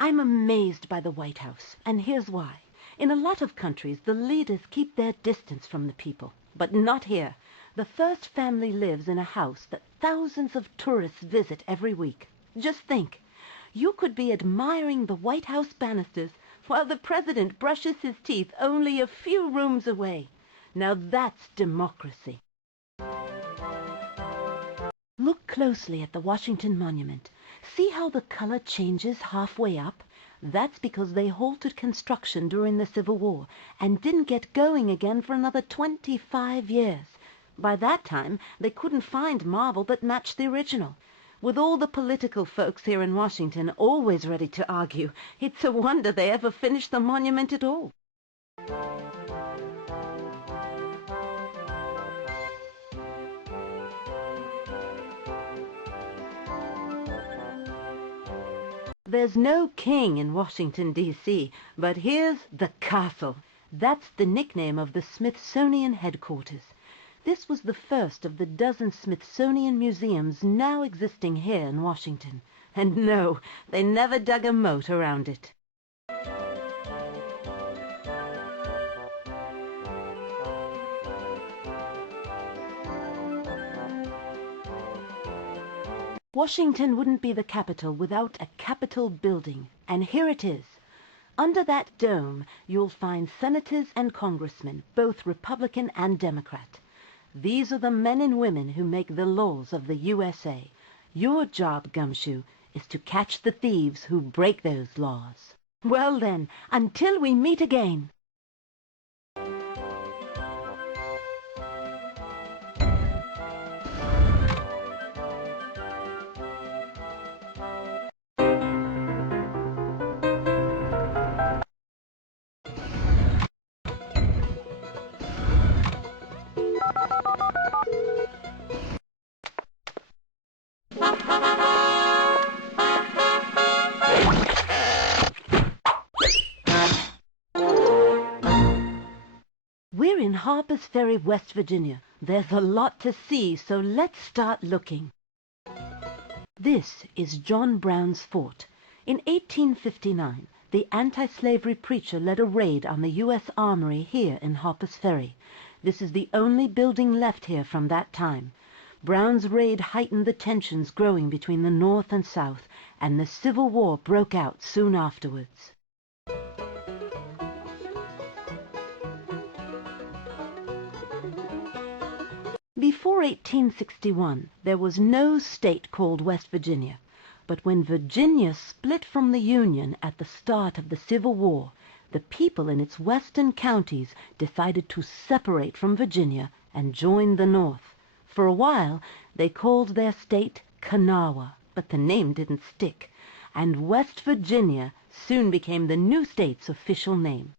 I'm amazed by the White House, and here's why. In a lot of countries, the leaders keep their distance from the people, but not here. The first family lives in a house that thousands of tourists visit every week. Just think, you could be admiring the White House banisters while the president brushes his teeth only a few rooms away. Now that's democracy. Look closely at the Washington Monument. See how the color changes halfway up? That's because they halted construction during the Civil War and didn't get going again for another 25 years. By that time, they couldn't find marble that matched the original. With all the political folks here in Washington always ready to argue, it's a wonder they ever finished the monument at all. There's no king in Washington, D.C., but here's the castle. That's the nickname of the Smithsonian headquarters. This was the first of the dozen Smithsonian museums now existing here in Washington. And no, they never dug a moat around it. Washington wouldn't be the capital without a Capitol building, and here it is. Under that dome, you'll find senators and congressmen, both Republican and Democrat. These are the men and women who make the laws of the USA. Your job, Gumshoe, is to catch the thieves who break those laws. Well then, until we meet again. We're in Harper's Ferry, West Virginia. There's a lot to see, so let's start looking. This is John Brown's fort. In 1859, the anti-slavery preacher led a raid on the U.S. Armory here in Harper's Ferry. This is the only building left here from that time. Brown's raid heightened the tensions growing between the North and South, and the Civil War broke out soon afterwards. Before 1861, there was no state called West Virginia. But when Virginia split from the Union at the start of the Civil War, the people in its western counties decided to separate from Virginia and join the North. For a while, they called their state Kanawha, but the name didn't stick, and West Virginia soon became the new state's official name.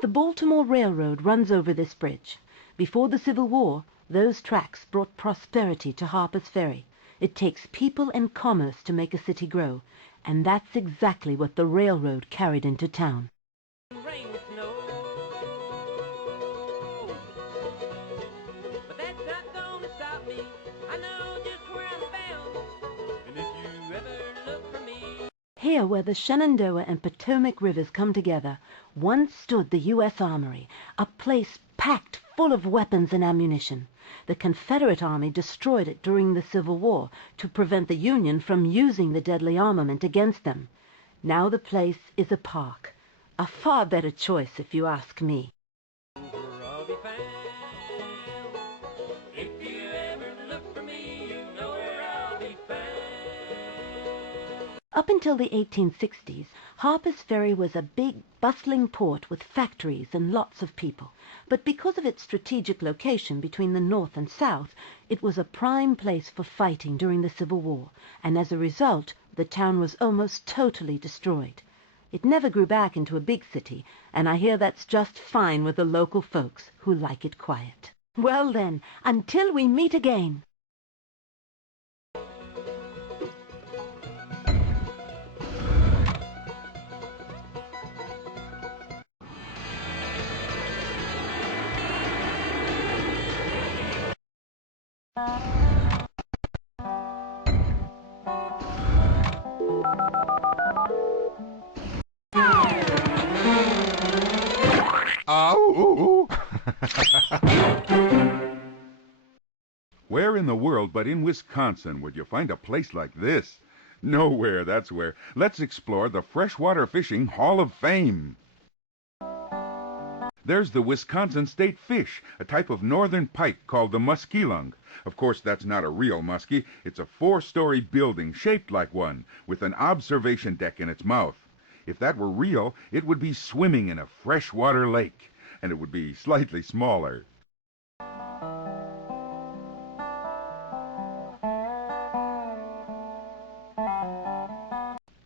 The Baltimore Railroad runs over this bridge. Before the Civil War, those tracks brought prosperity to Harper's Ferry. It takes people and commerce to make a city grow, and that's exactly what the railroad carried into town. Rain, snow, but that's not gonna stop me. I know just where I'm bound, and if you ever look for me. Here, where the Shenandoah and Potomac rivers come together, once stood the U.S. Armory, a place packed full of weapons and ammunition. The Confederate Army destroyed it during the Civil War to prevent the Union from using the deadly armament against them. Now the place is a park. A far better choice, if you ask me. I'll be found. If you ever look for me, you know where I'll be found. Up until the 1860s, Harper's Ferry was a big, bustling port with factories and lots of people. But because of its strategic location between the North and South, it was a prime place for fighting during the Civil War, and as a result, the town was almost totally destroyed. It never grew back into a big city, and I hear that's just fine with the local folks who like it quiet. Well then, until we meet again. Where in the world but in Wisconsin would you find a place like this? Nowhere, that's where. Let's explore the Freshwater Fishing Hall of Fame. There's the Wisconsin state fish, a type of northern pike called the muskellunge. Of course, that's not a real muskie. It's a 4-story building shaped like one, with an observation deck in its mouth. If that were real, it would be swimming in a freshwater lake, and it would be slightly smaller.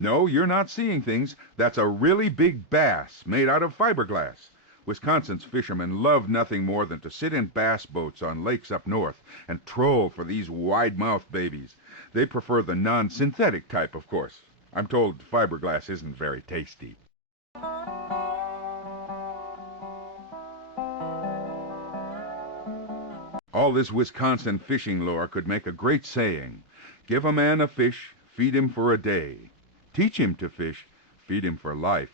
No, you're not seeing things. That's a really big bass made out of fiberglass. Wisconsin's fishermen love nothing more than to sit in bass boats on lakes up north and troll for these wide-mouthed babies. They prefer the non-synthetic type, of course. I'm told fiberglass isn't very tasty. All this Wisconsin fishing lore could make a great saying. Give a man a fish, feed him for a day. Teach him to fish, feed him for life.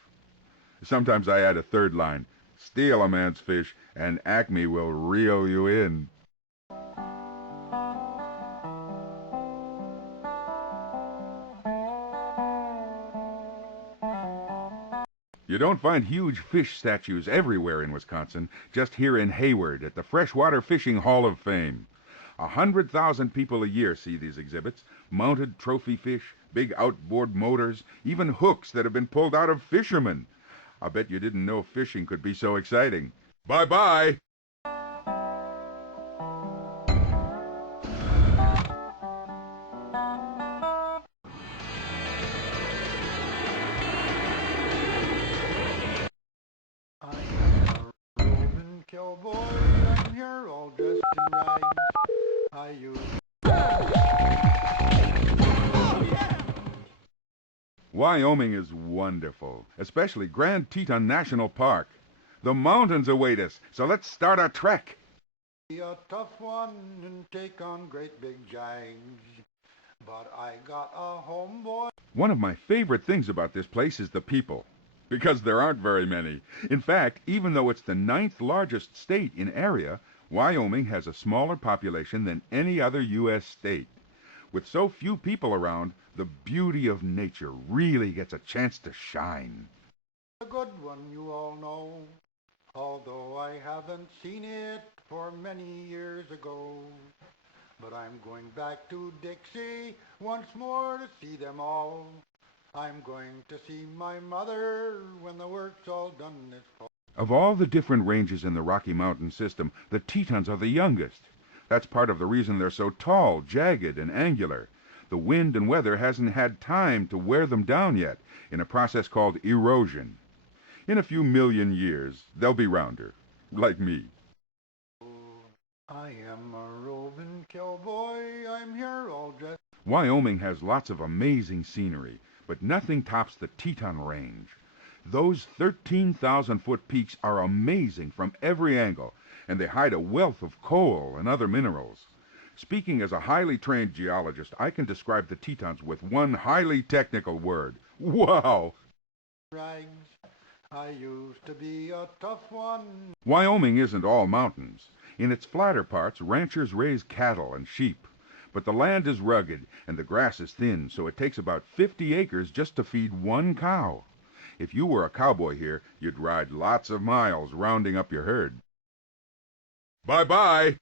Sometimes I add a third line. Steal a man's fish, and Acme will reel you in. You don't find huge fish statues everywhere in Wisconsin, just here in Hayward at the Freshwater Fishing Hall of Fame. 100,000 people a year see these exhibits. Mounted trophy fish, big outboard motors, even hooks that have been pulled out of fishermen. I bet you didn't know fishing could be so exciting. Bye-bye! Cowboy, I'm here all dressed in rags. I use... Wyoming is wonderful, especially Grand Teton National Park. The mountains await us, so let's start our trek. Be a tough one and take on great big jags, but I got a homeboy. One of my favorite things about this place is the people, because there aren't very many. In fact, even though it's the 9th largest state in area, Wyoming has a smaller population than any other U.S. state. With so few people around, the beauty of nature really gets a chance to shine. A good one you all know, although I haven't seen it for many years ago. But I'm going back to Dixie once more to see them all. I'm going to see my mother when the work's all done this fall. Of all the different ranges in the Rocky Mountain system, the Tetons are the youngest. That's part of the reason they're so tall, jagged, and angular. The wind and weather hasn't had time to wear them down yet, in a process called erosion. In a few million years, they'll be rounder, like me. I am a roving cowboy, I'm here all dressed. Wyoming has lots of amazing scenery, but nothing tops the Teton Range. Those 13,000-foot peaks are amazing from every angle, and they hide a wealth of coal and other minerals. Speaking as a highly trained geologist, I can describe the Tetons with one highly technical word. Wow! Rags, I used to be a tough one. Wyoming isn't all mountains. In its flatter parts, ranchers raise cattle and sheep. But the land is rugged, and the grass is thin, so it takes about 50 acres just to feed one cow. If you were a cowboy here, you'd ride lots of miles rounding up your herd. Bye-bye!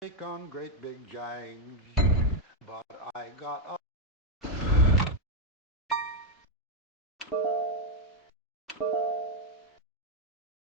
Take on great big jags, but I got a